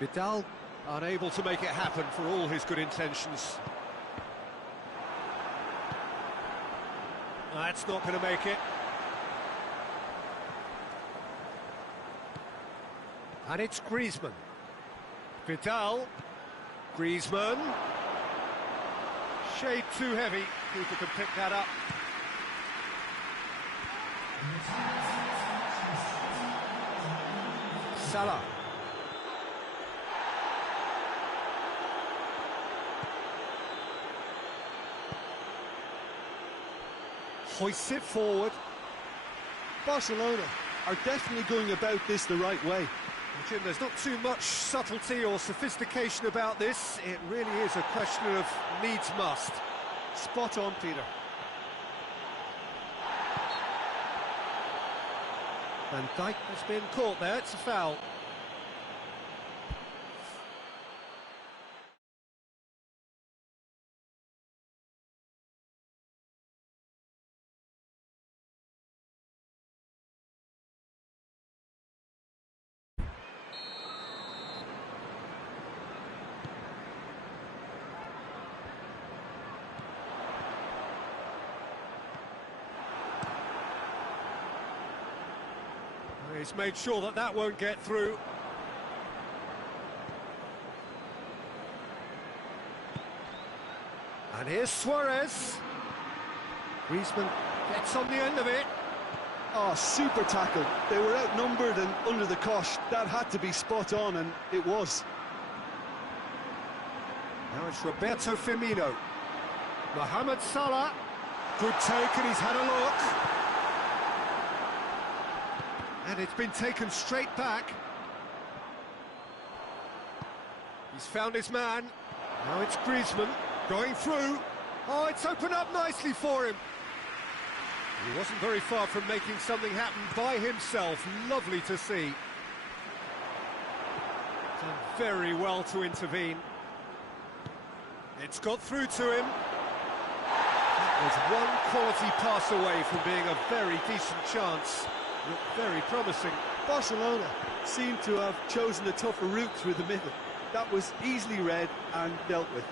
Vidal unable to make it happen for all his good intentions. That's not going to make it. And it's Griezmann. Vidal. Griezmann. Shade too heavy. Keeper can pick that up. Salah. Hoists it forward. Barcelona are definitely going about this the right way. Jim, there's not too much subtlety or sophistication about this. It really is a question of needs must. Spot on, Peter. Van Dijk has been caught there. It's a foul. He's made sure that that won't get through. And here's Suarez. Griezmann gets on the end of it. Oh, super tackle. They were outnumbered and under the cosh. That had to be spot on, and it was. Now it's Roberto Firmino. Mohamed Salah. Good take, and he's had a look. And it's been taken straight back. He's found his man. Now it's Griezmann going through. Oh, it's opened up nicely for him. He wasn't very far from making something happen by himself. Lovely to see. Done very well to intervene. It's got through to him. That was one quality pass away from being a very decent chance. Looked very promising. Barcelona seem to have chosen a tougher route through the middle. That was easily read and dealt with.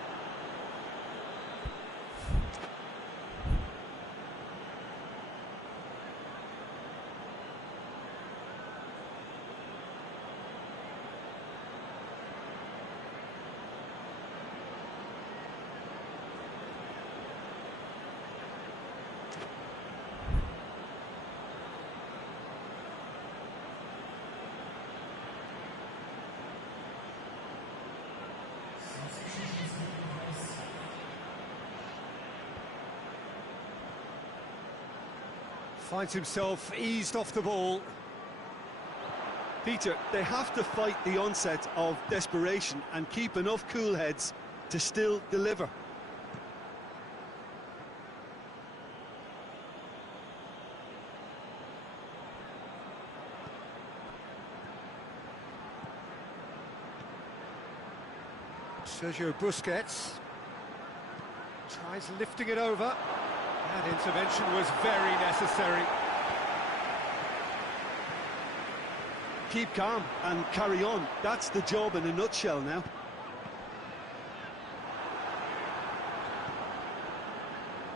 Finds himself eased off the ball. Peter, they have to fight the onset of desperation and keep enough cool heads to still deliver. Sergio Busquets tries lifting it over. That intervention was very necessary. Keep calm and carry on. That's the job in a nutshell now.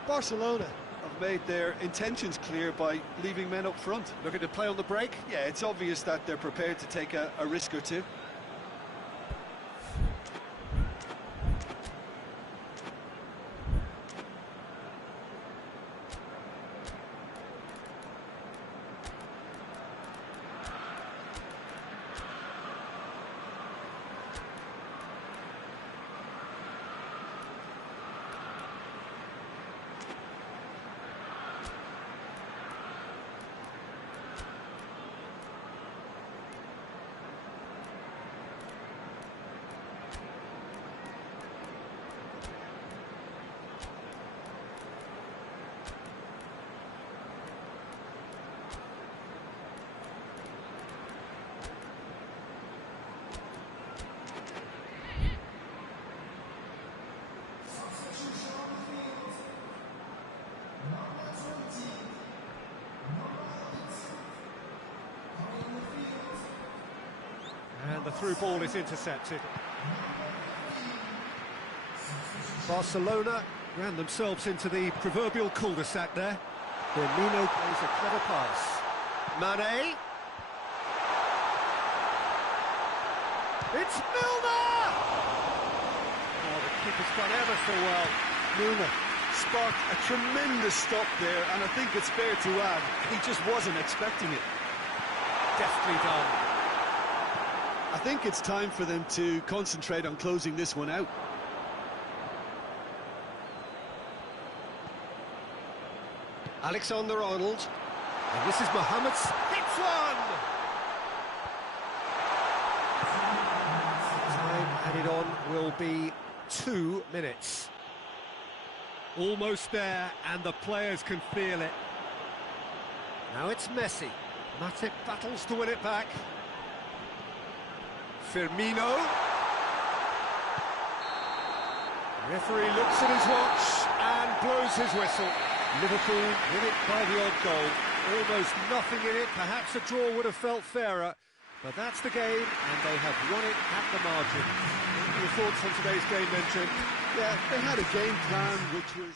Barcelona have made their intentions clear by leaving men up front. Looking to play on the break. Yeah, it's obvious that they're prepared to take a risk or two. And the through ball is intercepted. Barcelona ran themselves into the proverbial cul-de-sac there. Firmino plays a clever pass. Mane. It's Milner! Oh, the keeper's done ever so well. Milner sparked a tremendous stop there, and I think it's fair to add, he just wasn't expecting it. Deftly done. I think it's time for them to concentrate on closing this one out. Alexander-Arnold. And this is Mohamed's hits one! Time added on will be 2 minutes. Almost there, and the players can feel it. Now it's Messi. Matip battles to win it back. Firmino. Referee looks at his watch and blows his whistle. Liverpool win it by the odd goal. Almost nothing in it. Perhaps a draw would have felt fairer. But that's the game, and they have won it at the margin. What are your thoughts on today's game then, Jim? Yeah, they had a game plan which was...